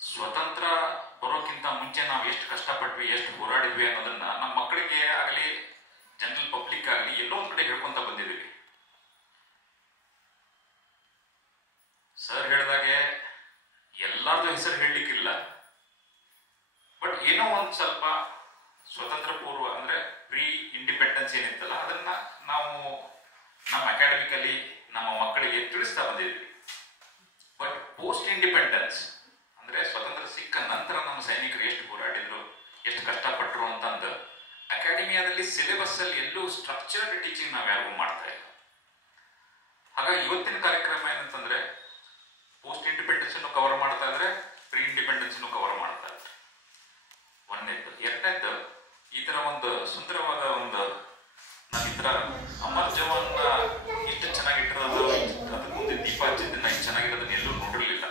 ಸ್ವತಂತ್ರ ಬರೋಕ್ಕಿಂತ ಮುಂಚೆ ನಾವು ಎಷ್ಟು ಕಷ್ಟಪಟ್ವಿ, ಎಷ್ಟು ಹೋರಾಡಿದ್ವಿ ಅನ್ನೋದನ್ನ ನಮ್ಮ ಮಕ್ಕಳಿಗೆ ಆಗಲಿ ಜನರಲ್ ಪಬ್ಲಿಕ್ ಆಗಲಿ ಎಲ್ಲೋ ಒಂದ್ ಕಡೆ ಹೇಳ್ಕೊಂತ ಬಂದಿದ್ದೀವಿ. ಸರ್ ಹೇಳಿದಾಗೆ ಎಲ್ಲಾರ್ದು ಹೆಸರು ಹೇಳಲಿಕ್ಕಿಲ್ಲ, ಬಟ್ ಏನೋ ಒಂದು ಸ್ವಲ್ಪ ಸ್ವತಂತ್ರ ಪೂರ್ವ ಅಂದ್ರೆ ಪ್ರೀ ಇಂಡಿಪೆಂಡೆನ್ಸ್ ಏನಿತ್ತಲ್ಲ ಅದನ್ನ ನಾವು ನಮ್ಮ ಅಕಾಡೆಮಿಕಲಿ ನಮ್ಮ ಮಕ್ಕಳಿಗೆ ತಿಳಿಸ್ತಾ ಬಂದಿದ್ವಿ. ಬಟ್ ಪೋಸ್ಟ್ ಇಂಡಿಪೆಂಡೆನ್ಸ್ ಅಂದ್ರೆ ಸ್ವತಂತ್ರ ಸಿಕ್ಕ ನಂತರ ನಮ್ಮ ಸೈನಿಕರು ಎಷ್ಟು ಹೋರಾಡಿದ್ರು, ಎಷ್ಟು ಕಷ್ಟಪಟ್ಟರು ಅಂತಂದು ಅಕಾಡೆಮಿಯಾದಲ್ಲಿ ಸಿಲೆಬಸ್ ಅಲ್ಲಿ ಎಲ್ಲೂ ಸ್ಟ್ರಕ್ಚರ್ಡ್ ಟೀಚಿಂಗ್ ನಾವು ಯಾರಿಗೂ ಮಾಡ್ತಾ ಇಲ್ಲ. ಹಾಗಾಗಿ ಇವತ್ತಿನ ಕಾರ್ಯಕ್ರಮ ಏನಂತಂದ್ರೆ ಪೋಸ್ಟ್ ಇಂಡಿಪೆಂಡೆನ್ಸ್ ಕವರ್ ಮಾಡ್ತಾ ಇದ್ರೆ, ಪ್ರೀ ಇಂಡಿಪೆಂಡೆನ್ಸ್ ಕವರ್ ಮಾಡ್ತಾ ಇದ್ರೆ. ಒಂದನೇದ್ದು. ಎರಡನೇದ್ದು, ಈ ತರ ಒಂದು ಸುಂದರವಾದ ಒಂದು ನಾನು ಈ ತರ ಅಮರ್ ಜವಾನ್ ಇಷ್ಟು ಚೆನ್ನಾಗಿಟ್ಟಿರೋದು, ಅದಕ್ಕೆ ಮುಂದೆ ದೀಪ ಹಚ್ಚಿದ್ದನ್ನ ಇಷ್ಟು ಚೆನ್ನಾಗಿರೋದನ್ನ ಎಲ್ಲೂ ನೋಡಿರ್ಲಿಲ್ಲ.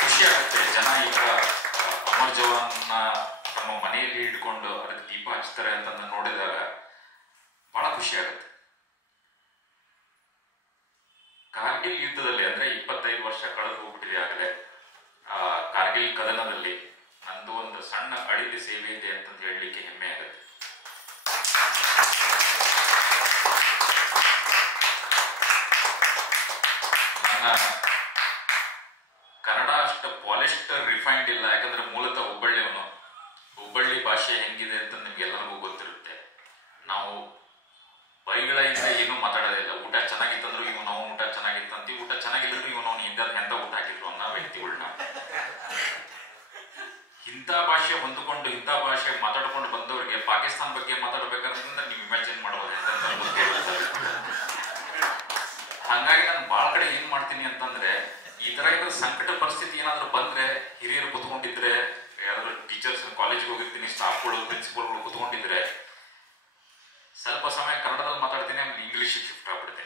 ಖುಷಿ ಆಗುತ್ತೆ ಜನ ಈ ತರ ಅಮರ್ ಜವಾನ್ ತಮ್ಮ ಮನೆಯಲ್ಲಿ ಇಟ್ಕೊಂಡು ಅದಕ್ಕೆ ದೀಪ ಹಚ್ತಾರೆ ಅಂತ ನೋಡಿದಾಗ ಬಹಳ ಖುಷಿ ಆಗುತ್ತೆ. ಕಾರ್ಗಿಲ್ ಯುದ್ಧದಲ್ಲಿ ಅಂದ್ರೆ 25 ವರ್ಷ ಕಳೆದು ಹೋಗ್ಬಿಟ್ಟಿದೆ ಆಗಲೇ. ಆ ಕಾರ್ಗಿಲ್ ಕದನದಲ್ಲಿ ನಂದು ಒಂದು ಸಣ್ಣ ಅಳಿದ ಸೇವೆ ಇದೆ ಅಂತ ಹೇಳಲಿಕ್ಕೆ ಹೆಮ್ಮೆ ಆಗುತ್ತೆ. ನನ್ನ ಕನ್ನಡ ಅಷ್ಟು ಪಾಲಿಶ್ಡ್ ರಿಫೈನ್ಡ್ ಇಲ್ಲ, ಯಾಕಂದ್ರೆ ಮೂಲತಃ ಹುಬ್ಬಳ್ಳಿಯವನು. ಹುಬ್ಬಳ್ಳಿ ಭಾಷೆ ಹೆಂಗಿದೆ ಅಂತ ನಿಮ್ಗೆಲ್ಲರಿಗೂ ಗೊತ್ತಿರುತ್ತೆ. ನಾವು ಬೈಗಳಿಂದ ಏನೂ ಮಾತಾಡೋದಿಲ್ಲ. ಊಟ ಚೆನ್ನಾಗಿತ್ತಂದ್ರು ಇವನು ಅವ್ನು ಊಟ ಚೆನ್ನಾಗಿತ್ತಂತೀವಿ, ಊಟ ಚೆನ್ನಾಗಿದ್ರು ಇವನು ಅವ್ನು ಎಂತ ಊಟ ಹಾಕಿದ್ರು ಅನ್ನೋ ವ್ಯಕ್ತಿಗಳನ್ನ. ಇಂಥ ಭಾಷೆ ಹೊಂದಿಕೊಂಡು ಇಂಥ ಭಾಷೆ ಮಾತಾಡ್ಕೊಂಡು ಬಂದವರಿಗೆ ಪಾಕಿಸ್ತಾನ ಬಗ್ಗೆ ಮಾತಾಡ್ಬೇಕಂತಂದ್ರೆ ನೀವು ಇಮ್ಯಾಜಿನ್ ಮಾಡಬಹುದು. ಹಂಗಾಗಿ ನಾನು ಬಹಳ ಕಡೆ ಏನ್ ಮಾಡ್ತೀನಿ ಅಂತಂದ್ರೆ, ಈ ತರ ಏನಾದ್ರು ಸಂಕಟ ಪರಿಸ್ಥಿತಿ ಏನಾದ್ರು ಬಂದ್ರೆ, ಹಿರಿಯರು ಕುತ್ಕೊಂಡಿದ್ರೆ, ಯಾರಾದ್ರೂ ಟೀಚರ್ಸ್ ಕಾಲೇಜ್ಗೆ ಹೋಗಿರ್ತೀನಿ, ಸ್ಟಾಫ್ಗಳು ಪ್ರಿನ್ಸಿಪಲ್ಗಳು ಕುತ್ಕೊಂಡಿದ್ರೆ ಸ್ವಲ್ಪ ಸಮಯ ಕನ್ನಡದಲ್ಲಿ ಮಾತಾಡ್ತೀನಿ, ಆಮೇಲೆ ಇಂಗ್ಲಿಷ್ ಶಿಫ್ಟ್ ಆಗ್ಬಿಡ್ತೀನಿ.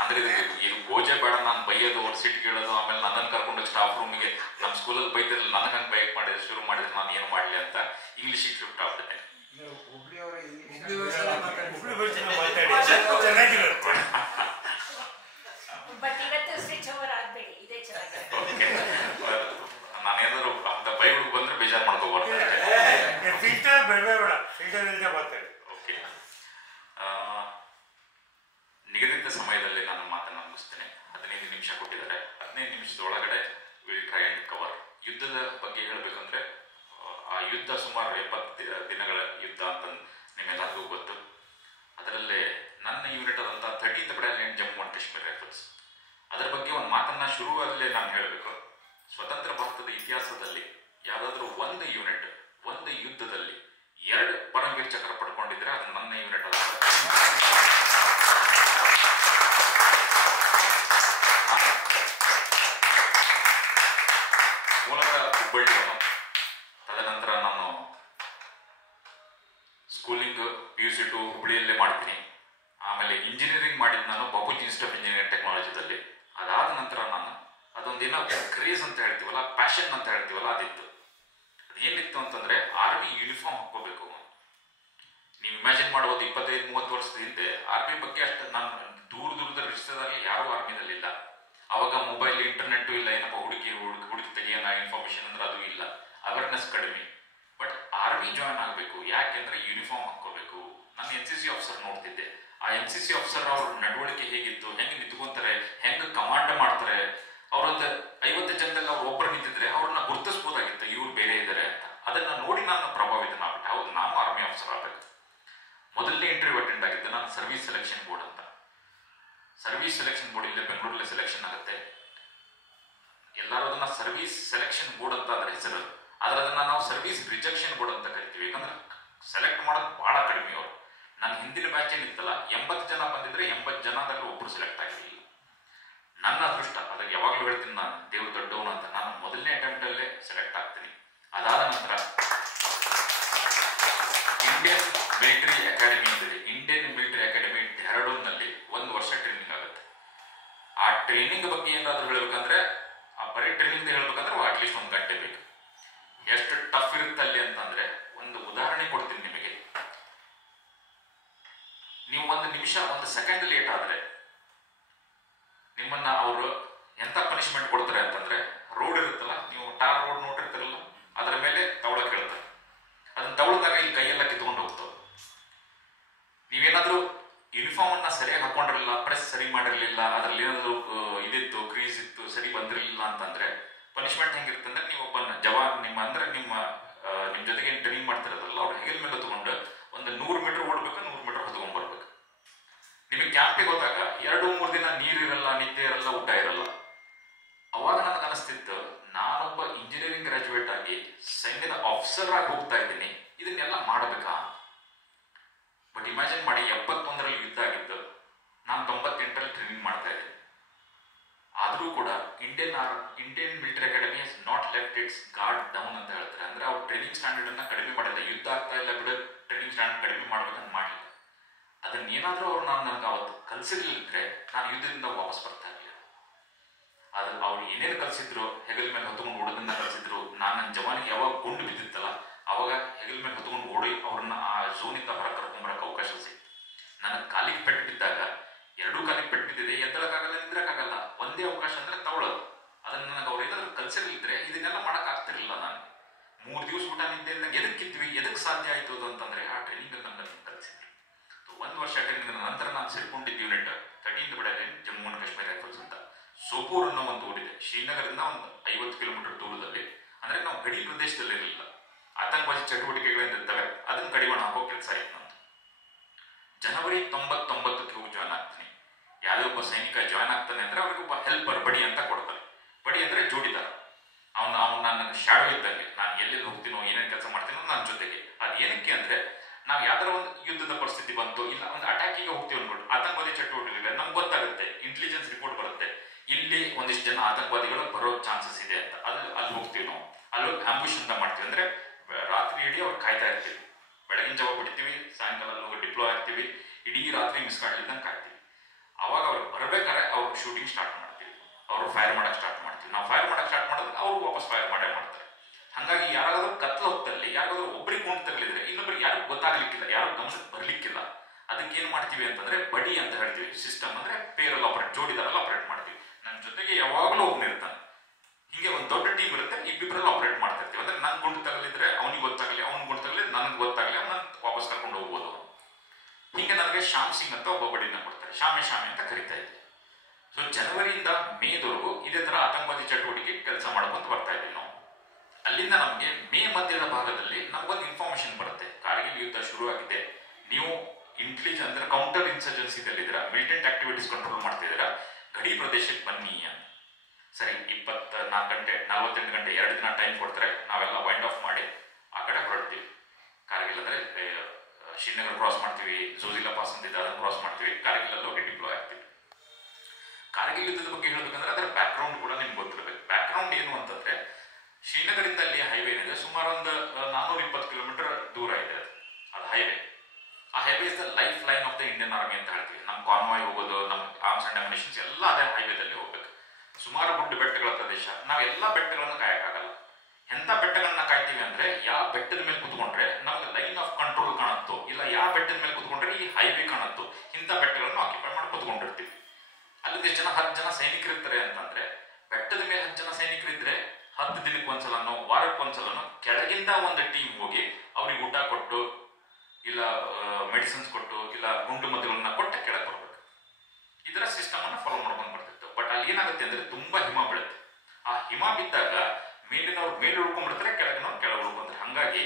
ಅಂದ್ರೆ ಇದು ಗೋಜೆ ಬೇಡ, ನಾನು ಬೈಯೋದು, ಅವ್ರ ಸೀಟ್ ಕೇಳೋದು, ಆಮೇಲೆ ನನ್ನನ್ನು ಕರ್ಕೊಂಡು ಸ್ಟಾಫ್ ರೂಮಿಗೆ ನಮ್ಮ ಸ್ಕೂಲಲ್ಲಿ ಬೈತಿರಲಿಲ್ಲ, ನನಗೆ ಹಂಗೆ ಬೈಕ್ ಮಾಡಿದ್ರೆ ಶುರು ಮಾಡಿದ್ರೆ ನಾನು ಏನು ಮಾಡಲಿ ಅಂತ ಇಂಗ್ಲಿಷಿಗೆ ಶಿಫ್ಟ್ ಆಗ್ಬಿಡ್ತೇನೆ. ನಾನೇನಾದ್ರು ಅಂತ ಬೈಗಳಿಗೆ ಬಂದ್ರೆ ಬೇಜಾರು ಮಾಡ್ಕೋಬಾರ್ದು. ಓಕೆ, ನಿಗದಿತ ಸಮಯದಲ್ಲಿ ನಾನು ಮಾತನ್ನು ಮುಗಿಸ್ತೇನೆ. 15 ನಿಮಿಷ ಕೊಟ್ಟಿದ್ದಾರೆ. 15 ನಿಮಿಷದೊಳಗಡೆ ವಿಲ್ ಟ್ರೈ ಅಂಡ್ ಕವರ್. ಯುದ್ಧದ ಬಗ್ಗೆ ಹೇಳಬೇಕಂದ್ರೆ, ಆ ಯುದ್ಧ ಸುಮಾರು 70 ದಿನಗಳ ಯುದ್ಧ ಅಂತ ನಿಮ್ಮೆಲ್ಲರಿಗೂ ಗೊತ್ತು. ಅದರಲ್ಲೇ ನನ್ನ ಯೂನಿಟ್ ಆದಂಥ 13th battalion Jammu and Kashmir rifles, ಅದರ ಬಗ್ಗೆ ಒಂದು ಮಾತನ್ನ ಶುರುವಾಗಲೇ ನಾನು ಹೇಳಬೇಕು. ಸ್ವತಂತ್ರ ಭಾರತದ ಇತಿಹಾಸದಲ್ಲಿ ಯಾವುದಾದ್ರೂ ಒಂದು ಯೂನಿಟ್ ಒಂದು ಯುದ್ಧದಲ್ಲಿ 2 ಪರಮವೀರ ಚಕ್ರ ಪಡ್ಕೊಂಡಿದ್ರೆ ಅದು ನನ್ನ ಯೂನಿಟ್ ಅದ. ಮೂಲತಃ ಹುಬ್ಬಳ್ಳಿಯವನು. ತದನಂತರ ನಾನು ಸ್ಕೂಲಿಂಗ್ PUC ಟು ಹುಬ್ಬಳ್ಳಿಯಲ್ಲೇ ಮಾಡ್ತೀನಿ. ಆಮೇಲೆ ಇಂಜಿನಿಯರಿಂಗ್ ಮಾಡಿದ್ದು ನಾನು ಬಾಪೂಜಿ ಇನ್ಸ್ಟಿಟ್ಯೂಟ್ ಆಫ್ ಇಂಜಿನಿಯರಿಂಗ್ ಟೆಕ್ನಾಲಜಿದಲ್ಲಿ. ಅದಾದ ನಂತರ ನಾನು ಅದೊಂದೇನೋ ಕ್ರೇಜ್ ಅಂತ ಹೇಳ್ತೀವಲ್ಲ, ಪ್ಯಾಷನ್ ಅಂತ ಹೇಳ್ತೀವಲ್ಲ, ಅದಿತ್ತು. ಅದೇನಿತ್ತು ಅಂತಂದ್ರೆ ಆರ್ಮಿ ಯೂನಿಫಾರ್ಮ್ ಹಾಕೋಬೇಕು. ನೀವು ಇಮ್ಯಾಜಿನ್ ಮಾಡ್ಬೋದು, 25-30 ವರ್ಷದ ಹಿಂದೆ ಆರ್ಮಿ ಬಗ್ಗೆ ಅಷ್ಟು ನಾನು ದೂರದ ರಿಶ್ತೆದಾರರಲ್ಲಿ ಯಾರೂ ಆರ್ಮಿದಲ್ಲಿ ಇಲ್ಲ. ಅವಾಗ ಮೊಬೈಲ್, ಇಂಟರ್ನೆಟ್ ಇಲ್ಲ, ಏನಪ್ಪ ಹುಡುಕಿ ತೆಗಿಯೋಣ ಇನ್ಫಾರ್ಮೇಶನ್ ಅಂದ್ರೆ ಅದು ಇಲ್ಲ, ಅವೇರ್ನೆಸ್ ಕಡಿಮೆ. ಬಟ್ ಆರ್ಮಿ ಜಾಯ್ನ್ ಆಗಬೇಕು, ಯಾಕೆಂದ್ರೆ ಯೂನಿಫಾರ್ಮ್ ಹಾಕೋಬೇಕು. ನಾನು NCC ಆಫೀಸರ್ ನೋಡ್ತಿದ್ದೆ. ಆ NCC ಆಫೀಸರ್ ಅವ್ರ ನಡವಳಿಕೆ ಹೇಗಿತ್ತು, ಹೆಂಗೆ ನಿಂತ್ಕೊಂತಾರೆ, ಹೆಂಗೆ ಕಮಾಂಡ್ ಮಾಡ್ತಾರೆ. ಅವರೊಂದು 50 ಜನದಲ್ಲಿ ಅವ್ರು ಒಬ್ಬರು ನಿಂತಿದ್ರೆ ಅವ್ರನ್ನ ಗುರುತಿಸ್ಬೋದಾಗಿತ್ತು, ಇವ್ರು ಬೇರೆ ಇದ್ದಾರೆ ಅಂತ. ಅದನ್ನ ನೋಡಿ ನಾನು ಪ್ರಭಾವಿತನಾಗ್ಬಿಟ್ಟೆ. ಹೌದು, ನಾನು ಆರ್ಮಿ ಆಫೀಸರ್ ಆಗಬೇಕು. ಮೊದಲನೇ ಇಂಟರ್ವ್ಯೂ ಅಟೆಂಡ್ ಆಗಿದ್ದೆ ನಾನು ಸರ್ವಿಸ್ ಸೆಲೆಕ್ಷನ್ ಬೋರ್ಡ್ ಅಂತ. ಸರ್ವಿಸ್ ಸೆಲೆಕ್ಷನ್ ಬೋರ್ಡ್ ಇಲ್ಲೇ ಬೆಂಗಳೂರಲ್ಲಿ ಸೆಲೆಕ್ಷನ್ ಆಗುತ್ತೆ. ಎಲ್ಲರೂ ಅದನ್ನ ಸರ್ವಿಸ್ ಸೆಲೆಕ್ಷನ್ ಬೋರ್ಡ್ ಅಂತ ಅದರ ಹೆಸರು. ಆದ್ರೆ ಅದನ್ನ ನಾವು ಸರ್ವಿಸ್ ರಿಜೆಕ್ಷನ್ ಬೋರ್ಡ್ ಅಂತ ಕರಿತೀವಿ. ಯಾಕಂದ್ರೆ ಸೆಲೆಕ್ಟ್ ಮಾಡೋದು ಬಹಳ ಕಡಿಮೆ ಅವರು. ನನ್ನ ಹಿಂದಿನ ಬ್ಯಾಚ್ ಏನಿತ್ತಲ್ಲ, 80 ಜನ ಬಂದಿದ್ರೆ 80 ಜನದಲ್ಲಿ ಒಬ್ರು ಸೆಲೆಕ್ಟ್ ಆಗಿರಲಿಲ್ಲ. ನನ್ನ ಅದೃಷ್ಟ, ಅದಕ್ಕೆ ಯಾವಾಗಲೂ ಹೇಳ್ತೀನಿ ನಾನು, ದೇವ್ರು ದೊಡ್ಡವನು ಅಂತ. ನಾನು ಮೊದಲನೇ ಅಟೆಂಪ್ಟ್ ಅಲ್ಲೇ ಸೆಲೆಕ್ಟ್ ಆಗ್ತೀನಿ. ಅದಾದ ನಂತರ ಇಂಡಿಯನ್ ಮಿಲಿಟರಿ ಅಕಾಡೆಮಿ ಅಂತಿದೆ. Indian Military academy Dehradun training ಬಗ್ಗೆ ಏನಾದ್ರು ಹೇಳ್ಬೇಕಂದ್ರೆ ಆ ಬರೀ ಟ್ರೈನಿಂಗ್ ಹೇಳ್ಬೇಕಂದ್ರೆ ಅಟ್ಲೀಸ್ಟ್ 1 ಗಂಟೆ ಬೇಕು. ಎಷ್ಟು ಟಫ್ ಇರುತ್ತೆ ಅಲ್ಲಿ ಅಂತಂದ್ರೆ ಒಂದು ಉದಾಹರಣೆ ಕೊಡ್ತೀನಿ ನಿಮಗೆ. ನೀವು 1 ನಿಮಿಷ 1 ಸೆಕೆಂಡ್ ಲೇಟ್ ಆದ್ರೆ ನಿಮ್ಮನ್ನ ಅವರು ಎಂತ ಪನಿಷ್ಮೆಂಟ್ ಕೊಡ್ತಾರೆ ಅಂತಂದ್ರೆ, ರೋಡ್ ಇರುತ್ತಲ್ಲ, ನೀವು ಟಾರ್ ರೋಡ್ ನೋಡಿರ್ತಿರಲ್ಲ, ಅದರ ಮೇಲೆ ತವಳ ಕೇಳ್ತಾರೆ. ಅದನ್ನ ತವಳದಾಗ ಇಲ್ಲಿ ಕೈಯೆಲ್ಲ ಕಿತ್ಕೊಂಡು ಹೋಗ್ತವೆ. ನೀವೇನಾದ್ರೂ ಯೂನಿಫಾರ್ಮ್ ಅನ್ನ ಸರಿಯಾಗಿ ಹಾಕೊಂಡಿರಲಿಲ್ಲ, ಪ್ರೆಸ್ ಸರಿ ಮಾಡಿರ್ಲಿಲ್ಲ, ಅದ್ರಲ್ಲಿ ಏನಾದ್ರು ಇದಿತ್ತು, ಕ್ರೀಸ್ ಇತ್ತು, ಸರಿ ಬಂದಿರಲಿಲ್ಲ ಅಂತಂದ್ರೆ ಪನಿಷ್ಮೆಂಟ್ ಹೆಂಗಿರುತ್ತೆ ಅಂದ್ರೆ, ನೀವು ಒಬ್ಬ ಜವಾನ್ ನಿಮ್ ಜೊತೆಗೆ ಟ್ರೈನಿಂಗ್ ಮಾಡ್ತಿರೋದ್ರಲ್ಲ, ಅವ್ರು ಹೆಗಲ್ ಮೇಲೆ ಹೊತ್ಕೊಂಡು 100 ಮೀಟರ್ ಓಡ್ಬೇಕು, 100 ಮೀಟರ್ ಹೊತ್ಕೊಂಡ್ ಬರ್ಬೇಕು. ನಿಮಗೆ ಕ್ಯಾಂಪಿಗೆ ಹೋದಾಗ 2-3 ದಿನ ನೀರಿರಲ್ಲ, ನಿದ್ದೆ ಇರಲ್ಲ, ಊಟ ಇರಲ್ಲ. ಅವಾಗ ನನಗೆ ಅನಿಸ್ತಿತ್ತು, ನಾನೊಬ್ಬ ಇಂಜಿನಿಯರಿಂಗ್ ಗ್ರಾಜುಯೇಟ್ ಆಗಿ ಸೈನ್ಯದ ಆಫೀಸರ್ ಆಗಿ ಹೋಗ್ತಾ ಇದ್ದೀನಿ, ಇದನ್ನೆಲ್ಲ ಮಾಡಬೇಕಾ? ಬಟ್ ಇಮ್ಯಾಜಿನ್ ಮಾಡಿ, 71ರಲ್ಲಿ ಯುದ್ಧ ಆಗಿದ್ದು, ನಾನು 98ರಲ್ಲಿ ಟ್ರೈನಿಂಗ್ ಮಾಡ್ತಾ ಇದ್ದೀನಿ. ಆದರೂ ಕೂಡ Indian Military Academy has not left its guard down ಅಂತ ಹೇಳ್ತಾರೆ. ಅಂದ್ರೆ ಅವ್ರು ಟ್ರೈನಿಂಗ್ ಸ್ಟ್ಯಾಂಡರ್ಡ್ ಅನ್ನ ಕಡಿಮೆ ಮಾಡಿಲ್ಲ. ಯುದ್ಧ ಆಗ್ತಾ ಇಲ್ಲ ಬಿಡು, ಟ್ರೈನಿಂಗ್ ಸ್ಟ್ಯಾಂಡರ್ಡ್ ಕಡಿಮೆ ಮಾಡ್ಬೇಕಂತ ಮಾಡಿಲ್ಲ. ಅದನ್ನೇನಾದ್ರೂ ಅವ್ರು ನನಗೆ ಅವತ್ತು ಕಲ್ಸಿರ್ಲಿದ್ರೆ ನಾನು ಯುದ್ಧದಿಂದ ವಾಪಸ್ ಬರ್ತಾ ಇರಲಿಲ್ಲ. ಅದು ಅವ್ರು ಏನೇನು ಕಲ್ಸಿದ್ರು, ಹೆಗಲ್ ಮೇಲೆ ಹೊತ್ಕೊಂಡು ಓಡೋದನ್ನ ಕಲ್ಸಿದ್ರು. ನನ್ನ ಜವಾನಿಗೆ ಯಾವಾಗ ಗುಂಡು ಬಿದ್ದಿತ್ತಲ್ಲ, ಅವಾಗ ಹೆಗಲ್ ಮೇಲೆ ಹೊತ್ಕೊಂಡು ಓಡಿ ಅವ್ರನ್ನ ಆ ಝೋನಿಂದ ಹೊರ ಕರ್ಕೊಂಬರಕ್ಕೆ ಅವಕಾಶ ಸಿಕ್ತು. ನನಗೆ ಕಾಲಿಗೆ ಪೆಟ್ಟು ಬಿದ್ದಾಗ 2 ಕಾಲಿಗೆ ಪೆಟ್ಟು ಬಿದ್ದಿದೆ, ಎದ್ದಳಕ್ಕಾಗಲ್ಲ, ನಿಂದ್ರಕ್ಕಾಗಲ್ಲ. ಒಂದೇ ಅವಕಾಶ ಅಂದ್ರೆ ತವಳೋದು. ಅದನ್ನ ನನಗೆ ಅವ್ರು ಏನಾದ್ರು ಕಲ್ಸಿರ್ಲಿದ್ರೆ ಇದನ್ನೆಲ್ಲ ಮಾಡಕ್ ಆಗ್ತಿರ್ಲಿಲ್ಲ. ನಾನು 3 ದಿವಸ ಊಟ ನಿದ್ದೆ ಎದಕ್ಕಿದ್ವಿ, ಎದಕ್ ಸಾಧ್ಯ ಆಯ್ತು ಅಂತಂದ್ರೆ ಆ ಟ್ರೈನಿಂಗ್ ನಮ್ಮನ್ನು ಕಲಿಸಿದ್ರು. 1 ವರ್ಷ ಟ್ರೈನಿಂಗ್ ನಂತರ ನಾನು ಸೇರ್ಕೊಂಡಿದ್ದ unit 13th battalion Jammu and Kashmir rifles ಅಂತ. ಸೋಪೂರ್ ಅನ್ನೋ ಒಂದು ಊರಿದೆ, ಶ್ರೀನಗರದಿಂದ ಒಂದು 50 ಕಿಲೋಮೀಟರ್ ದೂರದಲ್ಲಿ. ಅಂದ್ರೆ ನಾವು ಗಡಿ ಪ್ರದೇಶದಲ್ಲಿ ಇರಲಿಲ್ಲ. ಆತಂಕವಾದಿ ಚಟುವಟಿಕೆಗಳಿರ್ತವೆ, ಅದನ್ನ ಕಡಿವಾಣ ಹಾಕೋ ಕೆಲಸ ಆಯ್ತು ನಮ್ದು. ಜನವರಿ 99ಕ್ಕೆ ಹೋಗಿ ಜಾಯ್ನ್ ಆಗ್ತೀನಿ. ಯಾವುದೇ ಒಬ್ಬ ಸೈನಿಕ ಜಾಯ್ನ್ ಆಗ್ತಾನೆ ಅಂದ್ರೆ ಅವ್ರಿಗೆ ಒಬ್ಬ ಹೆಲ್ಪರ್, ಬಡಿ ಅಂತ ಕೊಡ್ತಾರೆ. ಬಡಿ ಅಂದ್ರೆ ಜೋಡಿದಾರ. ಅವನು ನನ್ನ ಶಾಡೋ ಇದ್ದಂಗೆ. ನಾನು ಎಲ್ಲೆಲ್ಲಿ ಹೋಗ್ತೀನೋ, ಏನೇನು ಕೆಲಸ ಮಾಡ್ತೀನೋ ನನ್ನ ಜೊತೆಗೆ. ಅದು ಏನಕ್ಕೆ ಅಂದ್ರೆ, ನಾವು ಯಾವ್ದಾರ ಒಂದು ಯುದ್ಧದ ಪರಿಸ್ಥಿತಿ ಬಂತು, ಇಲ್ಲ ಒಂದು ಅಟ್ಯಾಕಿಗೆ ಹೋಗ್ತೀವಿ ಅನ್ಕೊಂಡು, ಆತಂಕವಾದಿ ಚಟುವಟಿಕೆಗಳು ನಮ್ಗೆ ಗೊತ್ತಾಗುತ್ತೆ, ಇಂಟೆಲಿಜೆನ್ಸ್ ರಿಪೋರ್ಟ್ ಬರುತ್ತೆ, ಇಲ್ಲಿ ಒಂದಿಷ್ಟು ಜನ ಆತಂಕವಾದಿಗಳು ಬರೋ ಚಾನ್ಸಸ್ ಇದೆ ಅಂತ. ಅಲ್ಲಿ ಹೋಗ್ತೀವಿ ನಾವು. ಅಲ್ಲಿ ಆಂಬುಷ್ ಅಂತ ಮಾಡ್ತೀವಿ. ಅಂದ್ರೆ ರಾತ್ರಿ ಇಡೀ ಅವ್ರು ಕಾಯ್ತಾ ಇರ್ತೀವಿ. ಬೆಳಗಿನ ಜಾವ ಬಿಡ್ತೀವಿ, ಸಾಯಂಕಾಲ ಹೋಗಿ ಡಿಪ್ಲೋಯ್ ಆಗ್ತೀವಿ, ಇಡೀ ರಾತ್ರಿ ಮಿಸ್ ಕಾಡ್ಲಿದ್ದಂಗೆ ಕಾಯ್ತೀವಿ. ಅವಾಗ ಅವ್ರು ಬರ್ಬೇಕಾದ್ರೆ ಅವ್ರು ಶೂಟಿಂಗ್ ಸ್ಟಾರ್ಟ್ ಮಾಡ್ತೀವಿ, ಅವರು ಫೈರ್ ಮಾಡಕ್ ಸ್ಟಾರ್ಟ್ ಮಾಡ್ತೀವಿ. ನಾವು ಫೈರ್ ಮಾಡಕ್ ಸ್ಟಾರ್ಟ್ ಮಾಡಿದ್ರೆ ಅವ್ರು ವಾಪಸ್ ಫೈರ್ ಮಾಡೇ ಮಾಡ್ತಾರೆ. ಹಾಗಾಗಿ ಯಾರಾದ್ರೂ ಕತ್ಲು ಹೊತ್ತಲ್ಲಿ ಯಾರಾದ್ರೂ ಒಬ್ಬರಿಗೆ ಕುಂಟು ತಗಲಿದ್ರೆ ಇನ್ನೊಬ್ರಿಗೆ ಯಾರು ಗೊತ್ತಾಗ್ಲಿಕ್ಕಿಲ್ಲ, ಯಾರು ಗಮನಕ್ಕೆ ಬರ್ಲಿಕ್ಕಿಲ್ಲ. ಅದಕ್ಕೆ ಏನ್ ಮಾಡ್ತೀವಿ ಅಂತಂದ್ರೆ, ಬಡಿ ಅಂತ ಹೇಳ್ತೀವಿ. ಸಿಸ್ಟಮ್ ಅಂದ್ರೆ ಪೇರಲ್ಲಿ ಆಪರೇಟ್, ಜೋಡಿದಾರಲ್ಲಿ ಆಪರೇಟ್ ಮಾಡ್ತೀವಿ. ನನ್ನ ಜೊತೆಗೆ ಯಾವಾಗಲೂ ಒಬ್ಬನಿರ್ತಾನೆ. ಹಿಂಗೆ ಒಂದು ದೊಡ್ಡ ಟೀಮ್ ಇರುತ್ತೆ, ಇಬ್ಬಿಬ್ಬರಲ್ಲಿ ಆಪರೇಟ್ ಮಾಡ್ತಾ ಇರ್ತೀವಿ. ಅಂದ್ರೆ ನನ್ ಗುಂಡು ತಗಲಿದ್ರೆ ಅವ್ನಿಗೆ ಗೊತ್ತಾಗಲಿ, ಅವ್ನ ಗುಂಡು ತಗಲಿ ನನಗೆ ಗೊತ್ತಾಗಲಿ, ಅವ್ನ ವಾಪಸ್ ಕರ್ಕೊಂಡು ಹೋಗ್ಬೋದು. ಹಿಂಗೆ ನನಗೆ ಶ್ಯಾಮ್ ಸಿಂಗ್ ಅಂತ ಒಬ್ಬ ಬಡಿನ ಕೊಡ್ತಾರೆ. ಶಾಮೆ ಅಂತ ಕರಿತಾ ಇದ್ದೆ. ಸೊ ಜನವರಿಯಿಂದ ಮೇದವರೆಗೂ ಇದೇ ತರ ಆತಂಕವಾದಿ ಚಟುವಟಿಕೆ ಕೆಲಸ ಮಾಡ್ಕೊಂತ ಬರ್ತಾ ಇದ್ದೀವಿ ನಾವು. ಅಲ್ಲಿಂದ ನಮಗೆ ಮೇ ಮಧ್ಯದ ಭಾಗದಲ್ಲಿ ನಮಗೊಂದು ಇನ್ಫಾರ್ಮೇಶನ್ ಬರುತ್ತೆ, ಕಾರ್ಗಿಲ್ ಯುದ್ಧ ಶುರುವಾಗಿದೆ, ನೀವು ಇಂಟೆಲಿಜೆನ್ಸ್ ಅಂದ್ರೆ ಕೌಂಟರ್ ಇನ್ಸರ್ಜೆನ್ಸಿದಲ್ಲಿದ್ದೀರಾ, ಮಿಲಿಟೆಂಟ್ ಆಕ್ಟಿವಿಟೀಸ್ ಕಂಟ್ರೋಲ್ ಮಾಡ್ತಿದ್ದೀರಾ, ಗಡಿ ಪ್ರದೇಶಕ್ಕೆ ಬನ್ನಿ ಅಂತ. ಸರಿ, 24 ಗಂಟೆ 48 ಗಂಟೆ 2 ದಿನ ಟೈಮ್ ಕೊಡ್ತಾರೆ. ನಾವೆಲ್ಲ ವೈಂಡ್ ಆಫ್ ಮಾಡಿ ಆ ಕಡೆ ಹೊರಡ್ತೀವಿ. ಕಾರ್ಗಿಲ್ ಅಂದ್ರೆ ಶ್ರೀನಗರ್ ಕ್ರಾಸ್ ಮಾಡ್ತೀವಿ, ಜೋಜಿಲಾ ಪಾಸ್ ಅಂತಿದೆ, ಅದನ್ನು ಕ್ರಾಸ್ ಮಾಡ್ತೀವಿ, ಕಾರ್ಗಿಲ್ ಅಲ್ಲಿ ಹೋಗಿ ಡಿಪ್ಲೋಯ್ ಆಗ್ತೀವಿ. ಕಾರ್ಗಿಲ್ ಯುದ್ಧದ ಬಗ್ಗೆ ಹೇಳ್ಬೇಕಂದ್ರೆ ಅದರ ಬ್ಯಾಕ್ ಗ್ರೌಂಡ್ ಕೂಡ ನಿಮ್ಗೆ ಗೊತ್ತಿರಬೇಕು. ಬ್ಯಾಕ್ ಗ್ರೌಂಡ್ ಏನು ಅಂತಂದ್ರೆ, ಶ್ರೀನಗರಿಂದ ಅಲ್ಲಿ ಹೈವೇ ಇದೆ, ಸುಮಾರು ಒಂದು 420 ಕಿಲೋಮೀಟರ್ ದೂರ ಇದೆ ಅದು ಹೈವೇ. ಆ highway is the life line of the Indian army ಅಂತ ಹೇಳ್ತೀವಿ. ನಮ್ಮ ಕಾನ್ವಾಯ್ ಹೋಗೋದು, ನಮ್ಮ ಆರ್ಮ್ಸ್ ಅಂಡ್ ಅಮ್ಯುನಿಷನ್ಸ್ ಎಲ್ಲ ಅದೇ ಹೈವೇದಲ್ಲಿ ಹೋಗ್ಬೇಕು. ಸುಮಾರು ಗುಡ್ಡ ಬೆಟ್ಟಗಳ ಪ್ರದೇಶ. ನಾವೆಲ್ಲ ಬೆಟ್ಟಗಳನ್ನ ಕಾಯಕ್ಕಾಗಲ್ಲ. ಎಂತ ಬೆಟ್ಟಗಳನ್ನ ಕಾಯ್ತೀವಿ ಅಂದ್ರೆ, ಯಾವ ಬೆಟ್ಟದ ಮೇಲೆ ಕುತ್ಕೊಂಡ್ರೆ ನಮ್ಗೆ ಲೈನ್ ಆಫ್ ಕಂಟ್ರೋಲ್ ಕಾಣುತ್ತೋ, ಇಲ್ಲ ಯಾವ ಬೆಟ್ಟದ ಮೇಲೆ ಕುತ್ಕೊಂಡ್ರೆ ಈ ಹೈವೇ ಕಾಣುತ್ತೋ, ಇಂಥ ಬೆಟ್ಟಗಳನ್ನು ಆಕ್ಯುಪೈ ಮಾಡಿ ಕುತ್ಕೊಂಡಿರ್ತೀವಿ. ಅಲ್ಲಿ 10 ಜನ ಸೈನಿಕರಿರ್ತಾರೆ ಅಂತಂದ್ರೆ, ಬೆಟ್ಟದ ಮೇಲೆ 10 ಜನ ಸೈನಿಕರಿದ್ರೆ 10 ದಿನಕ್ಕೆ ಒಂದ್ಸಲನೋ ವಾರಕ್ಕೆ ಒಂದ್ಸಲನೋ ಕೆಳಗಿಂದ ಒಂದು ಟೀಮ್ ಹೋಗಿ ಅವ್ರಿಗೆ ಊಟ ಕೊಟ್ಟು, ಇಲ್ಲ ಮೆಡಿಸಿನ್ಸ್ ಕೊಟ್ಟು, ಇಲ್ಲ ಗುಂಡು ಮದ್ದುಗಳನ್ನ ಕೊಟ್ಟು ಕೆಳಗೆ ಬರ್ಬೇಕು. ಇದರ ಸಿಸ್ಟಮ್ ಅನ್ನ ಫಾಲೋ ಮಾಡ್ಕೊಂಡು ಬರ್ತಿತ್ತು. ಬಟ್ ಅಲ್ಲಿ ಏನಾಗುತ್ತೆ ಅಂದ್ರೆ, ತುಂಬಾ ಹಿಮ ಬೀಳುತ್ತೆ. ಆ ಹಿಮ ಬಿದ್ದಾಗ ಮೇಲಿನವ್ರು ಮೇಲೆ ಉಳ್ಕೊಂಡ್ಬಿಡ್ತಾರೆ, ಕೆಳಗಿನವ್ರು ಕೆಳಗೆ ಉಳ್ಕೊಂತಾರೆ. ಹಂಗಾಗಿ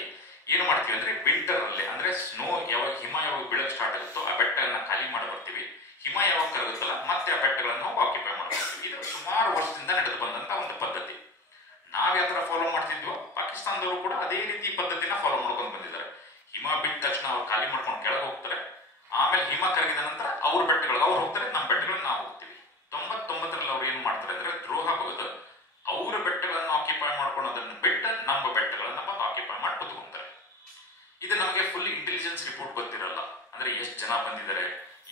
ಏನು ಮಾಡ್ತೀವಿ ಅಂದ್ರೆ, ವಿಂಟರ್ ಅಲ್ಲಿ ಅಂದ್ರೆ ಸ್ನೋ ಯಾವಾಗ ಹಿಮ ಯಾವಾಗ ಬೀಳಕ್ ಸ್ಟಾರ್ಟ್ ಆಗುತ್ತೋ ಆ ಬೆಟ್ಟಗಳನ್ನ ಖಾಲಿ ಮಾಡಿ ಬರ್ತೀವಿ. ಹಿಮ ಯಾವಾಗ ಕರಗುತ್ತಲ್ಲ ಮತ್ತೆ ಆ ಬೆಟ್ಟಗಳನ್ನು ನಾವು ಆಕ್ಯುಪೈ ಮಾಡ್ತೀವಿ. ಇದು ಸುಮಾರು ವರ್ಷದಿಂದ ನಡೆದು ಬಂದಂತ ಒಂದು ಪದ್ಧತಿ. ನಾವ್ ಯಾವ ತರ ಫಾಲೋ ಮಾಡ್ತಿದ್ವೋ, ಪಾಕಿಸ್ತಾನದವರು ಕೂಡ ಅದೇ ರೀತಿ ಪದ್ಧತಿನ ಫಾಲೋ ಮಾಡ್ಕೊಂಡು ಬಂದಿದ್ದಾರೆ. ಹಿಮ ಬಿಟ್ಟ ತಕ್ಷಣ ಅವ್ರು ಖಾಲಿ ಮಾಡ್ಕೊಂಡು ಕೆಳಗೆ ಹೋಗ್ತಾರೆ. ಆಮೇಲೆ ಹಿಮ ಕರಗಿದ ನಂತರ ಅವ್ರ ಬೆಟ್ಟಗಳಿಗೆ ಅವ್ರು ಹೋಗ್ತಾರೆ, ನಮ್ಮ ಬೆಟ್ಟಗಳನ್ನ ನಾವು ಹೋಗ್ತೀವಿ. 99ರಲ್ಲಿ ಅವ್ರು ಏನ್ ಮಾಡ್ತಾರೆ ಅಂದ್ರೆ, ದ್ರೋಹ ಬಗೆದು ಅವ್ರ ಬೆಟ್ಟಗಳನ್ನು ಆಕ್ಯುಪೈ ಮಾಡ್ಕೊಳ್ಳೋದನ್ನ ಬಿಟ್ಟು ನಮ್ಮ ಬೆಟ್ಟಗಳನ್ನ ಆಕ್ಯುಪೈ ಮಾಡಿ ಕುತ್ಕೊಂತಾರೆ. ಇದು ನಮಗೆ ಫುಲ್ ಇಂಟೆಲಿಜೆನ್ಸ್ ರಿಪೋರ್ಟ್ ಗೊತ್ತಿರಲ್ಲ. ಅಂದ್ರೆ ಎಷ್ಟು ಜನ ಬಂದಿದ್ದಾರೆ,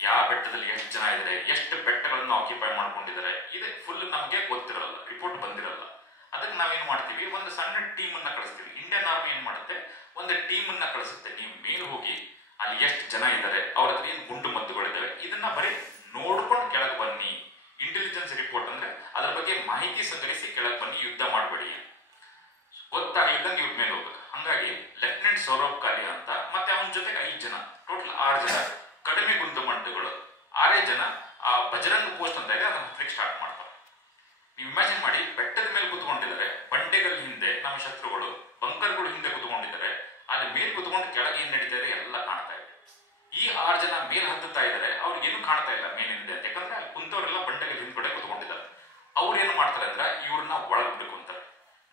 ಯಾವ ಬೆಟ್ಟದಲ್ಲಿ ಎಷ್ಟು ಜನ ಇದ್ದಾರೆ, ಎಷ್ಟು ಬೆಟ್ಟಗಳನ್ನು ಆಕ್ಯುಪೈ ಮಾಡ್ಕೊಂಡಿದ್ದಾರೆ, ಇದೆ ಫುಲ್ ನಮಗೆ ಗೊತ್ತಿರಲ್ಲ, ರಿಪೋರ್ಟ್ ಬಂದಿರಲ್ಲ. ಅದಕ್ಕೆ ನಾವೇನ್ ಮಾಡ್ತೀವಿ, ಒಂದು ಸಣ್ಣ ಟೀಮ್ ಅನ್ನ ಕಳಿಸ್ತೀವಿ. ಇಂಡಿಯನ್ ಆರ್ಮಿ ಏನ್ ಮಾಡುತ್ತೆ, ಒಂದು ಟೀಮ್ ಅನ್ನ ಕಳಿಸುತ್ತೆ. ನೀವು ಮೇಲೆ ಹೋಗಿ ಅಲ್ಲಿ ಎಷ್ಟು ಜನ ಇದ್ದಾರೆ, ಅವ್ರ ಹತ್ರ ಏನು ಗುಂಡು ಮದ್ದುಗಳಿದ್ದಾವೆ, ಇದನ್ನ ಬರೀ ನೋಡ್ಕೊಂಡು ಕೆಳಗೆ ಬನ್ನಿ. ಇಂಟೆಲಿಜೆನ್ಸ್ ರಿಪೋರ್ಟ್ ಅಂದ್ರೆ ಅದ್ರ ಬಗ್ಗೆ ಮಾಹಿತಿ ಸಂಗ್ರಹಿಸಿ ಕೆಳಗೆ ಬನ್ನಿ, ಯುದ್ಧ ಮಾಡಬೇಡಿ. ಗೊತ್ತಾಗಲಿದ್ದಂಗೆ ಇವ್ರ ಮೇಲೆ ಹೋಗ್ಬೇಕು. ಹಂಗಾಗಿ ಲೆಫ್ಟಿನೆಂಟ್ ಸೌರವ್ ಕಾಲಿಯ ಅಂತ ಮತ್ತೆ ಅವನ ಜೊತೆಗೆ 5 ಜನ, ಟೋಟಲ್ 6 ಜನ ಕಡಿಮೆ ಗುಂಡು ಮಟ್ಟಗಳು, 6 ಜನ ಆ ಬಜರಂಗ್ ಪೋಸ್ಟ್ ಅಂತ ಇದೆ ಅದನ್ನ ಹತ್ಲಿಕ್ಕೆ ಸ್ಟಾರ್ಟ್ ಮಾಡ್ತಾರೆ. ನೀವು ಇಮ್ಯಾಜಿನ್ ಮಾಡಿ, ಬೆಟ್ಟದ ಮೇಲೆ ಕುತ್ಕೊಂಡಿದ್ದಾರೆ, ಬಂಡೆಗಳ ಹಿಂದೆ ನಮ್ಮ ಶತ್ರುಗಳು, ಬಂಕರ್ಗಳು ಹಿಂದೆ ಕುತ್ಕೊಂಡಿದ್ದಾರೆ, ಅಲ್ಲಿ ಮೇಲೆ ಕುತ್ಕೊಂಡು ಕೆಳಗೆ ಏನ್ ನಡೀತಾ ಇದೆ ಎಲ್ಲ ಕಾಣ್ತಾ ಇದೆ. ಈ 6 ಜನ ಮೇಲೆ ಹತ್ತುತ್ತಾ ಇದ್ದಾರೆ, ಅವ್ರಿಗೆ ಏನು ಕಾಣ್ತಾ ಇಲ್ಲ ಮೇಲಿಂದ, ಯಾಕಂದ್ರೆ ಅಲ್ಲಿ ಕುಂತವರೆಲ್ಲ ಬಂಡೆಗಳ ಹಿಂದ್ಗಡೆ ಕುತ್ಕೊಂಡಿದ್ದಾರೆ. ಅವ್ರು ಏನು ಮಾಡ್ತಾರೆ ಅಂದ್ರೆ ಇವ್ರನ್ನ ಒಳಗೆ ಬಿಡ್ಕೊಂತಾರೆ.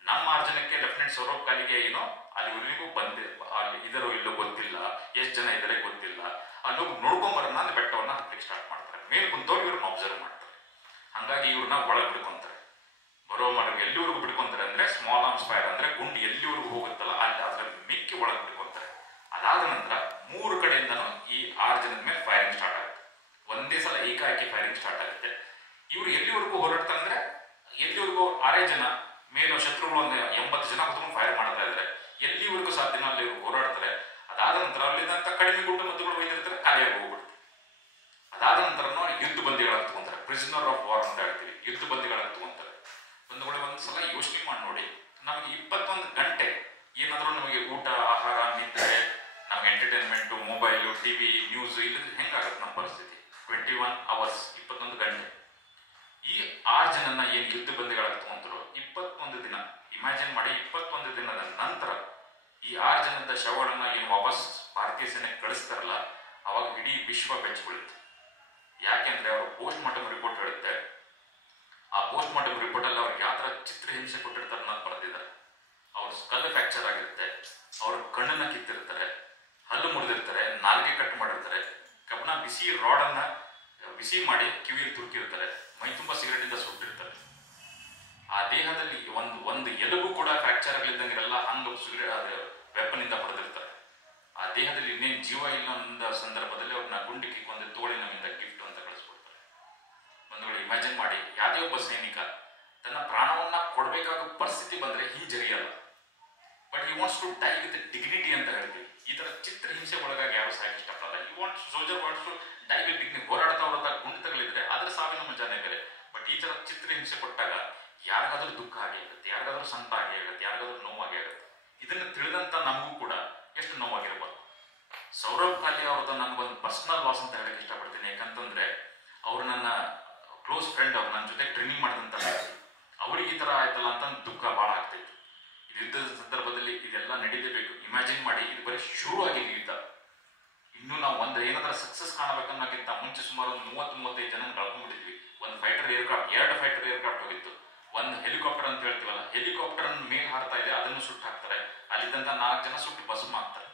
ನಮ್ಮ 6 ಜನಕ್ಕೆ ಲೆಫ್ಟಿನೆಂಟ್ ಸೌರವ್ ಕಾಲಿಗೆ ಏನೋ ಅಲ್ಲಿ ಇವ್ರಿಗೂ ಅಲ್ಲಿ ಇದರೋ ಇಲ್ಲೋ ಗೊತ್ತಿಲ್ಲ, ಎಷ್ಟು ಜನ ಇದ್ದಾರೆ ಗೊತ್ತಿಲ್ಲ, ಅಲ್ಲಿ ಹೋಗಿ ನೋಡ್ಕೊಂಬರೋಣ ಅಂದ್ರೆ ಬೆಟ್ಟವನ್ನ ಹತ್ತಲಿಕ್ಕೆ ಸ್ಟಾರ್ಟ್ ಮಾಡ್ತಾರೆ. ಮೇಲೆ ಕುಂತವ್ರು ಇವ್ರನ್ನ ಅಬ್ಸರ್ವ್ ಮಾಡ್ತಾರೆ. ಹಂಗಾಗಿ ಇವ್ರನ್ನ ಒಳಗೆ ಬಿಡ್ಕೊಂತಾರೆ. ಬರೋ ಮಾಡೋರು ಎಲ್ಲಿವರೆಗೂ ಬಿಡ್ಕೊಂತಾರೆ ಅಂದ್ರೆ ಸ್ಮಾಲ್ ಆರ್ಮ್ಸ್ ಫೈರ್ ಅಂದ್ರೆ ಗುಂಡು ಎಲ್ಲಿವರೆಗೂ ಹೋಗುತ್ತಲ್ಲ ಅಲ್ಲಿ ಅದ್ರ ಮಿಕ್ಕಿ ಒಳಗೆ ಬಿಡ್ಕೊಂತಾರೆ. ಅದಾದ ನಂತರ 3 ಕಡೆಯಿಂದನೂ ಈ 6 ಜನದ ಮೇಲೆ ಫೈರಿಂಗ್ ಸ್ಟಾರ್ಟ್ ಆಗುತ್ತೆ. ಒಂದೇ ಸಲ ಏಕಾಏಕಿ ಫೈರಿಂಗ್ ಸ್ಟಾರ್ಟ್ ಆಗುತ್ತೆ. ಇವ್ರು ಎಲ್ಲಿವರೆಗೂ ಹೋರಾಡ್ತಾರೆ ಅಂದ್ರೆ ಎಲ್ಲಿವರೆಗೂ 6 ಜನ ಮೇಲೋ ಶತ್ರುಗಳು ಒಂದು 80 ಜನ ಕುತ್ಕೊಂಡು ಫೈರ್ ಮಾಡ್ತಾ ಇದ್ದಾರೆ. ಎಲ್ಲಿವರೆಗೂ ಸಾಧ್ಯನೋ ಅಲ್ಲಿ ಹೋರಾಡ್ತಾರೆ. ಅದಾದ ನಂತರ ಅಲ್ಲಿಂದ ಕಡಿಮೆ ಗುಂಡು ಮದ್ದುಗಳು ಒಯ್ದಿರ್ತಾರೆ, ಖಾಲಿಯಾಗಿ ಹೋಗ್ಬಿಡುತ್ತೆ. ಅದಾದ ನಂತರ ಯುದ್ಧ ಬಂದಿಗಳಾಗಿ ತಗೊಂತಾರೆ, ಪ್ರಿಸನರ್ ಆಫ್ ವಾರ್ ಅಂತ ಹೇಳ್ತೀವಿ, ಯುದ್ಧ ಬಂದಿಗಳಾಗಿ ತಗೊಂತಾರೆ. ಬಂಧುಗಳೇ, ಒಂದ್ಸಲ ಯೋಚನೆ ಮಾಡಿ ನೋಡಿ, ನಮಗೆ 21 ಗಂಟೆ ಏನಾದ್ರೂ ನಮಗೆ ಊಟ ಆಹಾರ ನಿದ್ರೆ, ನಮ್ಗೆ ಎಂಟರ್ಟೈನ್ಮೆಂಟ್, ಮೊಬೈಲು, ಟಿವಿ, ನ್ಯೂಸ್ ಇಲ್ಲದ್ರೆ ಹೆಂಗಾಗುತ್ತೆ ನಮ್ಮ ಪರಿಸ್ಥಿತಿ? 21 ಅವರ್ಸ್, 21 ಗಂಟೆ. ಈ 6 ಜನನ ಏನ್ ಯುದ್ಧ ಬಂದಿಗಳಾಗಿ ತಗೊಂತರು 21 ದಿನ, ಇಮ್ಯಾಜಿನ್ ಮಾಡಿ. 21 ದಿನದ ನಂತರ ಈ 6 ಜನದ ಶವಗಳನ್ನ ಏನು ವಾಪಸ್ ಭಾರತೀಯ ಸೇನೆಗೆ ಕಳಿಸ್ತಾರಲ್ಲ, ಅವಾಗ ಇಡೀ ವಿಶ್ವ ಬೆಚ್ಚಬೀಳುತ್ತೆ. ಯಾಕೆಂದ್ರೆ ಅವರು ಪೋಸ್ಟ್ ಮಾರ್ಟಮ್ ರಿಪೋರ್ಟ್ ಹೇಳುತ್ತೆ, ಆ ಪೋಸ್ಟ್ ಮಾರ್ಟಮ್ ರಿಪೋರ್ಟ್ ಅಲ್ಲಿ ಅವ್ರಿಗೆ ಯಾವ ತರ ಚಿತ್ರ ಹಿಂಸೆ ಕೊಟ್ಟಿರ್ತಾರೆ ಅನ್ನೋದು ಬರೆದಿದ್ದಾರೆ. ಅವ್ರ ಸ್ಕಲ್ ಫ್ರಾಕ್ಚರ್ ಆಗಿರುತ್ತೆ, ಅವ್ರ ಕಣ್ಣನ್ನ ಕಿತ್ತಿರ್ತಾರೆ, ಹಲ್ಲು ಮುರಿದಿರ್ತಾರೆ, ನಾಲ್ಗೆ ಕಟ್ ಮಾಡಿರ್ತಾರೆ, ಕಬ್ಬಣ ಬಿಸಿ ರಾಡ್ ಅನ್ನ ಬಿಸಿ ಮಾಡಿ ಕಿವಿಯಲ್ಲಿ ತುರುಕಿರ್ತಾರೆ, ಮೈ ತುಂಬಾ ಸಿಗರೇಟ್ ಇಂದ ಸುಟ್ಟಿರ್ತಾರೆ. ಆ ದೇಹದಲ್ಲಿ ಒಂದು ಎಲುಬು ಕೂಡ ಫ್ರಾಕ್ಚರ್ ಆಗಲಿದ್ದಂಗಿರಲ್ಲ, ಹಂಗ ವೆಪನ್ ಇಂದ ಹೊಡೆದಿರ್ತಾರೆ. ಆ ದೇಹದಲ್ಲಿ ಇನ್ನೇನು ಜೀವ ಇಲ್ಲ ಅನ್ನೋ ಸಂದರ್ಭದಲ್ಲಿ ಅವ್ರನ್ನ ಗುಂಡಿಗೆ ಒಂದು ತೋಳಿನಿಂದ ಗಿಫ್ಟ್ ಅಂತ ಕಳಿಸ್ಕೊಡ್ತಾರೆ. ಬಂಧುಗಳು, ಇಮ್ಯಾಜಿನ್ ಮಾಡಿ, ಯಾವುದೇ ಒಬ್ಬ ಸೈನಿಕ ತನ್ನ ಪ್ರಾಣವನ್ನ ಕೊಡಬೇಕಾದ ಪರಿಸ್ಥಿತಿ ಬಂದ್ರೆ ಹಿಂಜರಿಯಲ್ಲ. But he wants to die with dignity ಅಂತ ಹೇಳ್ತೀವಿ. ಈ ತರ ಚಿತ್ರ ಹಿಂಸೆ ಒಳಗಾಗಿ ಯಾರು ಸಾಯಕ್ಕೆ ಇಷ್ಟಪಡಲ್ಲ. Soldier wants to die with dignity. ಹೋರಾಡ್ತಾ ಗುಂಡು ತಗಲಿದ್ರೆ ಅದ್ರ ಸಾವಿನ ಮಜಾನೇ ಬೇರೆ. ಬಟ್ ಈ ತರ ಚಿತ್ರ ಹಿಂಸೆ ಕೊಟ್ಟಾಗ ಯಾರಿಗಾದ್ರೂ ದುಃಖ ಆಗೇ ಆಗುತ್ತೆ, ಯಾರಿಗಾದ್ರೂ ಸಂತ ಆಗೇ ಆಗುತ್ತೆ, ಯಾರಿಗಾದ್ರೂ ನೋವಾಗೇ ಆಗುತ್ತೆ. ಇದನ್ನ ತಿಳಿದಂತ ನಮಗೂ ಕೂಡ ಎಷ್ಟು ನೋವಾಗಿರ್ಬೋದು. ಸೌರವ್ ಕಾಲಿ ಅವ್ರದ್ದು ನನ್ಗೊಂದು ಪರ್ಸನಲ್ ಲಾಸ್ ಅಂತ ಹೇಳಕ್ ಇಷ್ಟಪಡ್ತೀನಿ. ಯಾಕಂತಂದ್ರೆ ಅವ್ರು ನನ್ನ ಕ್ಲೋಸ್ ಫ್ರೆಂಡ್, ಅವ್ರು ನನ್ನ ಜೊತೆ ಟ್ರೈನಿಂಗ್ ಮಾಡಿದಂತ ಅವ್ರಿಗೆ ಈ ತರ ಆಯ್ತಲ್ಲ ಅಂತ ದುಃಖ ಬಹಳ ಆಗ್ತಿತ್ತು. ಯುದ್ಧದ ಸಂದರ್ಭದಲ್ಲಿ ಇದೆಲ್ಲ ನಡೀಲೇಬೇಕು. ಇಮ್ಯಾಜಿನ್ ಮಾಡಿ, ಇದು ಬರೀ ಶುರು ಆಗಿದೆ ಯುದ್ಧ. ಇನ್ನು ನಾವು ಏನಾದ್ರೂ ಸಕ್ಸಸ್ ಕಾಣಬೇಕನ್ನೋಕ್ಕಿಂತ ಮುಂಚೆ ಸುಮಾರು 30-35 ಜನ ಕಳ್ಕೊಂಡ್ಬಿಟ್ಟಿದ್ವಿ. ಒಂದು ಫೈಟರ್ ಏರ್ಕ್ರಾಫ್ಟ್, 2 ಫೈಟರ್ ಏರ್ಕ್ರಾಫ್ಟ್ ಹೋಗಿತ್ತು. ಒಂದು ಹೆಲಿಕಾಪ್ಟರ್ ಅಂತ ಹೇಳ್ತೀವಲ್ಲ, ಹೆಲಿಕಾಪ್ಟರ್ ಮೇಲೆ ಹಾರ್ತಾ ಇದೆ, ಅದನ್ನು ಸುಟ್ಟು ಹಾಕ್ತಾರೆ. ಅಲ್ಲಿದ್ದಂತ 4 ಜನ ಸುಟ್ಟು ಭಸ್ಮ ಹಾಕ್ತಾರೆ.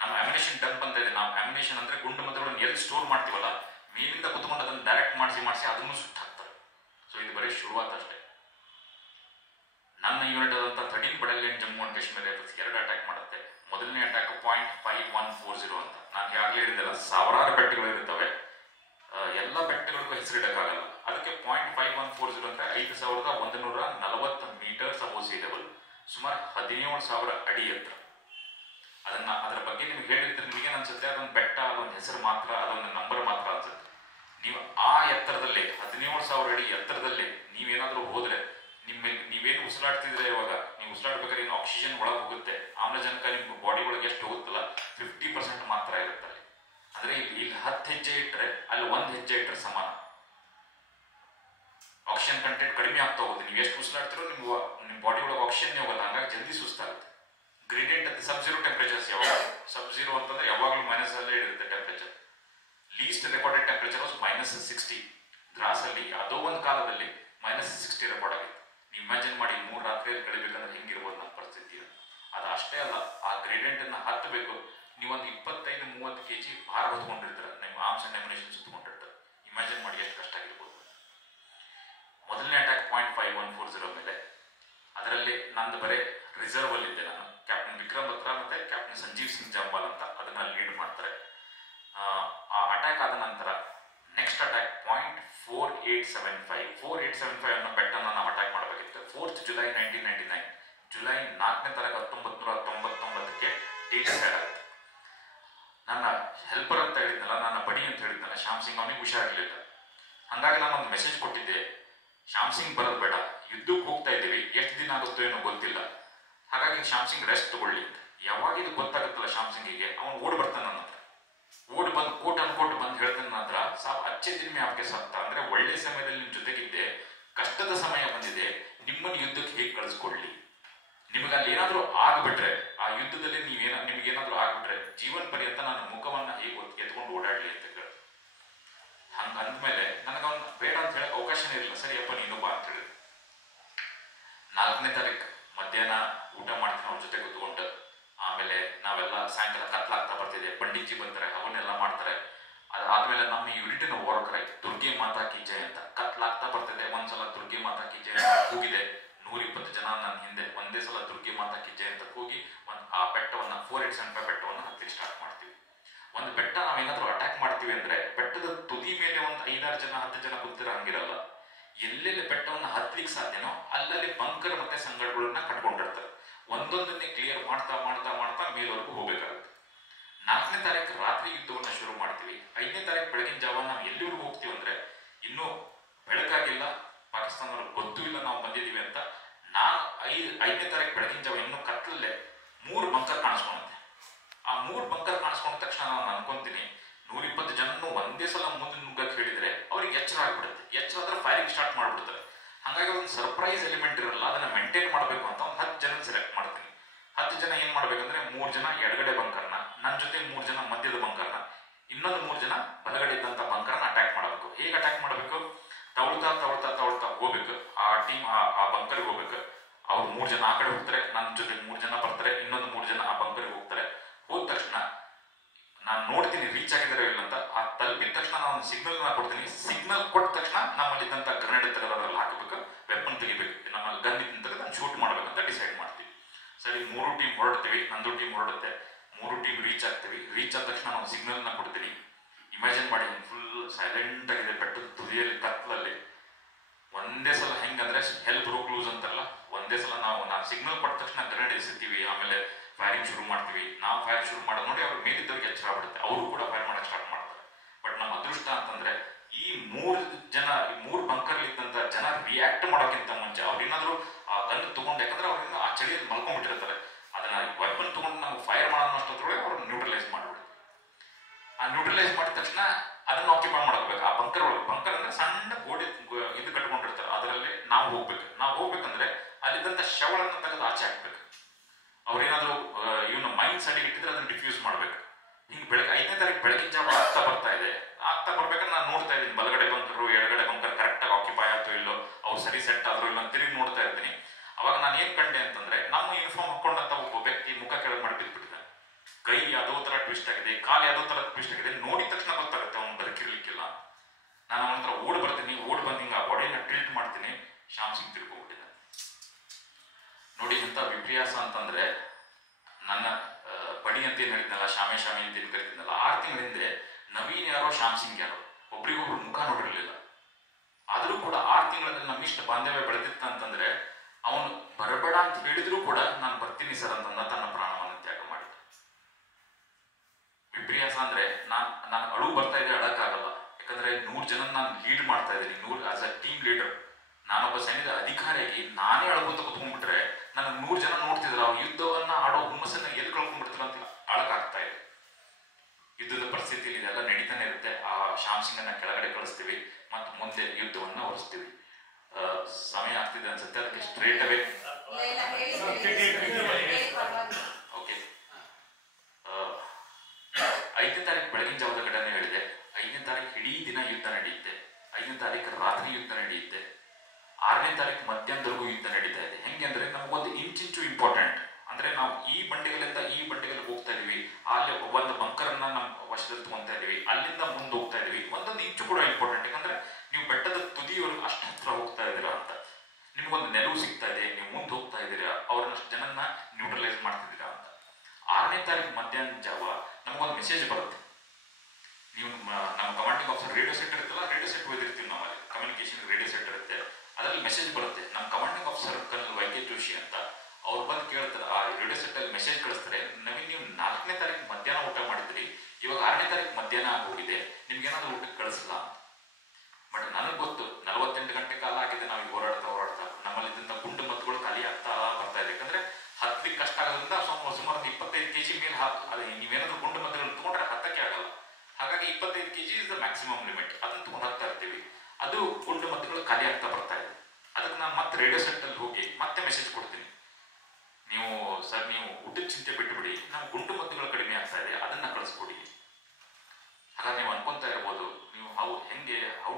ನಮ್ಮ ಅಮ್ಯುನಿಷನ್ ಡಂಪ್ ಅಂತ ಇದೆ. ನಾವು ಅಮ್ಯುನಿಷನ್ ಅಂದ್ರೆ ಗುಂಡು ಮದ್ದುಗಳನ್ನು ಎಲ್ಲಿ ಸ್ಟೋರ್ ಮಾಡ್ತೀವಲ್ಲ, ಮೇಲಿಂದ ಕುತ್ಕೊಂಡು ಅದನ್ನು ಡೈರೆಕ್ಟ್ ಮಾಡಿಸಿ ಅದನ್ನು ಸುಟ್ಟು ಹಾಕ್ತಾರೆ. ಸೊ ಇದು ಬರೀ ಶುರುವಾತಷ್ಟೇ. ನನ್ನ ಯೂನಿಟ್ ಆದಂತ 13 battalion Jammu and Kashmir 2 attack ಮಾಡುತ್ತೆ. ಮೊದಲನೇ ಅಟ್ಯಾಕ್ 0.5140 ಅಂತ. ನಾನು ಯಾವಾಗಲೇ ಹೇಳಿದೆಲ್ಲ, ಸಾವಿರಾರು ಬೆಟ್ಟಗಳು ಇರುತ್ತವೆ, ಎಲ್ಲ ಬೆಟ್ಟಗಳಿಗೂ ಹೆಸರಿಡಕ್ಕಾಗಲ್ಲ. ಅದಕ್ಕೆ 0.5140 ಅಂದ್ರೆ 5140 ಮೀಟರ್ಸ್ ಅಬೌವ್ ಸೀ ಲೆವೆಲ್, ಸುಮಾರು 17,000 ಅಡಿ ಎತ್ತರ. ಅದರ ಬಗ್ಗೆ ನಿಮ್ಗೆ ಹೇಳಿದ್ರೆ ನಿಮಗೆ ಅನ್ಸುತ್ತೆ ಅದೊಂದು ಬೆಟ್ಟ, ಅದೊಂದು ಹೆಸರು ಮಾತ್ರ, ಅದೊಂದು ನಂಬರ್ ಮಾತ್ರ ಅನ್ಸುತ್ತೆ. ನೀವು ಆ ಎತ್ತರದಲ್ಲಿ 17,000 ಅಡಿ ಎತ್ತರದಲ್ಲಿ ನೀವೇನಾದ್ರೂ ಹೋದ್ರೆ ನೀವೇನು ಉಸಿರಾಡ್ತಿದ್ರೆ, ಇವಾಗ ನೀವು ಉಸಿರಾಡ್ಬೇಕಾದ್ರೆ ಏನು ಆಕ್ಸಿಜನ್ ಒಳಗೆ ಹೋಗುತ್ತೆ, ಆಮ್ಲಜನಕ ನಿಮ್ಮ ಬಾಡಿ ಒಳಗೆ ಎಷ್ಟು ಹೋಗುತ್ತಲ್ಲ 50% ಮಾತ್ರ ಇರುತ್ತೆ. ಅಂದ್ರೆ ಇಲ್ಲಿ 10 ಹೆಜ್ಜೆ ಇಟ್ಟರೆ ಅಲ್ಲಿ 1 ಹೆಜ್ಜೆ ಇಟ್ಟರೆ ಸಮಾನ. ಆಕ್ಸಿಜನ್ ಕಂಟೆಂಟ್ ಕಡಿಮೆ ಆಗ್ತಾ ಹೋಗುತ್ತೆ. ನೀವು ಎಷ್ಟು ಉಸಿರಾಡ್ತಿರೋ ನಿಮ್ಮ ಬಾಡಿ ಒಳಗೆ ಆಕ್ಸಿಜನ್ ಹೋಗಲ್ಲ, ಹಂಗಾಗಿ ಜಲ್ದಿ ಸುಸ್ತಾಗುತ್ತೆ. ಗ್ರೇಡಿಯಂಟ್ ಅಂತ ಸಬ್-0 ಟೆಂಪರೇಚರ್ಸ್ ಯಾವಾಗ ಸಬ್-0 ಅಂತಂದ್ರೆ ಯಾವಾಗಲೂ ಮೈನಸ್ ಅಲ್ಲೇ ಇರುತ್ತೆ ಟೆಂಪರೇಚರ್. ಲೀಸ್ಟ್ ರೆಕಾರ್ಡೆಡ್ ಟೆಂಪರೇಚರ್ -60 ದ್ರಾಸಲ್ಲಿ. ಅದೋ ಒಂದು ಕಾಲದಲ್ಲಿ -60 ರೆಕಾರ್ಡ್ ಆಗಿತ್ತು. ನೀವು ಇಮ್ಯಾಜಿನ್ ಮಾಡಿ, 3 ರಾತ್ರಿಯಲ್ಲಿ ಕಳಿಬೇಕಂದ್ರೆ ಹೆಂಗಿರ್ಬೋದು ನಮ್ಮ ಪರಿಸ್ಥಿತಿ. ಅದು ಅಷ್ಟೇ ಅಲ್ಲ, ಆ ಗ್ರೇಡಿಯಂಟ್ ಅನ್ನ ಹತ್ತಬೇಕು. ನೀವೊಂದು 25-30 kg ಭಾರ ಹೊತ್ಕೊಂಡಿರ್ತಾರೆ, ನಿಮ್ಮ ಆರ್ಮ್ಸ್ ಅಂಡ್ ಅಮ್ಯುನಿಷನ್ ಸುತ್ತಕೊಂಡಿರ್ತಾರೆ. ಇಮ್ಯಾಜಿನ್ ಮಾಡಿ ಎಷ್ಟು ಕಷ್ಟ ಆಗಿರ್ಬೋದು. ಮೊದಲನೇ ಅಟ್ಯಾಕ್ 0.5140 ಮೇಲೆ, ಅದರಲ್ಲಿ ನಂದು ಬರೀ ರಿಸರ್ವ್ ಅಲ್ಲಿ ಇದ್ದೆ ನಾನು. ಕ್ಯಾಪ್ಟನ್ ವಿಕ್ರಮ್ ಬತ್ರಾ ಮತ್ತೆ ಕ್ಯಾಪ್ಟನ್ ಸಂಜೀವ್ ಸಿಂಗ್ ಜಂಬಾಲ್ ಅಂತ ಅದನ್ನ ಲೀಡ್ ಮಾಡ್ತಾರೆ. ಆ ಅಟ್ಯಾಕ್ ಅಟ್ಯಾಕ್ ಆದ ನಂತರ ನೆಕ್ಸ್ಟ್ ಅಟ್ಯಾಕ್ 0.4875 ಅನ್ನೋ ಬೆಟ್ಟನ್ನು ನಾವು ಅಟ್ಯಾಕ್ ಮಾಡಬೇಕಿತ್ತು. 4th July 1999, ಜುಲೈ 4ನೇ ತಾರೀಕು 1999ಕ್ಕೆ ಡೇಟ್ ಸೈಡ್ ಆಗುತ್ತೆ. ನನ್ನ ಹೆಲ್ಪರ್ ಅಂತ ಹೇಳಿದ್ನಲ್ಲ, ನನ್ನ ಬಡಿ ಅಂತ ಹೇಳಿದ್ನಲ್ಲ ಶ್ಯಾಮ್ ಸಿಂಗ್, ಅವನಿಗೆ ಹುಷಾರಿರಲಿಲ್ಲ. ಹಾಗಾಗಿ ನಾನು ಒಂದು ಮೆಸೇಜ್ ಕೊಟ್ಟಿದ್ದೆ, ಶ್ಯಾಮ್ ಸಿಂಗ್ ಬರೋದು ಬೇಡ, ಯುದ್ಧಕ್ಕೆ ಹೋಗ್ತಾ ಇದ್ದೀವಿ, ಎಷ್ಟು ದಿನ ಆಗುತ್ತೋ ಏನೋ ಗೊತ್ತಿಲ್ಲ, ಹಾಗಾಗಿ ಶ್ಯಾಮ್ ಸಿಂಗ್ ರೆಸ್ಟ್ ತಗೊಳ್ಳಿ ಅಂತ. ಯಾವಾಗ ಇದು ಗೊತ್ತಾಗುತ್ತಲ್ಲ ಶ್ಯಾಮ್ ಸಿಂಗಿಗೆ, ಅವನು ಓಡ್ ಬರ್ತಾನೆ ನನ್ನ ಹತ್ರ. ಓಡ್ ಬಂದು ಕೋಟ್ ಅನ್ಕೋಟ್ ಬಂದು ಹೇಳ್ತಾನೆ ನನ್ನ ಹತ್ರ, ಸಾಬ್ ಅಚ್ಚೆ ದಿನ ಮೇ ಆಪ್ಗೆ ಸತ್ತ, ಅಂದ್ರೆ ಒಳ್ಳೆ ಸಮಯದಲ್ಲಿ ನಿಮ್ಮ ಜೊತೆಗಿದ್ದೆ, ಕಷ್ಟದ ಸಮಯ ಬಂದಿದೆ, ನಿಮ್ಮನ್ನು ಯುದ್ಧಕ್ಕೆ ಹೇಗೆ ಕಳಿಸ್ಕೊಡ್ಲಿ, ನಿಮಗೆ ಅಲ್ಲಿ ಏನಾದರೂ ಆಗ್ಬಿಟ್ರೆ, ಆ ಯುದ್ಧದಲ್ಲಿ ನಿಮಗೇನಾದ್ರೂ ಆಗ್ಬಿಟ್ರೆ ಜೀವನ ಪರ್ಯಂತ ನನ್ನ ಮುಖವನ್ನ ಹೇಗೆ ಎತ್ಕೊಂಡು ಓಡಾಡ್ಲಿ ಅಂತ ಹೇಳಿ. ಹಂಗ ಅಂದ್ಮೇಲೆ ನನಗವನ್ನ ಬೇಡ ಅಂತ ಹೇಳಕ್ ಅವಕಾಶನೇ ಇರಲಿಲ್ಲ. ಸರಿಯಪ್ಪ ನೀನು ಬಾ ಅಂತ ಹೇಳಿದ್ರು. 4ನೇ ತಾರೀಕು ಮಧ್ಯಾಹ್ನ ಊಟ ಮಾಡ್ತೀನಿ ಅವ್ರ ಜೊತೆ ಕೂತ್ಕೊಂಡು. ಆಮೇಲೆ ನಾವೆಲ್ಲ ಸಾಯಂಕಾಲ ಕತ್ಲಾಗ್ತಾ ಬರ್ತಿದೆ, ಪಂಡಿತ್ಜಿ ಬರ್ತಾರೆ, ಅವನ್ನೆಲ್ಲ ಮಾಡ್ತಾರೆ. ಅದಾದ್ಮೇಲೆ ನಮ್ಮ ಯೂನಿಟಿನ ವರ್ಕರ್ ದುರ್ಗೆ ಮಾತಾ ಕಿ ಜಯ ಅಂತ ಕತ್ಲಾಗ್ತಾ ಬರ್ತಿದೆ. ಒಂದ್ಸಲ ದುರ್ಗೆ ಮಾತಾ ಕಿ ಜಯ ಅಂತ ಕೂಗಿದೆ, 120 ಜನ ನನ್ನ ಹಿಂದೆ ಒಂದೇ ಸಲ ದುರ್ಗೆ ಮಾತಾ ಕಿ ಜಯ ಅಂತ ಕೂಗಿ ಆ ಬೆಟ್ಟವನ್ನ 4875 ಬೆಟ್ಟವನ್ನು ಹತ್ತಿ ಸ್ಟಾರ್ಟ್ ಮಾಡ್ತೀವಿ. ಒಂದು ಬೆಟ್ಟ ನಾವೇನಾದ್ರೂ ಅಟ್ಯಾಕ್ ಮಾಡ್ತೀವಿ ಅಂದ್ರೆ ಬೆಟ್ಟದ ತುದಿ ಮೇಲೆ ಒಂದು 5-6 ಜನ 10 ಜನ ಕೂತಿರೋ ಹಂಗಿರಲ್ಲ. ಎಲ್ಲೆಲ್ಲಿ ಬೆಟ್ಟವನ್ನು ಹತ್ಲಿಕ್ಕೆ ಸಾಧ್ಯನೋ ಅಲ್ಲಲ್ಲಿ ಬಂಕರ್ ಮತ್ತೆ ಸಂಗಡಗಳನ್ನ ಕಟ್ಕೊಂಡಿರ್ತಾರೆ. ಒಂದೊಂದನ್ನೇ ಕ್ಲಿಯರ್ ಮಾಡ್ತಾ ಮಾಡ್ತಾ ಮಾಡ್ತಾ ಮೇಲ್ವರೆಗೂ ಹೋಗ್ಬೇಕಾಗುತ್ತೆ. 4ನೇ ತಾರೀಕು ರಾತ್ರಿ ಯುದ್ಧವನ್ನ ಶುರು ಮಾಡ್ತೀವಿ. 5ನೇ ತಾರೀಕು ಬೆಳಗಿನ ಜಾವ ನಾವು ಎಲ್ಲಿವರೆಗೂ ಹೋಗ್ತೀವಿ ಅಂದ್ರೆ ಇನ್ನೂ ಬೆಳಕಾಗಿಲ್ಲ, ಪಾಕಿಸ್ತಾನದವ್ರಿಗೆ ಗೊತ್ತೂ ಇಲ್ಲ ನಾವು ಬಂದಿದ್ದೀವಿ ಅಂತ. 5ನೇ ತಾರೀಕು ಬೆಳಗಿನ ಜಾವ ಇನ್ನೂ ಕತ್ತಲಲ್ಲೇ 3 ಬಂಕರ್ ಕಾಣಿಸ್ಕೊಂಡೆ. ಆ 3 ಬಂಕರ್ ಕಾಣಿಸ್ಕೊಂಡ ತಕ್ಷಣ ನಾನು ಅನ್ಕೊಂತೀನಿ, 120 ಜನನು ಒಂದೇ ಸಲ ಮುಂದೆ ನುಗ್ಗಕ್ಕೆ ಹೇಳಿದ್ರೆ ಅವ್ರಿಗೆ ಎಚ್ಚರ ಆಗ್ಬಿಡುತ್ತೆ. ಎಚ್ಚರ ಆದ್ರೆ ಫೈರಿಂಗ್ ಸ್ಟಾರ್ಟ್ ಮಾಡ್ಬಿಡ್ತಾರೆ. ಹಾಗಾಗಿ ಒಂದು ಸರ್ಪ್ರೈಸ್ ಎಲಿಮೆಂಟ್ ಇರಲ್ಲ, ಅದನ್ನ ಮೇಂಟೈನ್ ಮಾಡಬೇಕು ಅಂತ ಒಂದು 10 ಜನ ಸೆಲೆಕ್ಟ್ ಮಾಡ್ತೀನಿ. 10 ಜನ ಏನ್ ಮಾಡ್ಬೇಕಂದ್ರೆ 3 ಜನ ಎಡಗಡೆ ಬಂಕರ್ನ, ನನ್ನ ಜೊತೆ 3 ಜನ ಮಧ್ಯದ ಬಂಕರ್ನ, ಇನ್ನೊಂದು 3 ಜನ ಬಲಗಡೆ ಇದ್ದಂತ ಬಂಕರ್ನ ಅಟ್ಯಾಕ್ ಮಾಡಬೇಕು. ಹೇಗೆ ಅಟ್ಯಾಕ್ ಮಾಡಬೇಕು? ತವಳ್ತಾ ತವಳ್ತಾ ತವಳ್ತಾ ಹೋಗ್ಬೇಕು. ಆ ಟೀಮ್ ಆ ಬಂಕರ್ಗೆ ಹೋಗ್ಬೇಕು. ಅವ್ರು 3 ಜನ ಆ ಕಡೆ ಹೋಗ್ತಾರೆ, ನನ್ನ ಜೊತೆ 3 ಜನ ಬರ್ತಾರೆ, ಇನ್ನೊಂದು 3 ಜನ ಆ ಬಂಕರ್ಗೆ ಹೋಗ್ತಾರೆ. ಹೋದ ತಕ್ಷಣ ನಾನು ನೋಡ್ತೀನಿ ರೀಚ್ ಆಗಿದ್ದಾರೆ ಇಲ್ಲ ಅಂತ. ಆ ತಲುಪಿದ ತಕ್ಷಣ ನಾನು ಸಿಗ್ನಲ್ ಕೊಡ್ತೀನಿ. ಸಿಗ್ನಲ್ ಕೊಟ್ಟ ತಕ್ಷಣ ನಮ್ಮಲ್ಲಿದ್ದಂತ ಗ್ರೆನೇಡ್ ತೆಗೆದು ಅದರಲ್ಲಿ ಹಾಕಬೇಕು, ವೆಪನ್ ತೆಗಿಬೇಕು, ನಮ್ಮಲ್ಲಿ ಗನ್ ಇದ್ದ ತೆಗೆದು ನಾನು ಶೂಟ್ ಮಾಡ್ಬೇಕಂತ ಡಿಸೈಡ್ ಮಾಡ್ತೀವಿ. ಸರಿ, 3 ಟೀಮ್ ಹೊರಡ್ತೀವಿ, ನಂದು ಟೀಮ್ ಹೊರಡುತ್ತೆ. 3 ಟೀಮ್ ರೀಚ್ ಆಗ್ತೀವಿ. ರೀಚ್ ಆದ ತಕ್ಷಣ ನಾನು ಸಿಗ್ನಲ್ನ ಕೊಡ್ತೀನಿ. ಇಮ್ಯಾಜಿನ್ ಮಾಡಿ, ಫುಲ್ ಸೈಲೆಂಟ್ ಆಗಿದೆ ಬೆಟ್ಟದ ತುದಿಯಲ್ಲಿ ಕತ್ಲಲ್ಲಿ. ಒಂದೇ ಸಲ ಹೆಂಗಂದ್ರೆ ಹೆಲ್ಪ್ ರೋಕ್ ಲೂಸ್ ಅಂತಾರಲ್ಲ, ಒಂದೇ ಸಲ ನಾನು ಸಿಗ್ನಲ್ ಕೊಟ್ಟ ತಕ್ಷಣ ಗ್ರೆನೇಡ್ ಎಸಿತೀವಿ. ಆಮೇಲೆ ಫೈರಿಂಗ್ ಶುರು ಮಾಡ್ತೀವಿ. ನಾವು ಫೈರ್ ಶುರು ಮಾಡೋದು ನೋಡಿ ಅವ್ರ ಮೇಲಿದ್ದವ್ರಿಗೆ ಎಚ್ಚರ ಆಗ್ಬಿಡುತ್ತೆ, ಅವರು ಕೂಡ ಫೈರ್ ಮಾಡಕ್ಕೆ ಸ್ಟಾರ್ಟ್ ಮಾಡ್ತಾರೆ. ಬಟ್ ನಮ್ಮ ಅದೃಷ್ಟ ಅಂತಂದ್ರೆ ಈ 3 ಬಂಕರ್ ಇದ್ದಂತ ಜನ ರಿಯಾಕ್ಟ್ ಮಾಡೋಕ್ಕಿಂತ ಮುಂಚೆ ಅವ್ರೇನಾದ್ರು ಆ ಗನ್ ತಗೊಂಡು, ಯಾಕಂದ್ರೆ ಅವ್ರಿಂದ ಆ ಚಳಿಯಲ್ಲಿ ಮಲ್ಕೊಂಡ್ಬಿಟ್ಟಿರ್ತಾರೆ, ಅದನ್ನ ವೆಪನ್ ತಗೊಂಡು ನಾವು ಫೈರ್ ಮಾಡೋಣ ಅಷ್ಟೊತ್ತೊಳಗೆ ಅವ್ರನ್ನ ನ್ಯೂಟ್ರಲೈಸ್ ಮಾಡ್ಬಿಡುತ್ತೆ. ಆ ನ್ಯೂಟ್ರಲೈಸ್ ಮಾಡಿದ ತಕ್ಷಣ ಅದನ್ನ ಆಕ್ಯುಪೈ ಮಾಡ್ಕೋಬೇಕು. ಆ ಬಂಕರ್ ಒಳಗೆ, ಬಂಕರ್ ಅಂದ್ರೆ ಸಣ್ಣ ಗೋಡೆ ಇದು ಕಟ್ಕೊಂಡಿರ್ತಾರೆ, ಅದರಲ್ಲಿ ನಾವು ಹೋಗ್ಬೇಕಂದ್ರೆ ಅಲ್ಲಿದ್ದಂತ ಶವಳನ್ನ ತೆಗೆದು ಆಚೆ ಹಾಕ್ಬೇಕು. ಅವ್ರೇನಾದ್ರು ಇವನು ಮೈನ್ ಸೈಡಿಗೆ ಇಟ್ಟಿದ್ರೆ ಅದನ್ನ ಡಿಫ್ಯೂಸ್ ಮಾಡ್ಬೇಕು. ಹಿಂಗೆ 5ನೇ ತಾರೀಕು ಬೆಳಗಿನ ಜಾವ ಆಗ್ತಾ ಬರ್ಬೇಕಾದ್ರೆ ನಾನು ನೋಡ್ತಾ ಇದ್ದೀನಿ ಬಲಗಡೆ ಬಂಕರು ಎಡಗಡೆ ಬಂಕರ್ ಕರೆಕ್ಟ್ ಆಗಿ ಆಕ್ಯುಪೈ ಆಯ್ತು ಇಲ್ಲೋ, ಅವ್ರು ಸರಿ ಸೆಟ್ ಆದ್ರು ಇಲ್ಲ ತಿರುಗಿ ನೋಡ್ತಾ ಇರ್ತೀನಿ. ಅವಾಗ ನಾನು ಏನ್ ಕಂಡೆ ಅಂತಂದ್ರೆ, ನಮ್ಮ ಯೂನಿಫಾರ್ಮ್ ಹಾಕೊಂಡಂತ ಒಬ್ಬ ವ್ಯಕ್ತಿ ಮುಖ ಕೆಳಗೆ ಮಾಡಿ ಬಿದ್ದುಬಿಟ್ಟಿದ್ದಾನೆ. ಕೈ ಯಾವುದೋ ತರ ಟ್ವಿಸ್ಟ್ ಆಗಿದೆ, ಕಾಲು ಯಾವುದೋ ತರ ಟ್ವಿಸ್ಟ್ ಆಗಿದೆ. ನೋಡಿದ ತಕ್ಷಣ ಗೊತ್ತಾಗುತ್ತೆ ಅವ್ನು ಬದುಕಿರ್ಲಿಕ್ಕಿಲ್ಲ. ನಾನು ಅವನ ಹತ್ರ ಓಡ್ ಬರ್ತೀನಿ. ಓಡ್ ಬಂದು ಹಿಂಗೆ ಆ ಬಾಡಿನ ಟ್ರೀಟ್ ಮಾಡ್ತೀನಿ. ಶ್ಯಾಮ್ ಸಿಂಗ್ ತಿಳ್ಕೊಂಡ್ಬಿಟ್ಟಿದ್ದಾನೆ. ನೋಡಿ ಎಂತ ವಿಪರ್ಯಾಸ ಅಂತಂದ್ರೆ, ನನ್ನ ಬಡಿ ಅಂತ ಏನ್ ಹೇಳಿದ್ನಲ್ಲ, ಶಾಮಿ ಅಂತ ಏನ್ ಕರಿತಿದ್ನಲ್ಲ, 6 ತಿಂಗಳ ಹಿಂದೆ ನವೀನ್ ಯಾರೋ ಶ್ಯಾಮ್ ಸಿಂಗ್ ಯಾರೋ ಒಬ್ರಿಗೊಬ್ರು ಮುಖ ನೋಡಿರ್ಲಿಲ್ಲ. ಆದ್ರೂ ಕೂಡ 6 ತಿಂಗಳಲ್ಲಿ ನಮ್ಮಿಷ್ಟ ಬಾಂಧವ್ಯ ಬೆಳೆದಿತ್ತ ಅಂತಂದ್ರೆ, ಅವನು ಬರಬೇಡ ಅಂತ ಹೇಳಿದ್ರು ಕೂಡ ನಾನು ಬರ್ತೀನಿ ಸರ್ ಅಂತಂದ ತನ್ನ ಪ್ರಾಣವನ್ನು ತ್ಯಾಗ ಮಾಡಿದ. ವಿಪರ್ಯಾಸ ಅಂದ್ರೆ ನಾನು ಅಳು ಬರ್ತಾ ಇದೆ, ಅಳಕ್ಕಾಗಲ್ಲ. ಯಾಕಂದ್ರೆ 100 ಜನ ನಾನು ಲೀಡ್ ಮಾಡ್ತಾ ಇದ್ದೀನಿ, 100 ಆಸ್ ಅ ಟೀಮ್ ಲೀಡರ್. ನಾನೊಬ್ಬ ಸೈನ್ಯದ ಅಧಿಕಾರಿಯಾಗಿ ನಾನೇ ಅಳಗೋತ ಕುತ್ಕೊಂಡ್ಬಿಟ್ರೆ ನನ್ನ 100 ಜನ ನೋಡ್ತಿದ್ರು, ಅವ್ರ ಯುದ್ಧವನ್ನ ಆಡೋ ಹುಮ್ಮಸ್ಸನ್ನ ಎಲ್ಲಿ ಕಳ್ಕೊಂಡ್ಬಿಡ್ತಾರೆ ಅಂತ ಅಳಕಾಗ್ತಾ ಇದೆ. ಯುದ್ಧದ ಪರಿಸ್ಥಿತಿಯಲ್ಲಿ ಇದೆಲ್ಲ ನಡೀತಾನೆ ಇರುತ್ತೆ. ಆ ಶ್ಯಾಮ್ ಸಿಂಗ್ ಅನ್ನ ಕೆಳಗಡೆ ಕಳಿಸ್ತೀವಿ ಮತ್ತು ಮುಂದೆ ಯುದ್ಧವನ್ನ ಹೊರಿಸ್ತೀವಿ. ಸಮಯ ಆಗ್ತಿದೆ ಅನ್ಸುತ್ತೆ, ಅದಕ್ಕೆ ಸ್ಟ್ರೇಟ್ ಅವೇ ಓಕೆ. 5ನೇ ತಾರೀಕು ಬೆಳಗಿನ ಜಾವದ ಘಟನೆ ಹೇಳಿದೆ. 5ನೇ ತಾರೀಕು ಇಡೀ ದಿನ ಯುದ್ಧ ನಡೆಯುತ್ತೆ. 5ನೇ ತಾರೀಕು ರಾತ್ರಿ ಯುದ್ಧ ನಡೆಯುತ್ತೆ. 6ನೇ ತಾರೀಕು ಮಧ್ಯಾಹ್ನದವರೆಗೂ ಯುದ್ಧ ನಡೀತಾ ಇದೆ. ಹೆಂಗೆ ಅಂದ್ರೆ ನಮಗೊಂದು ಇಂಚಿಂಚು ಇಂಪಾರ್ಟೆಂಟ್. ಅಂದ್ರೆ ನಾವು ಈ ಬಂಡೆಗಳಿಂದ ಈ ಬಂಡೆಗಳಿಗೆ ಹೋಗ್ತಾ ಇದೀವಿ, ಅಲ್ಲಿ ಒಂದು ಬಂಕರ್ ಅನ್ನ ನಮ್ಮ ವಶದಲ್ಲಿ ತಗೊಂತಾ ಇದೀವಿ, ಅಲ್ಲಿಂದ ಮುಂದೆ ಹೋಗ್ತಾ ಇದೀವಿ. ಒಂದೊಂದು ಇಂಚು ಕೂಡ ಇಂಪಾರ್ಟೆಂಟ್. ಯಾಕಂದ್ರೆ ನೀವು ಬೆಟ್ಟದ ತುದಿಯವರು ಅಷ್ಟು ಹತ್ರ ಹೋಗ್ತಾ ಇದ್ದೀರಾ ಅಂತ, ನಿಮ್ಗೊಂದು ನೆಲವು ಸಿಗ್ತಾ ಇದೆ, ನೀವು ಮುಂದೆ ಹೋಗ್ತಾ ಇದ್ದೀರಾ, ಅವ್ರನ್ನಷ್ಟು ಜನನ್ನ ನ್ಯೂಟ್ರಲೈಸ್ ಮಾಡ್ತಿದ್ದೀರಾ ಅಂತ. 6ನೇ ತಾರೀಕು ಮಧ್ಯಾಹ್ನ ಜಾವ ನಮಗೊಂದು ಮೆಸೇಜ್ ಬರುತ್ತೆ, ನೀವು ನಮ್ಮ ಕಮಾಂಡಿಂಗ್ ಆಫೀಸರ್ ರೇಡಿಯೋ ಸೆಟ್ ಇರುತ್ತಲ್ಲ, ರೇಡಿಯೋ ಸೆಟ್ ಓದಿರ್ತೀವಿ ನಾವು, ಅಲ್ಲಿ ಕಮ್ಯುನಿಕೇಶನ್ ರೇಡಿಯೋ ಸೆಟ್ ಇರುತ್ತೆ, ಅದರಲ್ಲಿ ಮೆಸೇಜ್ ಬರುತ್ತೆ. ನಮ್ಮ ಕಮಾಂಡಿಂಗ್ ಆಫೀಸರ್ ಕರ್ನಲ್ ವೈ.ಕೆ. ಜೋಶಿ ಅಂತ, ಅವ್ರು ಬಂದು ಕೇಳ್ತಾರೆ, ಆ ರೇಡಿಯೋ ಸೆಟ್ ಅಲ್ಲಿ ಮೆಸೇಜ್ ಕಳಿಸ್ತಾರೆ, ನಮಗೆ ನೀವು 4ನೇ ತಾರೀಕು ಮಧ್ಯಾಹ್ನ ಊಟ ಮಾಡಿದ್ರಿ, ಇವಾಗ 6ನೇ ತಾರೀಕು ಮಧ್ಯಾಹ್ನ ಆಗೋಗಿದೆ, ನಿಮ್ಗೇನಾದ್ರೂ ಊಟಕ್ಕೆ ಕಳಿಸಲ್ಲ. ಬಟ್ ನನಗೆ ಗೊತ್ತು 48 ಗಂಟೆ ಕಾಲ ಆಗಿದೆ ನಾವು ಹೋರಾಡ್ತಾ ನಮ್ಮಲ್ಲಿ ಇದ್ದಂಥ ಗುಂಡು ಮದ್ದುಗಳು ಖಾಲಿ ಆಗ್ತಾ ಬರ್ತಾ ಇದೆ. ಯಾಕಂದ್ರೆ ಹತ್ತಲಿಕ್ಕೆ ಕಷ್ಟ ಆಗೋದ್ರಿಂದ ಸುಮಾರು 25 kg ಮೇಲೆ ಅದೇ ನೀವೇನಾದ್ರೂ ಗುಂಡು ಮದ್ದುಗಳನ್ನ ತಗೊಂಡ್ರೆ ಹತ್ತಕ್ಕೆ ಆಗಲ್ಲ. ಹಾಗಾಗಿ 25 kg is the maximum limit, ಅದನ್ನ ತಗೊಂಡು ಹಾಕ್ತಾ ಇರ್ತೀವಿ. ಅದು ಗುಂಡು ಮದ್ದುಗಳು ಖಾಲಿ ಆಗ್ತಾ ಬರ್ತಾ ಇದೆ. ಅದಕ್ಕೆ ನಾನು ಮತ್ತೆ ರೇಡಿಯೋ ಸೆಟ್ ಅಲ್ಲಿ ಹೋಗಿ ಮತ್ತೆ ಮೆಸೇಜ್ ಕೊಡ್ತೀನಿ, ನೀವು ಸರ್ ನೀವು ಊಟದ ಚಿಂತೆ ಬಿಟ್ಟುಬಿಡಿ, ನಮ್ಮ ಗುಂಡು ಮದ್ದುಗಳು ಕಡಿಮೆ ಆಗ್ತಾ ಇದೆ, ಅದನ್ನ ಕಳಿಸ್ಕೊಡಿ. ಹಾಗಾಗಿ ನೀವು ಅನ್ಕೊಂತಾ ಇರ್ಬೋದು, ನೀವು ಹೌ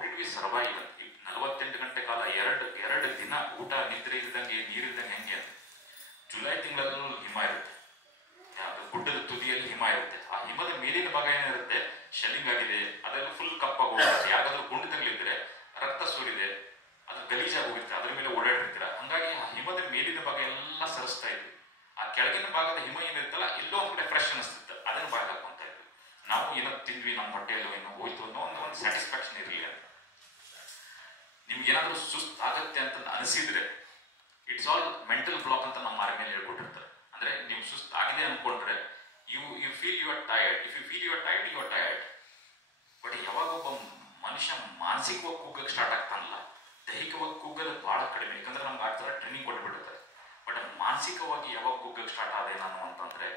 ಡಿಡ್ ವಿ ಸರ್ವೈವ್ ಅಂತ. 48 ಗಂಟೆ ಕಾಲ ಎರಡು ದಿನ ಊಟ ನಿದ್ರೆ ಇಲ್ದಂಗೆ ನೀರಿಲ್ದಂಗೆ ಹೆಂಗೆ ಅಂತ. ಜುಲೈ ತಿಂಗಳಲ್ಲೂ ಹಿಮ ಇರುತ್ತೆ, ಗುಡ್ಡದ ತುದಿಯಲ್ಲಿ ಹಿಮ ಇರುತ್ತೆ. ಆ ಹಿಮದ ಮೇಲಿನ ಭಾಗ ಏನಿರುತ್ತೆ ಶೆಲ್ಲಿಂಗ್ ಆಗಿದೆ, ಅದೆಲ್ಲ ಫುಲ್ ಕಪ್ಪಾಗಿ ಹೋಗುತ್ತೆ. ಯಾವ್ದಾದ್ರು ಗುಂಡು ತಗಲಿದ್ರೆ ರಕ್ತ ಸುರಿದೆ, ಅದು ಗಲೀಜಾಗಿ ಹೋಗುತ್ತೆ, ಅದ್ರ ಮೇಲೆ ಓಡಾಡಿರ್ತೀರ. ಹಂಗಾಗಿ ಆ ಹಿಮದ ಮೇಲಿನ ಭಾಗ ಎಲ್ಲ ಸರಿಸ್ತಾ ಇದ್ವಿ. ಆ ಕೆಳಗಿನ ಭಾಗದ ಹಿಮ ಏನಿರುತ್ತಲ್ಲ ಎಲ್ಲೋ ಒಂದ್ ಕಡೆ ಫ್ರೆಶ್ ಅನಿಸ್ತಿತ್ತು, ಅದನ್ನ ಬಾಗ ಹಾಕೊಂತ ಇದ್ವಿ. ನಾವು ಏನೋ ತಿಂದ್ವಿ, ನಮ್ಮ ಹೊಟ್ಟೆಯಲ್ಲೂ ಏನೋ ಹೋಯ್ತು ಅನ್ನೋ ಒಂದು ಸ್ಯಾಟಿಸ್ಫ್ಯಾಕ್ಷನ್ ಇರಲಿ ಅಂತ. ನಿಮ್ಗೇನಾದ್ರೂ ಸುಸ್ತು ಆಗತ್ತೆ ಅಂತ ಅನಿಸಿದ್ರೆ ಇಟ್ಸ್ ಆಲ್ ಮೆಂಟಲ್ ಬ್ಲಾಕ್ ಅಂತ ನಮ್ಮ ಆರ್ಮಿಯಲ್ಲಿ ಹೇಳ್ಕೊಟ್ಟಿರ್ತಾರೆ. ಅಂದ್ರೆ ನೀವು ಸುಸ್ತು ಆಗಿದೆ ಅನ್ಕೊಂಡ್ರೆ you feel you are tired. If you feel you are tired, you are tired. But ಯಾವಾಗ ಒಬ್ಬ ಮನುಷ್ಯ ಮಾನಸಿಕವಾಗಿ ಕೂಗಕ್ಕೆ ಸ್ಟಾರ್ಟ್ ಆಗ್ತಾನಲ್ಲ, ದೈಹಿಕವಾಗಿ ಕೂಗಲು ಬಹಳ ಕಡಿಮೆ, ಯಾಕಂದ್ರೆ ನಮ್ಗೆ ಆ ಥರ ಟ್ರೈನಿಂಗ್ ಕೊಟ್ಬಿಟ್ಟಿರ್ತಾರೆ. ಬಟ್ ಮಾನಸಿಕವಾಗಿ ಯಾವಾಗ ಕೂಗಕ್ಕೆ ಸ್ಟಾರ್ಟ್ ಆದೆ ನಾನು ಅಂತಂದ್ರೆ,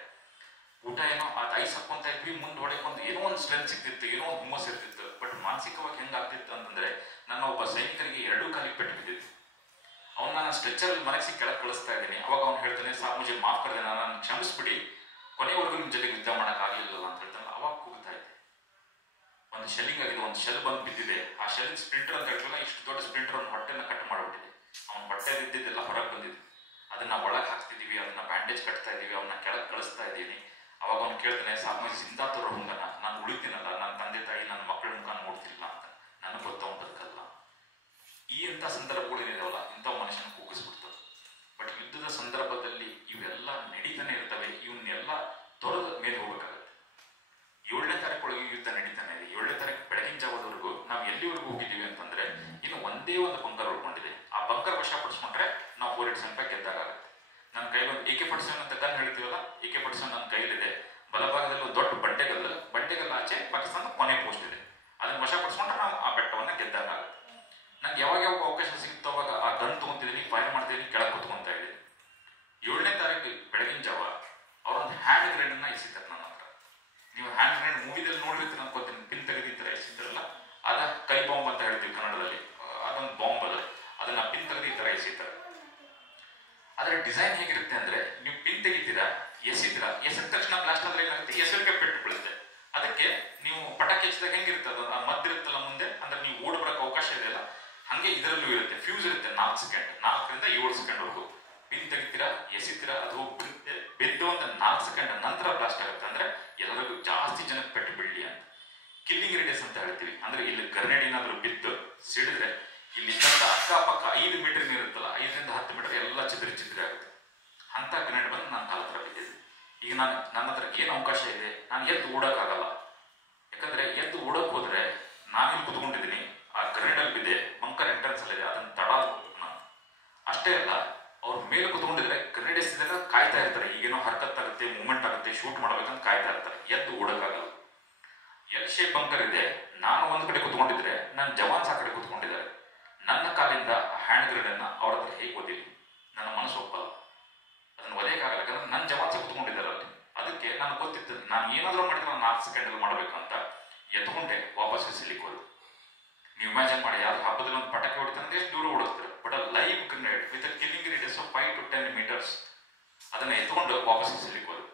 ಊಟ ಏನೋ ಅದು ಐಸ್ ಹಾಕೊಂತ ಇದ್ವಿ, ಮುಂದೆ ಹೊಡೆಕೊಂದು ಏನೋ ಒಂದು ಸ್ಟ್ರೆಂತ್ ಸಿಗ್ತಿತ್ತು, ಏನೋ ಒಂದು ಹುಮ್ಮಸ್ ಇರ್ತಿತ್ತು. ಬಟ್ ಮಾನಸಿಕವಾಗಿ ಹೆಂಗಾಗ್ತಿತ್ತು ಅಂತಂದ್ರೆ, ನನ್ನ ಒಬ್ಬ ಸೈನಿಕರಿಗೆ 2 ಕಾಲಿಗೆ ಪೆಟ್ಟು ಬಿದ್ದಿತ್ತು. ಅವ್ನು ನಾನು ಸ್ಟ್ರೆಚರ್ ಮನಸ್ಸಿ ಕೆಳಗೆ ಕಳಿಸ್ತಾ ಇದ್ದೀನಿ. ಅವಾಗ ಅವ್ನು ಹೇಳ್ತಾನೆ, ಸಾಬ್ ಮುಜೆ ಮಾಫ್ ಕರ್ದೆ, ನಾನು ಕ್ಷಮಿಸ್ಬಿಡಿ, ಕೊನೆವರೆಗೂ ನಿಮ್ಮ ಜೊತೆಗೆ ಯುದ್ಧ ಮಾಡೋಕ್ಕಾಗಲಿಲ್ಲ ಅಂತ ಹೇಳ್ತಾನೆ. ಅವಾಗ ಕೂಗ್ತಾ ಇದ್ದೆ. ಒಂದು ಶೆಲ್ಲಿಂಗ್ ಆಗಿದೆ, ಒಂದು ಶೆಲ್ ಬಂದು ಬಿದ್ದಿದೆ. ಆ ಶೆಲ್ ಸ್ಪ್ರಿಂಟರ್ ಅಂತ ಹೇಳ್ತಿಲ್ಲ, ಇಷ್ಟು ದೊಡ್ಡ ಸ್ಪ್ರಿಂಟರ್ ಅವ್ನ ಹೊಟ್ಟೆನ ಕಟ್ ಮಾಡಿಬಿಟ್ಟಿದೆ. ಅವ್ನ ಹೊಟ್ಟೆ ಇದ್ದಿದ್ದೆಲ್ಲ ಹೊರಗೆ ಬಂದಿದೆ. ಅದನ್ನ ಒಳಗೆ ಹಾಕ್ತಿದ್ದೀವಿ, ಅದನ್ನ ಬ್ಯಾಂಡೇಜ್ ಕಟ್ತಾ ಇದ್ದೀವಿ, ಅವನ್ನ ಕೆಳಗೆ ಕಳಿಸ್ತಾ ಇದ್ದೀನಿ. ಅವಾಗ ಅವ್ನು ಕೇಳ್ತಾನೆ, ಸಾಬ್ ಮುಜೆ ಜಿಂದಾ ತೋರೋ ಹುಂಗನ, ನಾನು ಉಳಿತೀನಲ್ಲ, ನನ್ನ ತಂದೆ ತಾಯಿ ನನ್ನ ಮಕ್ಕಳ ಮುಖ ನೋಡ್ತಿಲ್ಲ ಅಂತ. ನನಗೆ ಗೊತ್ತವನು ಬದುಕಲ್ಲ. ಈ ಎಂಥ ಸಂದರ್ಭಗಳೇನಿದಾವಲ್ಲ, ಇಂಥ ಮನುಷ್ಯನ ಕೂಗಿಸ್ಬಿಡ್ತದೆ. ಬಟ್ ಯುದ್ಧದ ಸಂದರ್ಭದಲ್ಲಿ ಇವೆಲ್ಲ ನಡೀತಾನೆ ಇರ್ತವೆ. ಇವನ್ನೆಲ್ಲ ತೊರೆದ ಮೇಲೆ ಹೋಗ್ಬೇಕಾಗತ್ತೆ. 7ನೇ ತಾರೀಕೊಳಗೆ ಯುದ್ಧ ನಡೀತಾನೆ ಇದೆ. 7ನೇ ತಾರೀಕು ಬೆಳಗಿನ ಜಾವದವರೆಗೂ ನಾವು ಎಲ್ಲಿವರೆಗೂ ಹೋಗಿದ್ದೀವಿ ಅಂತಂದ್ರೆ, ಇನ್ನು ಒಂದೇ ಒಂದು ಬಂಕರ್ ಉಳ್ಕೊಂಡಿದೆ. ಆ ಬಂಕರ್ ವಶಪಡಿಸ್ಕೊಂಡ್ರೆ ನಾವು 487 ಗೆದ್ದಾಗುತ್ತೆ. ನನ್ನ ಕೈಲಿ ಒಂದು AK-47 ಅಂತ ಗನ್ ಹೇಳ್ತೀವಲ್ಲ, AK-47 ನನ್ನ ಕೈಲಿದೆ. ಬಲಭಾಗದಲ್ಲಿ ಒಂದು ದೊಡ್ಡ ಬಂಡೆಗಲ್ಲ ಆಚೆ ಪಾಕಿಸ್ತಾನದ ಕೊನೆ ಪೋಸ್ಟ್ ಇದೆ. ಅದನ್ನ ವಶಪಡಿಸ್ಕೊಂಡ್ರೆ ನಾವು ಆ ಬೆಟ್ಟವನ್ನ ಗೆದ್ದಾಗುತ್ತೆ. ನಂಗೆ ಯಾವಾಗ ಅವಕಾಶ ಸಿಗುತ್ತೋ ಅವಾಗ ಆ ಗನ್ ತಗೊಂತಿದ್ದೀನಿ, ಫೈರ್ ಮಾಡ್ತಿದ್ದೀನಿ, ಕೆಳಗೆ ಕುತ್ಕೊಂತ ಇದ್ದೀನಿ. 7ನೇ ತಾರೀಕು ಬೆಳಗಿನ ಜಾವ ಅವರೊಂದು ಹ್ಯಾಂಡ್ ಗ್ರೇಡ್ ಅನ್ನ ಎಸಿತಾರೆ ನನ್ನ ಹತ್ರ. ನೀವು ಹ್ಯಾಂಡ್ ಗ್ರೇಡ್ ಮೂವಿದಲ್ಲಿ ನೋಡಿರ್ತೀರ ಅನ್ಕೋತೀನಿ, ಪಿನ್ ತೆಗೆದಿರ್ತಾರೆ ಎಸಿತಾರಲ್ಲ, ಅದ ಕೈ ಬಾಂಬ್ ಅಂತ ಹೇಳ್ತೀವಿ ಕನ್ನಡದಲ್ಲಿ. ಅದೊಂದು ಬಾಂಬ್ ಅದ, ಅದನ್ನ ಪಿನ್ ತೆಗೆದು ಈ ತರ ಎಸಿತಾರೆ. ಆದ್ರೆ ಡಿಸೈನ್ ಹೇಗಿರುತ್ತೆ ಅಂದ್ರೆ, ನೀವು ಪಿನ್ ತೆಗಿತೀರಾ, ಎಸಿದ ತಕ್ಷಣ ಬ್ಲಾಸ್ಟ್ ಆದ್ರೆ ಏನಾಗುತ್ತೆ, ಎಸರಿಗೆ ಪೆಟ್ಟು ಬೀಳುತ್ತೆ. ಅದಕ್ಕೆ ನೀವು ಪಟಾಕಿ ಹಚ್ಚಿದಾಗ ಹೆಂಗಿರ್ತದ, ಆ ಮದ್ದಿರುತ್ತಲ್ಲ ಮುಂದೆ, ಅಂದ್ರೆ ನೀವು ಓಡ್ಬರಕ್ಕೆ ಅವಕಾಶ ಇದೆಯಲ್ಲ, ಹಂಗೆ ಇದರಲ್ಲೂ ಇರುತ್ತೆ. ಫ್ಯೂಸ್ ಇರುತ್ತೆ 4 ಸೆಕೆಂಡ್, 4ರಿಂದ 7 ಸೆಕೆಂಡ್ವರೆಗೂ. ಪಿನ್ ತೆಗಿತೀರಾ, ಎಸಿತೀರಾ, ಅದು ಹೋಗ್ಬಿಡುತ್ತೆ. ಬಿದ್ದು ಒಂದು 4 ಸೆಕೆಂಡ್ ನಂತರ ಬ್ಲಾಸ್ಟ್ ಆಗುತ್ತೆ. ಅಂದ್ರೆ ಎಲ್ಲರಿಗೂ ಜಾಸ್ತಿ ಜನಕ್ಕೆ ಪೆಟ್ಟು ಬೀಳಲಿ ಅಂತ. ಕಿಲ್ಲಿಂಗ್ ರೇಡಿಯಸ್ ಅಂತ ಹೇಳ್ತೀವಿ. ಅಂದ್ರೆ ಇಲ್ಲಿ ಗ್ರೆನೇಡ್ ಏನಾದ್ರು ಬಿದ್ದು ಸಿಡಿದ್ರೆ ಇಲ್ಲಿ ಅಕ್ಕಪಕ್ಕ 5 ಮೀಟರ್ ಇರುತ್ತಲ್ಲ, 5ರಿಂದ 10 ಮೀಟರ್ ಎಲ್ಲ ಚಿದ್ರಿ ಆಗುತ್ತೆ. ಅಂತ ಗ್ರೆನೇಡ್ ಬಂದು ನನ್ನ ಕಾಲ ಹತ್ರ ಬಿದ್ದಿದೆ. ಈಗ ನನ್ನ ಹತ್ರ ಏನು ಅವಕಾಶ ಇದೆ, ನಾನು ಎದ್ದು ಓಡೋಕ್ಕಾಗಲ್ಲ. ಯಾಕಂದ್ರೆ ಎದ್ದು ಓಡೋಕ್ ಹೋದ್ರೆ ನಾನಿಲ್ಲಿ ಕುತ್ಕೊಂಡಿದ್ದೀನಿ, ಆ ಗ್ರೆನೇಡಲ್ಲಿ ಬಿದ್ದೆ, ಬಂಕರ್ ಎಂಟ್ರೆನ್ಸ್ ಅಲ್ಲಿ ಇದೆ, ಅದನ್ನ ತಡ ನಾನು. ಅಷ್ಟೇ ಅಲ್ಲ, ಅವ್ರ ಮೇಲೆ ಕುತ್ಕೊಂಡಿದ್ರೆ ಗ್ರೆನೇಡ್ ಎಸ್ತಿದಾಗ ಕಾಯ್ತಾ ಇರ್ತಾರೆ, ಈಗೇನೋ ಹರ್ಕತ್ ಆಗುತ್ತೆ, ಮೂವ್ಮೆಂಟ್ ಆಗುತ್ತೆ, ಶೂಟ್ ಮಾಡ್ಬೇಕಂತ ಕಾಯ್ತಾ ಇರ್ತಾರೆ. ಎದ್ದು ಓಡೋಕ್ಕಾಗಲ್ಲ. ಎಲ್ ಶೇಪ್ ಬಂಕರ್ ಇದೆ, ನಾನು ಒಂದ್ ಕಡೆ ಕುತ್ಕೊಂಡಿದ್ರೆ ನನ್ನ ಜವಾನ್ಸ್ ಆ ಕಡೆ ಕುತ್ಕೊಂಡಿದ್ದಾರೆ. ನನ್ನ ಕಾಲಿಂದ ಹ್ಯಾಂಡ್ ಗ್ರೆನೇಡ್ ಅನ್ನ ಅವ್ರ ಹತ್ರ ಹೇಗೆ ಓದಿಲ್ಲ, ನನ್ನ ಮನಸ್ಸು ಒಪ್ಪಲ್ಲ, ಅದನ್ನ ಒದೆಯಕ್ಕಾಗಲ್ಲ. ಯಾಕಂದ್ರೆ ನನ್ನ ಜವಾನ್ಸ್ ಕುತ್ಕೊಂಡಿದ್ದಾರೆ ಅಲ್ಲಿ. ಅದಕ್ಕೆ ನನಗೆ ಗೊತ್ತಿತ್ತು, ನಾನು ಏನಾದ್ರೂ ಮಾಡಿದ್ರೆ ನಾನು 4 ಸೆಕೆಂಡ್ ಮಾಡ್ಬೇಕಂತ ಎತ್ಕೊಂಡೆ ವಾಪಸ್ ಸಿಲಿಕ್ ಹೋದೆ. ನೀವು ಇಮ್ಯಾಜಿನ್ ಮಾಡಿ, ಯಾವ್ದು ಹಬ್ಬದಲ್ಲಿ ಒಂದು ಪಟಾಕಿ ಹೊಡಿತಾನೆ ಎಷ್ಟು ದೂರ ಓಡಿಸ್ತಾರೆ. But live grenade with killing radius of 5 to 10 meters ಅದನ್ನ ಎತ್ಕೊಂಡು ವಾಪಸ್ ಸಿಲಿಕ್ ಹೋದೆ.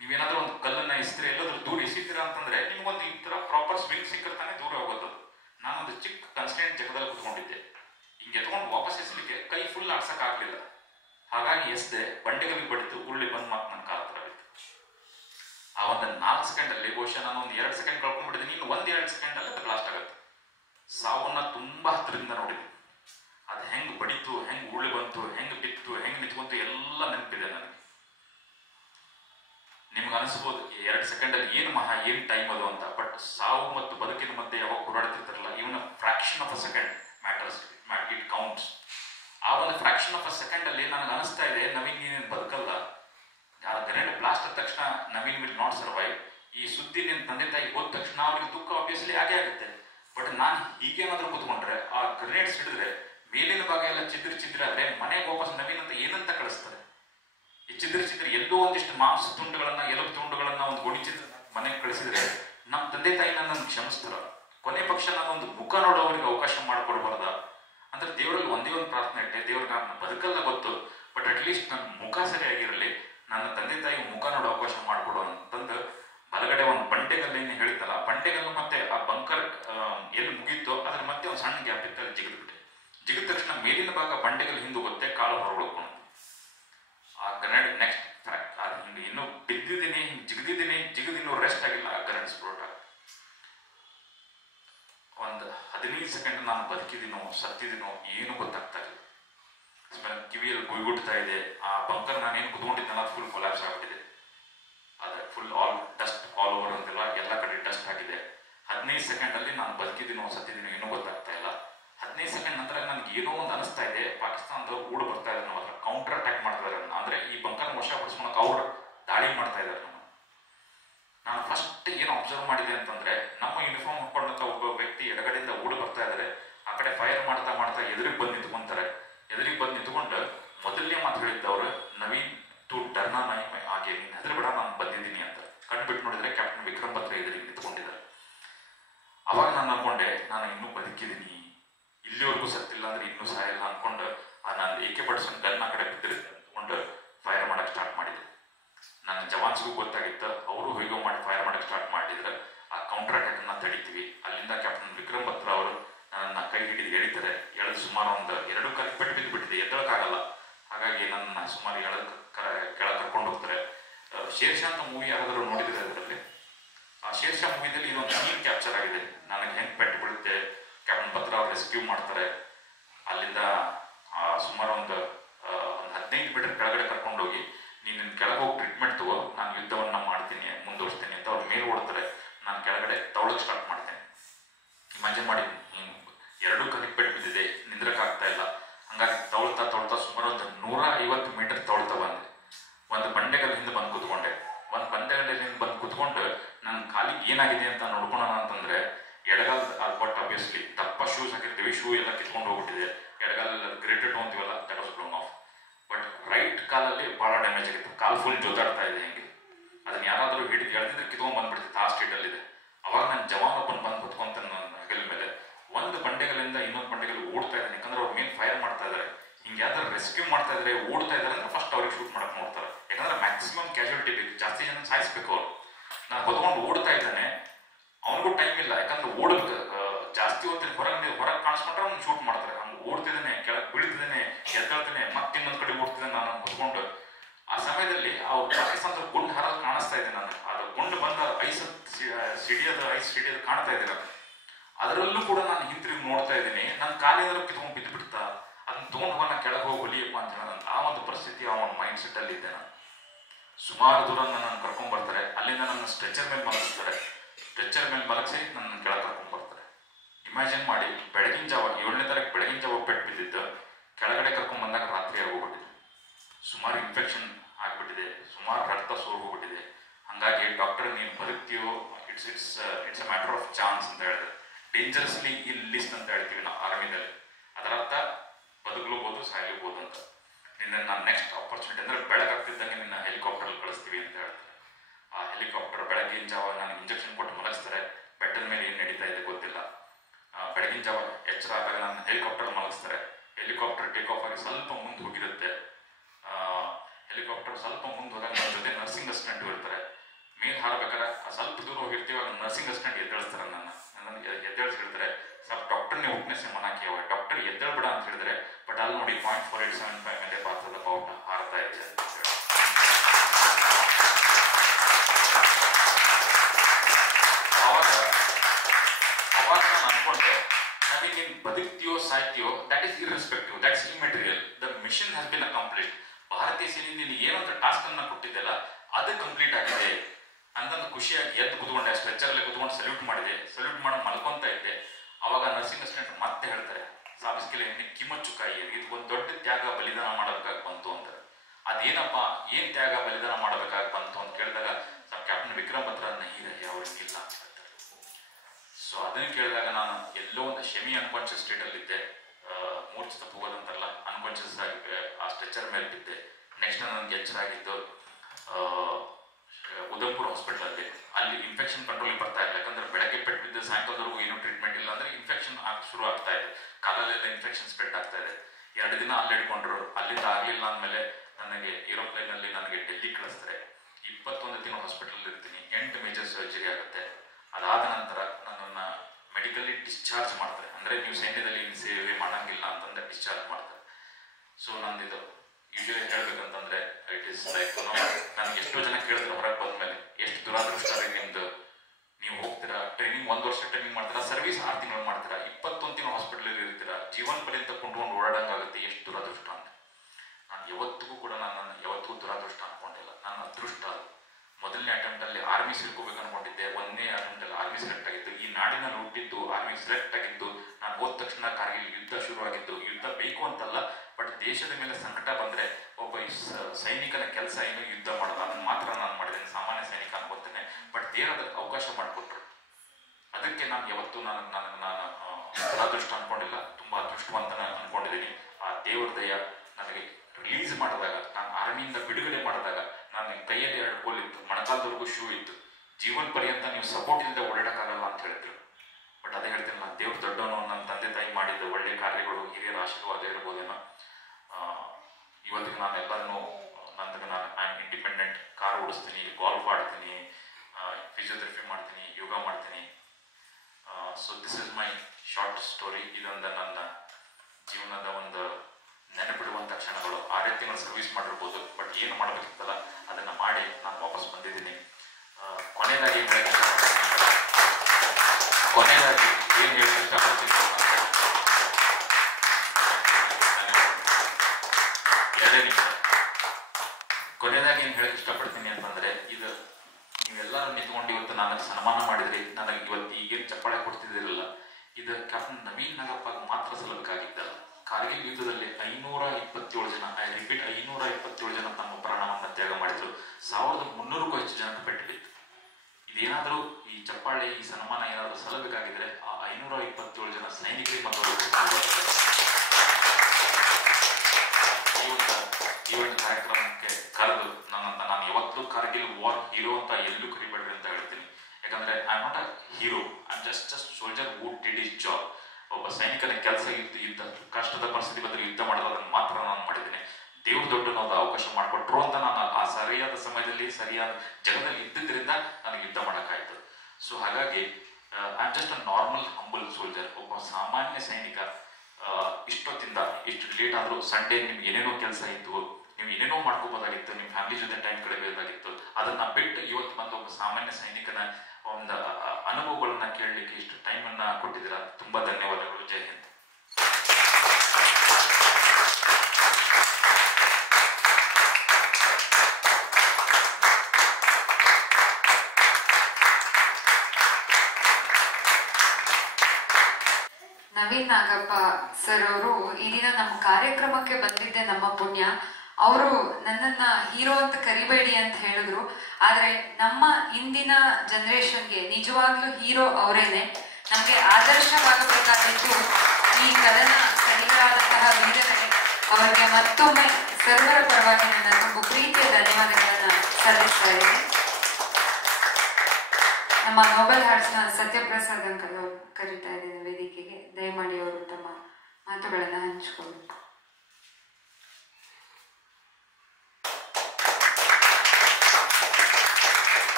ನೀವೇನಾದ್ರೂ ಒಂದು ಕಲ್ಲನ್ನ ಎಸಿದ್ರೆ ಎಲ್ಲಾದ್ರೂ ದೂರ ಎಸಿತೀರಾ ಅಂತಂದ್ರೆ ನಿಮ್ಗೊಂದು ಈ ತರ ಪ್ರಾಪರ್ ಸ್ವಿಂಗ್ ಸಿಕ್ಕಿರ್ತಾನೆ ದೂರ ಹೋಗೋದು. ನಾನೊಂದು ಚಿಕ್ಕ ಕನ್ಸ್ಟೆಂಟ್ ಜಾಗದಲ್ಲಿ ಕುತ್ಕೊಂಡಿದ್ದೆ. ಹಿಂಗೆ ಎತ್ಕೊಂಡು ವಾಪಸ್ ಎಸಲಿಕ್ಕೆ ಕೈ ಫುಲ್ ಆಡ್ಸಕ್ ಆಗ್ಲಿಲ್ಲ. ಹಾಗಾಗಿ ಎಸ್ದೆ, ಬಂಡೆಗಳಿಗೆ ಬಡಿತು, ಉರುಳಿ ಬಂದ್ ಮಾತು ನನ್ನ ಕಾಲ ಹತ್ರ ಬಿತ್ತು. ಆ ಒಂದು 4 ಸೆಕೆಂಡಲ್ಲಿ ಬಹುಶಃ ನಾನು ಒಂದು 2 ಸೆಕೆಂಡ್ ಕಳ್ಕೊಂಡ್ಬಿಟ್ಟಿದ್ದೀನಿ. ಇನ್ನು 1-2 ಸೆಕೆಂಡಲ್ಲಿ ಅದು ಬ್ಲಾಸ್ಟ್ ಆಗುತ್ತೆ. ಸಾವನ್ನ ತುಂಬಾ ಹತ್ತಿರದಿಂದ ನೋಡಿದ್ವಿ. ಅದು ಹೆಂಗ್ ಬಡಿತು, ಹೆಂಗ್ ಉರುಳಿ ಬಂತು, ಹೆಂಗ್ ಬಿತ್ತು, ಹೆಂಗ್ ನಿಂತ್ಕೊಂತು ಎಲ್ಲ ನೆನಪಿದೆ ನನಗೆ. ನಿಮ್ಗೆ ಅನಿಸ್ಬೋದು 2 ಸೆಕೆಂಡಲ್ಲಿ ಏನು ಟೈಮ್ ಅದು ಅಂತ. ಬಟ್ ಸಾವು ಮತ್ತು ಬದುಕಿನ ಮಧ್ಯೆ ಯಾವಾಗ ಹೋರಾಡ್ತಿರ್ತಾರಲ್ಲ, even fraction of a second matters, it counts. ಆ ಒಂದು ಫ್ರಾಕ್ಷನ್ ಆಫ್ ಅ ಸೆಕೆಂಡ್ ಅಲ್ಲಿ ನನಗೆ ಅನಿಸ್ತಾ ಇದೆ ನವೀನ್ ನೀನೇನು ಬದುಕಲ್ಲ, ಆ ಗ್ರೆನೇಡ್ ಬ್ಲಾಸ್ಟ್ ಆದ ತಕ್ಷಣ ನವೀನ್ ವಿಲ್ ನಾಟ್ ಸರ್ವೈವ್. ಈ ಸುದ್ದಿ ನಿನ್ನ ತಂದೆ ತಾಯಿ ಹೋದ ತಕ್ಷಣ ಅವ್ರಿಗೆ ದುಃಖ ಆಬ್ವಿಯಸ್ಲಿ ಆಗೇ ಆಗುತ್ತೆ. ಬಟ್ ನಾನು ಹೀಗೇನಾದ್ರೂ ಕೂತ್ಕೊಂಡ್ರೆ ಆ ಗ್ರೆನೇಡ್ ಸಿಡಿದ್ರೆ ಮೇಲಿನ ಭಾಗ ಎಲ್ಲ ಚಿದ್ರಾದ್ರೆ ಮನೆಗೆ ವಾಪಸ್ ನವೀನ್ ಅಂತ ಏನಂತ ಕಳಿಸ್ತಾರೆ? ಈ ಚಿದ್ರ ಎಲ್ಲೋ ಒಂದಿಷ್ಟು ಮಾಂಸ ತುಂಡುಗಳನ್ನ, ಎಲುಬು ತುಂಡುಗಳನ್ನ ಒಂದು ಗುಣಿಚಿದ್ರ ಮನೆಗೆ ಕಳಿಸಿದ್ರೆ ನಮ್ಮ ತಂದೆ ತಾಯಿ ನನ್ನನ್ನು ಕ್ಷಮಿಸ್ತಾರ? ಕೊನೆ ಪಕ್ಷ ನಾನೊಂದು ಮುಖ ನೋಡೋವರಿಗೆ ಅವಕಾಶ ಮಾಡಿಕೊಡ್ಬಾರ್ದ? ಅಂದ್ರೆ ದೇವರಲ್ಲಿ ಒಂದೇ ಒಂದು ಪ್ರಾರ್ಥನೆ ಇಟ್ಟೆ, ದೇವ್ರಿಗೆ ನಾನು ಬದುಕಲ್ಲ ಗೊತ್ತು, ಬಟ್ ಅಟ್ಲೀಸ್ಟ್ ನನ್ನ ಮುಖ ಸರಿಯಾಗಿರಲಿ, ನನ್ನ ತಂದೆ ತಾಯಿ ಮುಖ ನೋಡೋ ಅವಕಾಶ ಮಾಡಿಕೊಡು ಅಂತಂದು ಬಲಗಡೆ ಒಂದು ಬಂಡೆಗಲ್ಲೇನು ಹೇಳ್ತಲ್ಲ, ಬಂಡೆಗಲ್ಲು ಮತ್ತೆ ಆ ಬಂಕರ್ ಎಲ್ಲಿ ಮುಗೀತೋ ಅದ್ರ ಮಧ್ಯೆ ಒಂದು ಸಣ್ಣ ಗ್ಯಾಪ್ ಇತ್ತು, ಅಲ್ಲಿ ಜಿಗಿದ ತಕ್ಷಣ ಮೇಲಿನ ಭಾಗ ಬಂಡೆಗಲ್ ಹಿಂದೆ ಗೊತ್ತೆ, ಕಾಲು ಹೊರಗೊಳ್ಕೊಂಡು ಆ ಗ್ರೆನೇಡ್ ನೆಕ್ಸ್ಟ್ ಅದು ಹಿಂಗೆ ಇನ್ನೂ ಬಿದ್ದಿದ್ದೀನಿ, ಜಿಗಿದಿನ್ನೂ ರೆಸ್ಟ್ ಆಗಿಲ್ಲ, ಆ ಗ್ರೆನೇಡ್ ಸ್ಫೋಟ. ಒಂದು 15 ಸೆಕೆಂಡ್ ನಾನು ಬದುಕಿದ್ದೀನೋ ಸತ್ತಿದ್ದೀನೋ ಏನು ಗೊತ್ತಾಗ್ತಾ ಇಲ್ಲ. ಕಿವಿಯಲ್ಲಿ ಗುಯ್ಗುಡ್ತಾ ಇದೆ. ಆ ಬಂಕರ್ ನಾನೇನು ಕುತ್ಕೊಂಡಿದ್ದಲ್ಲ ಅದು ಫುಲ್ ಕೊಲ್ಯಾಪ್ಸ್ ಆಗ್ಬಿಟ್ಟಿದೆ. ಅದೇ ಫುಲ್ ಡಸ್ಟ್ ಆಲ್ ಓವರ್ ಅಂತೆಲ್ಲ ಎಲ್ಲ ಕಡೆ ಡಸ್ಟ್ ಆಗಿದೆ. 15 ಸೆಕೆಂಡಲ್ಲಿ ನಾನು ಬದುಕಿದ್ದೀನೋ ಸತ್ತಿದ್ದೀನೋ ಏನೂ ಗೊತ್ತಾಗ್ತಾ ಇಲ್ಲ. 15 ಸೆಕೆಂಡ್ ನಂತರ ನನಗೆ ಏನೋ ಒಂದು ಅನಿಸ್ತಾ ಇದೆ, ಪಾಕಿಸ್ತಾನದವ್ರು ಊಡ ಬರ್ತಾ ಇದ್ದಾರೆ, ನಾವು ಕೌಂಟರ್ ಅಟ್ಯಾಕ್ ಮಾಡ್ತಾ ಇದ್ದಾರೆ. ಅಂದ್ರೆ ಈ ಬಂಕರ್ನ ವಶಪಡಿಸ್ಕೊಳಕ್ಕೆ ಅವ್ರು ದಾಳಿ ಮಾಡ್ತಾ ಇದ್ದಾರೆ. ನಾನು ಫಸ್ಟ್ ಏನು ಅಬ್ಸರ್ವ್ ಮಾಡಿದೆ ಅಂತಂದ್ರೆ, ನಮ್ಮ ಯೂನಿಫಾರ್ಮ್ ಹಾಕೊಂಡಂತ ಒಬ್ಬ ವ್ಯಕ್ತಿ ಎಡಗಡೆಯಿಂದ ಊಡ ಬರ್ತಾ ಇದ್ದಾರೆ, ಆ ಕಡೆ ಫೈರ್ ಮಾಡ್ತಾ ಎದುರಿಗೆ ಬಂದು ನಿಂತ್ಕೊಂತಾರೆ. ಎದುರಿಗೆ ಬಂದು ನಿಂತ್ಕೊಂಡು ಮೊದಲನೇ ಮಾತು ಹೇಳಿದ್ದವ್ರು, ನವೀನ್ ಟು ಡರ್ನಾ ನೈ ಹಾಗೆ ನೀನು ಹೆದರ್ಬೇಡ, ನಾನು ಬಂದಿದ್ದೀನಿ ಅಂತ. ಕಣ್ಬಿಟ್ಟು ನೋಡಿದ್ರೆ ಕ್ಯಾಪ್ಟನ್ ವಿಕ್ರಮ್ ಬತ್ರ ಎದುರಿಗೆ ನಿಂತ್ಕೊಂಡಿದ್ದಾರೆ. ಅವಾಗ ನಾನು ಅನ್ಕೊಂಡೆ, ನಾನು ಇನ್ನೂ ಬದುಕಿದ್ದೀನಿ, ಇಲ್ಲಿವರೆಗೂ ಸತ್ತಿಲ್ಲ ಅಂದ್ರೆ ಇನ್ನೂ ಸಾಯಿಲ್ಲ ಅನ್ಕೊಂಡು ನಾನು AK-47 ಗನ್ ಆ ಕಡೆ ಬಿದ್ದಿರುತ್ತೆ ಅಂದ್ಕೊಂಡು ಫೈರ್ ಮಾಡಕ್ಕೆ ಸ್ಟಾರ್ಟ್ ಮಾಡಿದೆ. ನನ್ನ ಜವಾನ್ಸ್ಗೂ ಗೊತ್ತಾಗಿತ್ತು, ಅವರು ಹೇಗೋ ಮಾಡಿ ಫೈರ್ ಮಾಡಕ್ಕೆ ಸ್ಟಾರ್ಟ್ ಮಾಡಿದ್ರೆ ಆ ಕೌಂಟರ್ ಅಟ್ಯಾಕ್ ಅನ್ನ ತಡಿತೀವಿ. ಅಲ್ಲಿಂದ ಕ್ಯಾಪ್ಟನ್ ವಿಕ್ರಮ್ ಬತ್ರ ಅವರು ನನ್ನ ಕೈ ಹಿಡಿದು ಎಳಿತಾರೆ. ಎಳೆದು ಸುಮಾರು ಒಂದು 2 ಕಾಲು ಬಿಟ್ಟಿದೆ, ಎದ್ದಳಕ್ಕಾಗಲ್ಲ. ಹಾಗಾಗಿ ನನ್ನ ಸುಮಾರು ಕೆಳ ಕರ್ಕೊಂಡು ಹೋಗ್ತಾರೆ. ಶೇರ್ಷಾ ಅಂತ ಮೂವಿ ಯಾರಾದರೂ ನೋಡಿದ್ರೆ ಅದರಲ್ಲಿ, ಆ ಶೇರ್ಷಾ ಮೂವಿದಲ್ಲಿ ಇದೊಂದು ಸೀನ್ ಕ್ಯಾಪ್ಚರ್ ಆಗಿದೆ. ನನಗೆ ಹೆಂಗೆ ಪೆಟ್ಟು ಬೀಳುತ್ತೆ, ಕ್ಯಾಪ್ಟನ್ ಬತ್ರ ಅವ್ರು ರೆಸ್ಕ್ಯೂ ಮಾಡ್ತಾರೆ. ಅಲ್ಲಿಂದ ಸುಮಾರು ಒಂದು 15 ಮೀಟರ್ ಕೆಳಗಡೆ ಕರ್ಕೊಂಡೋಗಿ, ನೀನು ಕೆಳಗೆ ಹೋಗಿ ಟ್ರೀಟ್ಮೆಂಟ್ ತಗೋ, ನಾನು ಯುದ್ಧವನ್ನ ಮಾಡ್ತೀನಿ, ಮುಂದುವರಿಸ್ತೀನಿ ಅಂತ ಅವ್ರು ಮೇಲೆ ಓಡ್ತಾರೆ. ನಾನು ಕೆಳಗಡೆ ತವಳಕ್ಕೆ ಸ್ಟಾರ್ಟ್ ಮಾಡ್ತೇನೆ. ಇಮ್ಯಾಜಿನ್ ಮಾಡಿ, 2 ಕಾಲಿಗೆ ಪೆಟ್ಟು ಬಿದ್ದಿದೆ, ನಿಂದ್ರಕ್ಕಾಗ್ತಾ ಇಲ್ಲ. ಹಂಗಾಗಿ ತವಳ್ತಾ ಸುಮಾರು ಒಂದು 150 ಮೀಟರ್ ತವಳ್ತಾ ಬಂದೆ. ಒಂದು ಬಂಡೆಗಲ್ ಹಿಂದೆ ಬಂದು ಕೂತ್ಕೊಂಡೆ. ಒಂದು ಬಂಡೆಗಲ್ ಹಿಂದೆ ಬಂದು ಕೂತ್ಕೊಂಡು ನನ್ನ ಕಾಲಿಗೆ ಏನಾಗಿದೆ ಅಂತ ನೋಡ್ಕೊಳ್ಳೋಣ ಅಂತಂದ್ರೆ, ಎಡಗಾಲ ಬಟ್ ಆಬ್ವಿಯಸ್ಲಿ ದಪ್ಪ ಶೂಸ್ ಹಾಕಿರ್ತೀವಿ, ಶೂ ಎಲ್ಲ ಕಿತ್ಕೊಂಡು ಹೋಗ್ಬಿಟ್ಟಿದೆ. ಎಡಗಾಲೆಲ್ಲ ಗ್ರೇಟೆಡ್ ಅಂತೀವಲ್ಲ, that was blown of. But right ಕಾಲಲ್ಲಿ ಭಾಳ ಡ್ಯಾಮೇಜ್ ಆಗಿತ್ತು. ಕಾಲು ಫುಲ್ ಜೋತಾಡ್ತಾ ಇದೆ. ಹೆಂಗೆ ಅದನ್ನ ಯಾರಾದರೂ ಹಿಡಿದು ಎಳೆದಿದ್ರೆ ಕಿತ್ಕೊಂಡ್ ಬಂದ್ಬಿಡ್ತಿತ್ತು, ಆ ಸ್ಟೇಟಲ್ಲಿದೆ. ಅವಾಗ ನನ್ನ ಜವಾನ್ ಒಬ್ಬನ್ ಬಂದು ಹೊತ್ಕೊಂತ ನನ್ನ ಹೆಗಲ ಮೇಲೆ. ಒಂದು ಬಂಡೆಗಲಿಂದ ಇನ್ನೊಂದು ಬಂಡೆಗಲ್ ಓಡ್ತಾ ಇದ್ದಾನೆ, ಯಾಕಂದ್ರೆ ಅವ್ರು ಮೇನ್ ಫೈರ್ ಮಾಡ್ತಾ ಇದ್ದಾರೆ. ಹಿಂಗೆ ಯಾವ್ದಾರು ರೆಸ್ಕ್ಯೂ ಮಾಡ್ತಾ ಇದ್ದಾರೆ, ಓಡ್ತಾ ಇದ್ದಾರೆ ಅಂದ್ರೆ ಫಸ್ಟ್ ಅವ್ರಿಗೆ ಶೂಟ್ ಮಾಡಕ್ ನೋಡ್ತಾರೆ. ಯಾಕಂದ್ರೆ ಮ್ಯಾಕ್ಸಿಮಮ್ ಕ್ಯಾಶುಯಾಲಿಟಿ ಬೇಕು, ಜಾಸ್ತಿ ಜನ ಸಾಯಿಸ್ಬೇಕು ಅವ್ರು. ನಾನು ಹೊತ್ಕೊಂಡು ಓಡ್ತಾ ಇದ್ದಾನೆ, ಅವನಿಗೂ ಟೈಮ್ ಇಲ್ಲ, ಯಾಕಂದ್ರೆ ಓಡಬೇಕು. ಜಾಸ್ತಿ ಹೊತ್ತಿನ ಹೊರಗೆ ಕಾಣಿಸ್ಕೊಂಡ್ರೆ ಅವ್ನು ಶೂಟ್ ಮಾಡ್ತಾರೆ. ಹಂಗೆ ಓಡ್ತಿದ್ದಾನೆ, ಕೆಳಗೆ ಬೀಳ್ತಿದ್ದಾನೆ, ಎದ್ದೇಳ್ತಾನೆ, ಮತ್ತೆ ಇನ್ನೊಂದು ಕಡೆ ಓಡ್ತಿದ್ದಾನೆ. ನಾನು ಹೊತ್ಕೊಂಡು ಆ ಸಮಯದಲ್ಲಿ ಅವ್ರು ಪಾಕಿಸ್ತಾನದ ಗುಂಡು ಹಾರೋದು ಕಾಣಿಸ್ತಾ ಇದೆ. ನಾನು ಅದು ಗುಂಡು ಬಂದ ಐಸ್ ಸಿಡಿಯೋದು ಕಾಣ್ತಾ ಇದ್ದೀರ. ಅದರಲ್ಲೂ ಕೂಡ ನಾನು ಹಿಂತಿರುಗಿ ನೋಡ್ತಾ ಇದ್ದೀನಿ. ನನ್ನ ಕಾಲೇನಾದ್ರು ಕಿತ್ಕೊಂಡು ಬಿದ್ದು ಬಿಡ್ತಾ, ಅದನ್ನ ತೊಗೊಂಡು ನಾನು ಕೆಳಗೆ ಹೋಗಿ ಹೊಲಿಯಪ್ಪ ಅಂತ ಹೇಳೋದು. ಆ ಒಂದು ಪರಿಸ್ಥಿತಿ, ಆ ಒಂದು ಮೈಂಡ್ ಸೆಟ್ ಅಲ್ಲಿ ಇದ್ದೆ ನಾನು. ಸುಮಾರು ದೂರ ನನ್ನ ಕರ್ಕೊಂಡ್ ಬರ್ತಾರೆ. ಅಲ್ಲಿಂದ ನನ್ನ ಸ್ಟ್ರೆಚರ್ ಮೇಲೆ ಮಲಗಿಸ್ತಾರೆ. ಸ್ಟ್ರೆಚರ್ ಮೇಲೆ ಮಲಗಿಸಿ ನನ್ನ ಕೆಳಗೆ ಕರ್ಕೊಂಡ್ ಬರ್ತಾರೆ. ಇಮ್ಯಾಜಿನ್ ಮಾಡಿ, ಬೆಳಗಿನ ಜಾವ 7ನೇ ತಾರೀಕು ಬೆಳಗಿನ ಜಾವ ಪೆಟ್ಟು ಬಿದ್ದಿದ್ದು, ಕೆಳಗಡೆ ಕರ್ಕೊಂಡ್ ಬಂದಾಗ ರಾತ್ರಿ ಆಗೋಗ್ಬಿಟ್ಟಿದೆ. ಸುಮಾರು ಇನ್ಫೆಕ್ಷನ್ ಆಗ್ಬಿಟ್ಟಿದೆ, ಸುಮಾರು ರಕ್ತ ಸೋರ್ ಹೋಗ್ಬಿಟ್ಟಿದೆ. ಹಂಗಾಗಿ ಡಾಕ್ಟರ್ ನೀನು ಬದುಕ್ತೀಯೋ, it's a matter of chance ಅಂತ ಹೇಳಿದ್ರೆ, ಡೇಂಜರಸ್ಲಿ ಇಲ್ ಲಿಸ್ಟ್ ಅಂತ ಹೇಳ್ತೀವಿ ನಾವು ಆರ್ಮಿನಲ್ಲಿ. ಅದರ ಅರ್ಥ ಬದುಕಲೂಬಹುದು, ಸಾಯಲೂಬಹುದು ಅಂತ. ನಿನ್ನ ನಾನು ನೆಕ್ಸ್ಟ್ ಆಪರ್ಚುನಿಟಿ ಅಂದ್ರೆ ಬೆಳಗಾಗ್ತಿದ್ದಂಗೆ ನಿನ್ನ ಹೆಲಿಕಾಪ್ಟರ್ ಕಳಿಸ್ತೀವಿ ಅಂತ ಹೇಳ್ತಾರೆ. ಆ ಹೆಲಿಕಾಪ್ಟರ್ ಬೆಳಗಿನ ಜಾವ ನನಗೆ ಇಂಜೆಕ್ಷನ್ ಕೊಟ್ಟು ಮಲಗಿಸ್ತಾರೆ. ಬೆಟ್ಟದ ಮೇಲೆ ಏನು ನಡೀತಾ ಇದೆ ಗೊತ್ತಿಲ್ಲ. ಬೆಳಗಿನ ಜಾವ ಎಚ್ಚರ ಆದಾಗ ನನ್ನ ಹೆಲಿಕಾಪ್ಟರ್ ಮಲಗಿಸ್ತಾರೆ. ಹೆಲಿಕಾಪ್ಟರ್ ಟೇಕ್ ಆಫ್ ಆಗಿ ಸ್ವಲ್ಪ ಮುಂದೆ ಹೋಗಿರುತ್ತೆ. ಹೆಲಿಕಾಪ್ಟರ್ ಸ್ವಲ್ಪ ಮುಂದೆ ಹೋದಾಗ ನನ್ನ ಜೊತೆ ನರ್ಸಿಂಗ್ ಅಸಿಸ್ಟೆಂಟ್ ಇರ್ತಾರೆ. ಮೇಲೆ ಹಾರಬೇಕಾದ್ರೆ ಸ್ವಲ್ಪ ದೂರ ಹೋಗಿರ್ತೀವಿ, ಆಗ ನರ್ಸಿಂಗ್ ಅಸಿಸ್ಟೆಂಟ್ ಎದ್ದೇಳಿಸ್ತಾರೆ. ನನ್ನ ಎದ್ದೇಳಿಸಿ ಹೇಳ್ತಾರೆ, ಸ್ವಲ್ಪ ಡಾಕ್ಟರ್ನೇ ಉಟ್ನೆಸ್ಸೆ ಮನಾಕಿ ಅವ ಡಾಕ್ಟರ್ ಎದ್ದೇಳ್ಬೇಡ ಅಂತ ಹೇಳಿದ್ರೆ, ಬಟ್ ಅಲ್ಲಿ ನೋಡಿ 0.4875 ಮೇಲೆ ಪಾತ್ರದ ಪೌಟ ಹಾರ್ತಾ ಇದೆ ಅಂತ ಹೇಳಿ. ಅವಾಗ ನಾನು ಅನ್ಕೊಂಡೆ, ನನಗೆ ನೀನು ಬದುಕ್ತೀಯೋ ಸಾಯ್ತೀಯೋ, that is irrespective, that is immaterial. The mission has been accomplished. ಭಾರತೀಯ ಸೇನೆ ನೀನು ಏನಂತ ಟಾಸ್ಕ್ ಅನ್ನ ಕೊಟ್ಟಿದ್ದೆಲ್ಲ ಅದು ಕಂಪ್ಲೀಟ್ ಆಗಿದೆ. ನರ್ಸಿಂಗ್ ಅಸಿಸ್ಟೆಂಟ್ ಮತ್ತೆ ಹೇಳ್ತಾರೆ ಸಾಬಿಸ್ಕಿಲ್ಲ ಎಣ್ಣೆ ಕಿಮ್ಮಚ್ಚುಕಾಯಿ ಇದು ಒಂದು ದೊಡ್ಡ ತ್ಯಾಗ ಬಲಿದಾನ ಮಾಡಬೇಕಾಗಿ ಬಂತು ಅಂತಾರೆ. ಅದೇನಪ್ಪ ಏನ್ ತ್ಯಾಗ ಬಲಿದಾನ ಮಾಡಬೇಕಾಗಿ ಬಂತು ಅಂತ ಕೇಳಿದಾಗ ಕ್ಯಾಪ್ಟನ್ ವಿಕ್ರಮ್ ಹತ್ರ ನಹೀರಯ್ಯ ಅವ್ರಿಗಿಲ್ಲ ಅಂತ ಹೇಳ್ತಾರೆ. ಸೊ ಅದನ್ನ ಕೇಳಿದಾಗ ನಾನು ಎಲ್ಲೋ ಒಂದು ಶೆಮಿ ಅನ್ಕಾನ್ಶಿಯಸ್ ಸ್ಟೇಟ್ ಅಲ್ಲಿ ಇದ್ದೆ, ಮೂರ್ಛಿತ ಹೋಗೋದಂತಲ್ಲ, ಅನ್ಕಾನ್ಶಿಯಸ್ ಆಗಿ ಆ ಸ್ಟ್ರೆಚರ್ ಮೇಲೆ ಬಿದ್ದೆ. ನೆಕ್ಸ್ಟ್ ನನಗೆ ಎಚ್ಚರ ಆಗಿದ್ದು ಉದಯಪುರ ಹಾಸ್ಪಿಟಲ್ ಅಲ್ಲಿ. ಅಲ್ಲಿ ಇನ್ಫೆಕ್ಷನ್ ಕಂಟ್ರೋಲಿಗೆ ಬರ್ತಾ ಇಲ್ಲ, ಯಾಕಂದ್ರೆ ಬೆಳಗ್ಗೆ ಪೆಟ್ಟು ಬಿದ್ದು ಸಾಯಂಕಾಲದವರೆಗೂ ಏನೂ ಟ್ರೀಟ್ಮೆಂಟ್ ಇಲ್ಲ, ಅಂದ್ರೆ ಇನ್ಫೆಕ್ಷನ್ ಶುರು ಆಗ್ತಾ ಇದೆ, ಕಾಲಲ್ಲೆಲ್ಲ ಇನ್ಫೆಕ್ಷನ್ ಸ್ಪ್ರೆಡ್ ಆಗ್ತಾ ಇದೆ. 2 ದಿನ ಅಲ್ಲಿ ಇಟ್ಕೊಂಡ್ರು. ಅಲ್ಲಿಂದ ಆಗ್ಲಿಲ್ಲ ಅಂದಮೇಲೆ ನನಗೆ ಏರೋಪ್ಲೇನ್ ಅಲ್ಲಿ ನನಗೆ ಡೆಲ್ಲಿ ಕಳಿಸ್ತಾರೆ. 21 ದಿನ ಹಾಸ್ಪಿಟಲ್ ಇರ್ತೀನಿ. 8 ಮೇಜರ್ ಸರ್ಜರಿ ಆಗುತ್ತೆ. ಅದಾದ ನಂತರ ನನ್ನನ್ನು ಮೆಡಿಕಲಿ ಡಿಸ್ಚಾರ್ಜ್ ಮಾಡ್ತಾರೆ. ಅಂದ್ರೆ ನೀವು ಸೈನ್ಯದಲ್ಲಿ ಸೇವೆ ಮಾಡಂಗಿಲ್ಲ ಅಂತಂದ್ರೆ ಡಿಸ್ಚಾರ್ಜ್ ಮಾಡ್ತಾರೆ. ಸೊ ನಂದಿದು ಯೂಶಲಿ ಹೇಳ್ಬೇಕಂತಂದ್ರೆ ಇಟ್ ಈಸ್ ಲೈಕ್ ನನಗೆ ಎಷ್ಟೋ ಜನ ಕೇಳಿದ್ರೆ ಹೊರಗೆ ಬಂದ್ಮೇಲೆ ಎಷ್ಟು ದುರಾದೃಷ್ಟ ನಿಮ್ದು, ನೀವು ಹೋಗ್ತೀರಾ ಟ್ರೈನಿಂಗ್ 1 ವರ್ಷ ಟ್ರೈನಿಂಗ್ ಮಾಡ್ತೀರಾ, ಸರ್ವಿಸ್ 6 ತಿಂಗಳು ಮಾಡ್ತೀರಾ, 21 ತಿಂಗಳು ಹಾಸ್ಪಿಟಲ್ ಇರ್ತೀರಾ, ಜೀವನ ಪರ್ಯಂತ ಕೊಂಡ್ಕೊಂಡು ಓಡಾಡಂಗಾಗುತ್ತೆ, ಎಷ್ಟು ದುರಾದೃಷ್ಟ ಅಂತ. ನಾನು ಯಾವತ್ತಿಗೂ ಕೂಡ ಯಾವತ್ತಿಗೂ ದುರಾದೃಷ್ಟ ಅನ್ಕೊಂಡಿಲ್ಲ. ನನ್ನ ಅದೃಷ್ಟ ಅದು. ಮೊದಲನೇ ಅಟೆಂಪ್ಟ್ ಅಲ್ಲಿ ಆರ್ಮಿ ಸೇರ್ಕೋಬೇಕು ಅನ್ಕೊಂಡಿದ್ದೆ. 1ನೇ ಅಟೆಂಪ್ಟ್ ಅಲ್ಲಿ ಆರ್ಮಿ ಸೆಲೆಕ್ಟ್ ಆಗಿದ್ದು. ಈ ನಾಡಿನಲ್ಲಿ ಹುಟ್ಟಿದ್ದು, ಆರ್ಮಿ ಸೆಲೆಕ್ಟ್ ಆಗಿದ್ದು, ನಾನು ಹೋದ ತಕ್ಷಣ ಕಾರ್ಗಿಲ್ ಯುದ್ಧ ಶುರುವಾಗಿದ್ದು. ಯುದ್ಧ ಬೇಕು ಅಂತಲ್ಲ, ಬಟ್ ದೇಶದ ಮೇಲೆ ಸಂಕಟ ಬಂದ್ರೆ ಒಬ್ಬ ಸೈನಿಕನ ಕೆಲಸ ಏನು ಯುದ್ಧ ಮಾಡೋದು, ಅದನ್ನ ಮಾತ್ರ ನಾನು ಮಾಡಿದ್ದೇನೆ. ಸಾಮಾನ್ಯ ಸೈನಿಕ ಅನ್ಕೊತೇನೆ, ಬಟ್ ದೇವರ ಅವಕಾಶ ಮಾಡಿಕೊಟ್ರು. ಅದಕ್ಕೆ ನಾನು ಯಾವತ್ತೂ ನಾನು ದುರಾದೃಷ್ಟ ಅನ್ಕೊಂಡಿಲ್ಲ, ತುಂಬಾ ಅದೃಷ್ಟವಂತನ ಅನ್ಕೊಂಡಿದ್ದೀನಿ. ಆ ದೇವರ ದಯ ನನಗೆ ರಿಲೀಸ್ ಮಾಡಿದಾಗ, ನಾನು ಆರ್ಮಿಯಿಂದ ಬಿಡುಗಡೆ ಮಾಡಿದಾಗ ನನ್ನ ಕೈಯಲ್ಲಿ 2 ಕೋಲ್ ಇತ್ತು, ಮೊಣಕಾಲದವರೆಗೂ ಶೂ ಇತ್ತು. ಜೀವನ ಪರ್ಯಂತ ನೀವು ಸಪೋರ್ಟ್ ಇಲ್ಲದೆ ಓಡಾಡಕ್ಕಾಗಲ್ಲ ಅಂತ ಹೇಳಿದ್ರು. ಬಟ್ ಅದೇ ಹೇಳ್ತೀನಿ, ನಾನು ದೇವ್ರ ದೊಡ್ಡವನು, ನನ್ನ ತಂದೆ ತಾಯಿ ಮಾಡಿದ ಒಳ್ಳೆ ಕಾರ್ಯಗಳು, ಹಿರಿಯರ ಆಶೀರ್ವಾದ ಇರ್ಬೋದೇನೋ. ಇವತ್ತಿಗೆ ನಾನು ಎಲ್ಲರನ್ನೂ ನಾನು ಇಂಡಿಪೆಂಡೆಂಟ್, ಕಾರ್ ಓಡಿಸ್ತೀನಿ, ಗಾಲ್ಫ್ ಆಡ್ತೀನಿ, ಫಿಸಿಯೋಥೆರಪಿ ಮಾಡ್ತೀನಿ, ಯೋಗ ಮಾಡ್ತೀನಿ. So this is my short story. ಇದೊಂದು ನನ್ನ ಜೀವನದ ಒಂದು ನೆನಪಿಡುವಂಥ ಕ್ಷಣಗಳು. 6 ತಿಂಗಳು ಸರ್ವಿಸ್ ಮಾಡಿರ್ಬೋದು, ಬಟ್ ಏನು ಮಾಡಬೇಕಿತ್ತಲ್ಲ ಅದನ್ನು ಮಾಡಿ ನಾನು ವಾಪಸ್ ಬಂದಿದ್ದೀನಿ. ಕೊನೆಯದಾಗಿ ಏನು ಹೇಳಕ್ಕೆ ಇಷ್ಟಪಡ್ತೀನಿ, ಕೊನೆಯದಾಗಿ ಏನು ಹೇಳಕ್ಕೆ ಇಷ್ಟಪಡ್ತೀನಿ ಅಂತಂದ್ರೆ, ಇದು ನೀವೆಲ್ಲರೂ ನಿಂತ್ಕೊಂಡು ಇವತ್ತು ನನಗೆ ಸನ್ಮಾನ ಮಾಡಿದ್ರಿ. ನನಗೆ ಇವತ್ತು ಈಗೇನು ಚಪ್ಪಾಳೆ ಕೊಡ್ತಿದ್ದಿರಲಿಲ್ಲ, ಇದು ಕ್ಯಾಪ್ಟನ್ ನವೀನ್ ನಾಗಪ್ಪ ಮಾತ್ರ ಸಲ್ಲಬೇಕಾಗಿದ್ದಲ್ಲ. ಕಾರ್ಗಿಲ್ ಯುದ್ಧದಲ್ಲಿ 527 ಜನ, ಐ ರಿಪೀಟ್ 527 ಜನ ತಮ್ಮ ಪ್ರಾಣವನ್ನು ತ್ಯಾಗ ಮಾಡಿದ್ರು. 1300ಕ್ಕೂ ಹೆಚ್ಚು ಜನಕ್ಕೆ ಪೆಟ್ಟು ಬಿತ್ತು. ಇದೇನಾದರೂ ಈ ಚಪ್ಪಾಳೆ, ಈ ಸನ್ಮಾನ ಏನಾದರೂ ಸಲ್ಲಬೇಕಾಗಿದ್ರೆ ಆ 527 ಜನ ಸೈನಿಕರಿಗೆ ಮತ್ತು ಈ ಒಂದು ಕಾರ್ಯಕ್ರಮಕ್ಕೆ ಕರೆದು ನಾನು ಯಾವತ್ತೂ ಕಾರ್ಗಿಲ್ ವಾರ್ ಹೀರೋ ಅಂತ ಎಲ್ಲೂ ಕರಿಬೇಡ್ರಿ ಅಂತ ಹೇಳ್ತೀನಿ. ಯಾಕಂದ್ರೆ I am not a hero, I am just soldier who did his job. ಒಬ್ಬ ಸೈನಿಕನ ಕೆಲಸ ಯುದ್ಧ, ಕಷ್ಟದ ಪರಿಸ್ಥಿತಿ ಬಂದರೆ ಯುದ್ಧ ಮಾಡೋದನ್ನು ಮಾತ್ರ ನಾನು ಮಾಡಿದ್ದೇನೆ. ದೇವ್ರು ದೊಡ್ಡನಾದ ಅವಕಾಶ ಮಾಡಿಕೊಟ್ರು ಅಂತ ನಾನು ಆ ಸರಿಯಾದ ಸಮಯದಲ್ಲಿ ಸರಿಯಾದ ಜಗದಲ್ಲಿ ಇದ್ದಿದ್ದರಿಂದ ನನಗೆ ಯುದ್ಧ ಮಾಡೋಕ್ಕಾಯ್ತು. ಸೊ ಹಾಗಾಗಿ I am just a normal humble soldier, ಒಬ್ಬ ಸಾಮಾನ್ಯ ಸೈನಿಕ. ಇಷ್ಟೊತ್ತಿಂದ ಇಷ್ಟು ಲೇಟ್ ಆದರೂ ಸಂಡೇ ನಿಮ್ಗೆ ಏನೇನೋ ಕೆಲಸ ಇತ್ತು, ನೀವು ಏನೇನೋ ಮಾಡ್ಕೋಬೋದಾಗಿತ್ತು, ನಿಮ್ಮ ಫ್ಯಾಮಿಲಿ ಜೊತೆ ಟೈಮ್ ಕಳೆಯಬೇಕಾಗಿತ್ತು, ಅದನ್ನ ಬಿಟ್ಟು ಇವತ್ತು ಬಂದು ಒಬ್ಬ ಸಾಮಾನ್ಯ ಸೈನಿಕನ ಒಂದು ಅನುಭವಗಳನ್ನ ಕೇಳಲಿಕ್ಕೆ ಇಷ್ಟು ಟೈಮನ್ನ ಕೊಟ್ಟಿದ್ದೀರಾ. ತುಂಬಾ ಧನ್ಯವಾದಗಳು. ಜೈ ಹಿಂದ್. ನವೀನ್ ನಾಗಪ್ಪ ಸರ್ ಅವರು ಈ ದಿನ ನಮ್ಮ ಕಾರ್ಯಕ್ರಮಕ್ಕೆ ಬಂದಿದ್ದೆ ನಮ್ಮ ಪುಣ್ಯ. ಅವರು ನನ್ನನ್ನ ಹೀರೋ ಅಂತ ಕರಿಬೇಡಿ ಅಂತ ಹೇಳಿದ್ರು, ಆದ್ರೆ ನಮ್ಮ ಇಂದಿನ ಜನರೇಷನ್ಗೆ ನಿಜವಾಗ್ಲೂ ಹೀರೋ ಅವರೇನೆ. ನಮ್ಗೆ ಆದರ್ಶವಾಗಬೇಕಾಗಿದ್ದು ಈ ಕದನ ಕಲಿಗಳಾದಂತಹ ವೀರರೇ. ಅವರಿಗೆ ಮತ್ತೊಮ್ಮೆ ಸರ್ವರ ಪರವಾಗಿ ನನ್ನ ತುಂಬ ಪ್ರೀತಿಯ ಧನ್ಯವಾದಗಳನ್ನ ಸಲ್ಲಿಸ್ತಾ ಇದ್ದೀನಿ. ನಮ್ಮ ನೋಬೆಲ್ ಹಾರ್ಟ್ಸ್ನ ಸತ್ಯಪ್ರಸಾದ್ ಅಂಕಲ್ ಅವರು ಕರೀತಾ ಇದ್ದೀನಿ ವೇದಿಕೆಗೆ. ದಯಮಾಡಿ ಅವರು ತಮ್ಮ ಮಾತುಗಳನ್ನ ಹಂಚಿಕೊಳ್ಳಬೇಕು.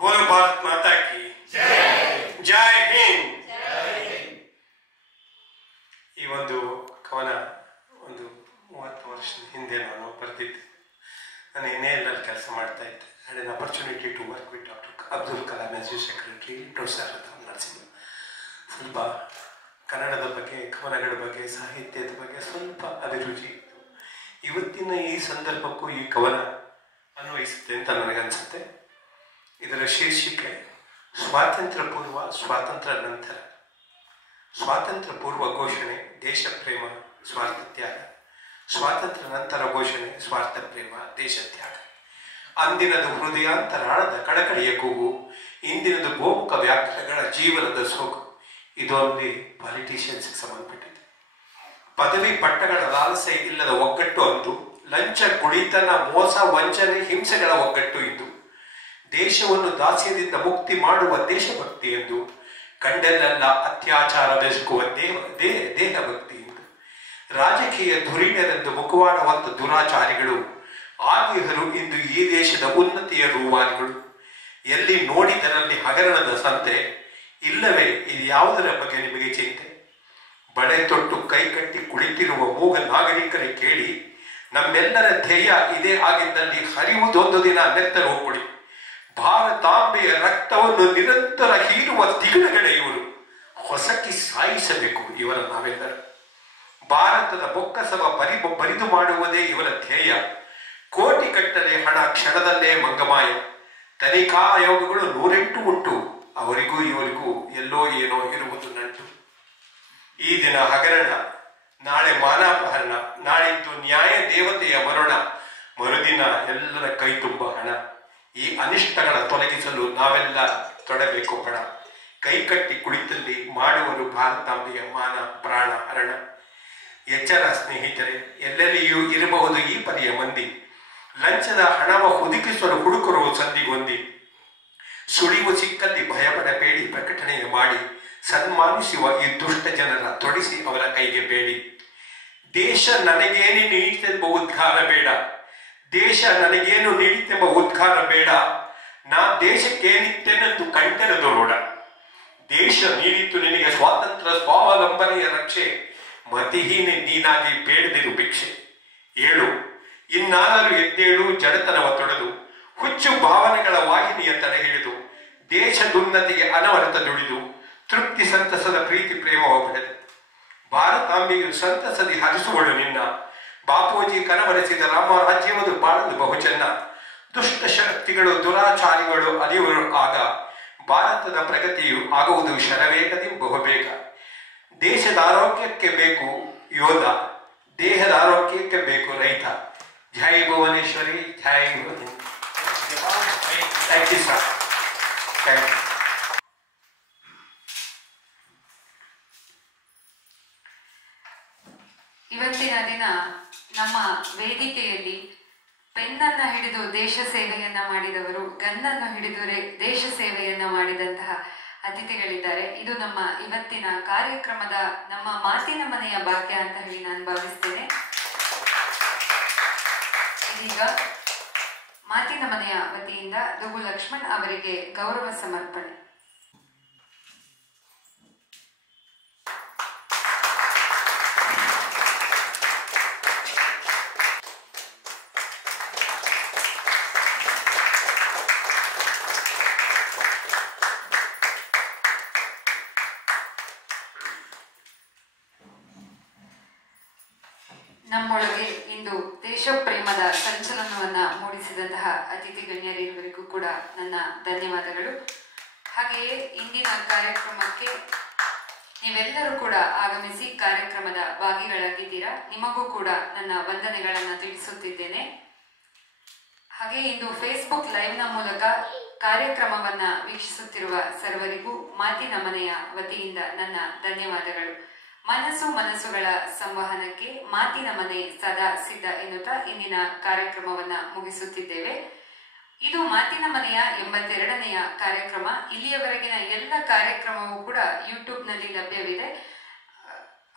बोलो भारत माता की जय हिंद. ಈ ಒಂದು ಕವನ ಒಂದು 30 ವರ್ಷದ ಹಿಂದೆ ನಾನು ಬರೆದಿದ್ದೆ. ನಾನು NAL ಅಲ್ಲಿ ಕೆಲಸ ಮಾಡ್ತಾ ಇದ್ದೆ. Had an opportunity to work with doctor Abdul Kalam as secretary, professor Narasimha. ಸ್ವಲ್ಪ ಕನ್ನಡದ ಬಗ್ಗೆ ಬಗ್ಗೆ, ಕವನಗಳ ಬಗ್ಗೆ, ಸಾಹಿತ್ಯದ ಬಗ್ಗೆ ಸ್ವಲ್ಪ ಅಭಿರುಚಿ ಇತ್ತು. ಇವತ್ತಿನ ಈ ಸಂದರ್ಭಕ್ಕೂ ಈ ಕವನ ಅನ್ವಯಿಸುತ್ತೆ ಅಂತ ನನಗನ್ಸುತ್ತೆ. ಇದರ ಶೀರ್ಷಿಕೆ ಸ್ವಾತಂತ್ರ್ಯ ಪೂರ್ವ, ಸ್ವಾತಂತ್ರ್ಯ ನಂತರ. ಸ್ವಾತಂತ್ರ್ಯ ಪೂರ್ವ ಘೋಷಣೆ ದೇಶ ಪ್ರೇಮ, ಸ್ವಾರ್ಥ ತ್ಯಾಗ. ಸ್ವಾತಂತ್ರ್ಯ ನಂತರ ಘೋಷಣೆ ಸ್ವಾರ್ಥ ಪ್ರೇಮ, ದೇಶ ತ್ಯಾಗ. ಅಂದಿನದು ಹೃದಯಾಂತರಾಳದ ಕಳಕಳಿಯ ಕೂಗು, ಇಂದಿನದು ಗೋಮುಖ ವ್ಯಾಘ್ರಗಳ ಜೀವನದ ಸೋಗು. ಇದೊಂದೇ ಪಾಲಿಟಿಷಿಯನ್ಸ್ ಸಂಬಂಧಪಟ್ಟಿದೆ. ಪದವಿ ಪಟ್ಟಗಳ ಲಾಲಸೆ ಇಲ್ಲದ ಒಗ್ಗಟ್ಟು ಅಂದು, ಲಂಚ, ಕುಡಿತನ, ಮೋಸ, ವಂಚನೆ, ಹಿಂಸೆಗಳ ಒಗ್ಗಟ್ಟು ಇದ್ದು, ದೇಶವನ್ನು ದಾಸ್ಯದಿಂದ ಮುಕ್ತಿ ಮಾಡುವ ದೇಶಭಕ್ತಿ ಎಂದು, ಕಂಡಲ್ಲೆಲ್ಲ ಅತ್ಯಾಚಾರ ಬೆಸುಕುವ ದೇಹಭಕ್ತಿ ಎಂದು, ರಾಜಕೀಯ ಧುರೀಣರೆಂದು ಮುಖವಾಡ ಹೊತ್ತ ದುರಾಚಾರಿಗಳು ಆಗಿಹರು ಇಂದು ಈ ದೇಶದ ಉನ್ನತಿಯ ರೂವಾರಿಗಳು. ಎಲ್ಲಿ ನೋಡಿದರಲ್ಲಿ ಹಗರಣದ ಸಂತೆ, ಇಲ್ಲವೇ ಇದು ಯಾವುದರ ಬಗ್ಗೆ ನಿಮಗೆ ಚಿಂತೆ? ಬಳೆ ತೊಟ್ಟು ಕೈಕಟ್ಟಿ ಕುಳಿತಿರುವ ಮೂಗ ನಾಗರಿಕರೇ ಕೇಳಿ, ನಮ್ಮೆಲ್ಲರ ಧ್ಯೇಯ ಇದೇ ಆಗಿದ್ದಲ್ಲಿ ಹರಿಯುವುದೊಂದು ದಿನ ನೆತ್ತರು ಕೊಡಿ. ಭಾರತಾಂಬೆಯ ರಕ್ತವನ್ನು ನಿರಂತರ ಹೀರುವ ತಿಗಣಗಳೇ ಇವರು. ಹೊಸಕಿ ಸಾಯಿಸಬೇಕು ಇವರ ನಾವೆಲ್ಲರೂ. ಭಾರತದ ಬೊಕ್ಕಸವ ಬರಿದು ಮಾಡುವುದೇ ಇವರ ಧ್ಯೇಯ. ಕೋಟಿ ಕಟ್ಟಲೆ ಹಣ ಕ್ಷಣದಲ್ಲೇ ಮಂಗಮಾಯ. ತನಿಖಾ ಆಯೋಗಗಳು 108 ಉಂಟು, ಅವರಿಗೂ ಇವರಿಗೂ ಎಲ್ಲೋ ಏನೋ ಇರುವುದು ನಂಟು. ಈ ದಿನ ಹಗರಣ, ನಾಳೆ ಮಾನಾಪಹರಣ, ನಾಳಿದ್ದು ನ್ಯಾಯ ದೇವತೆಯ ಮರಣ, ಮರುದಿನ ಎಲ್ಲರ ಕೈ ತುಂಬ ಹಣ. ಈ ಅನಿಷ್ಟಗಳ ತೊಲಗಿಸಲು ನಾವೆಲ್ಲ ತೊಡಬೇಕು ಪಣ. ಕೈಕಟ್ಟಿ ಕುಳಿತಲ್ಲಿ ಮಾಡುವರು ಭಾರತಾಂಬೆಯ ಮಾನ ಪ್ರಾಣ ಹರಣ. ಎಚ್ಚರ ಸ್ನೇಹಿತರೆ, ಎಲ್ಲೆಲ್ಲಿಯೂ ಇರಬಹುದು ಈ ಪರಿಯ ಮಂದಿ. ಲಂಚದ ಹಣವ ಹುದುಕಿಸಲು ಹುಡುಕರು ಸಂದಿಗೊಂದಿ. ಸುಳಿವು ಸಿಕ್ಕಲ್ಲಿ ಭಯಪಡಬೇಡಿ, ಪ್ರಕಟಣೆಯ ಮಾಡಿ ಸನ್ಮಾನಿಸುವ ಈ ದುಷ್ಟ ಜನರ ತೊಡಿಸಿ ಅವರ ಕೈಗೆ ಬೇಡಿ. ದೇಶ ನನಗೇನು ನೀಡಿತೆಂಬ ಉದ್ಗಾರ ಬೇಡ, ದೇಶ ನನಗೇನು ನೀಡಿತೆಂಬ ಉದ್ಗಾರ ಬೇಡ. ನಾ ದೇಶಕ್ಕೇನಿತ್ತೇನೆಂದು ಕಂಟೆರೆದೋಡ. ದೇಶ ನೀಡಿತ್ತು ನಿನಗೆ ಸ್ವಾತಂತ್ರ್ಯ ಸ್ವಾವಲಂಬನೆಯ ರಕ್ಷೆ, ಮತಿಹೀನೆ ನೀನಾಗಿ ಬೇಡದಿರು ಭಿಕ್ಷೆ. ಏಳು, ಇನ್ನಾದರೂ ಎದ್ದೇಳು, ಜಡತನವ ತೊಡೆದು, ಹುಚ್ಚು ಭಾವನೆಗಳ ವಾಹಿನಿಯ ತಡೆ ಹಿಡಿದು, ದೇಶದುನ್ನತಿಗೆ ಅನವರತ ದುಡಿದು, ತೃಪ್ತಿ ಸಂತಸದ ಪ್ರೀತಿ ಪ್ರೇಮವ ಪಡೆದು, ಭಾರತಾಂಬೆಯು ಸಂತಸದಿ ಹರಿಸುವಳು ನಿನ್ನ. ಬಾಪೂಜಿ ಕನವರಿಸಿದ ರಾಮರಾಜ್ಯವದು ಬಾಳದು ಬಹುಚೆನ್ನ. ದುಷ್ಟ ಶಕ್ತಿಗಳು ದುರಾಚಾರಿಗಳು ಅರಿಯುವರು ಆಗ, ಭಾರತದ ಪ್ರಗತಿಯು ಆಗುವುದು ಶರವೇಗದಿ ಬಹುಬೇಗ. ದೇಶದ ಆರೋಗ್ಯಕ್ಕೆ ಬೇಕು ಯೋಧ, ದೇಹದ ಆರೋಗ್ಯಕ್ಕೆ ಬೇಕು ರೈತ. ಜೈ ಭುವನೇಶ್ವರಿ, ಜೈ Bhuvaneshwari. Thank you sir, thank you. ಇವತ್ತಿನ ದಿನ ನಮ್ಮ ವೇದಿಕೆಯಲ್ಲಿ ಪೆನ್ನನ್ನ ಹಿಡಿದು ದೇಶ ಸೇವೆಯನ್ನ ಮಾಡಿದವರು, ಗನ್ನನ್ನು ಹಿಡಿದು ದೇಶ ಸೇವೆಯನ್ನ ಮಾಡಿದಂತಹ ಅತಿಥಿಗಳಿದ್ದಾರೆ. ಇದು ನಮ್ಮ ಇವತ್ತಿನ ಕಾರ್ಯಕ್ರಮದ, ನಮ್ಮ ಮಾತಿನ ಮನೆಯ ಭಾಗ್ಯ ಅಂತ ಹೇಳಿ ನಾನು ಭಾವಿಸ್ತೇನೆ. ಇದೀಗ ಮಾತಿನ ಮನೆಯ ವತಿಯಿಂದ ದುಗು ಲಕ್ಷ್ಮಣ್ ಅವರಿಗೆ ಗೌರವ ಸಮರ್ಪಣೆ. ನಮ್ಮೊಳಗೆ ಇಂದು ದೇಶ ಪ್ರೇಮದ ಸಂಚಲನವನ್ನ ಮೂಡಿಸಿದಂತಹ ಅತಿಥಿ ಗಣ್ಯರಿರುವರಿಗೂ ಕೂಡ ನನ್ನ ಧನ್ಯವಾದಗಳು. ಹಾಗೆಯೇ ಇಂದಿನ ಕಾರ್ಯಕ್ರಮಕ್ಕೆ ನೀವೆಲ್ಲರೂ ಕೂಡ ಆಗಮಿಸಿ ಕಾರ್ಯಕ್ರಮದ ಭಾಗಿಗಳಾಗಿದ್ದೀರಾ. ನಿಮಗೂ ಕೂಡ ನನ್ನ ವಂದನೆಗಳನ್ನು ತಿಳಿಸುತ್ತಿದ್ದೇನೆ. ಹಾಗೆ ಇಂದು ಫೇಸ್ಬುಕ್ ಲೈವ್ ನ ಮೂಲಕ ಕಾರ್ಯಕ್ರಮವನ್ನ ವೀಕ್ಷಿಸುತ್ತಿರುವ ಸರ್ವರಿಗೂ ಮಾತಿನ ಮನೆಯ ವತಿಯಿಂದ ನನ್ನ ಧನ್ಯವಾದಗಳು. ಮನಸ್ಸುಗಳ ಸಂವಹನಕ್ಕೆ ಮಾತಿನ ಮನೆ ಸದಾ ಸಿದ್ಧ ಎನ್ನುತ್ತಾ ಇಂದಿನ ಕಾರ್ಯಕ್ರಮವನ್ನ ಮುಗಿಸುತ್ತಿದ್ದೇವೆ. ಇದು ಮಾತಿನ ಮನೆಯ 82ನೆಯ ಕಾರ್ಯಕ್ರಮ. ಇಲ್ಲಿಯವರೆಗಿನ ಎಲ್ಲ ಕಾರ್ಯಕ್ರಮವೂ ಕೂಡ ಯೂಟ್ಯೂಬ್ ನಲ್ಲಿ ಲಭ್ಯವಿದೆ.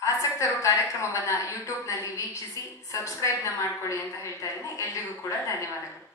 ಆಸಕ್ತರು ಕಾರ್ಯಕ್ರಮವನ್ನ ಯೂಟ್ಯೂಬ್ ನಲ್ಲಿ ವೀಕ್ಷಿಸಿ ಸಬ್ಸ್ಕ್ರೈಬ್ ನ ಮಾಡ್ಕೊಳ್ಳಿ ಅಂತ ಹೇಳ್ತಾ ಇದ್ದೀನಿ. ಎಲ್ರಿಗೂ ಕೂಡ ಧನ್ಯವಾದಗಳು.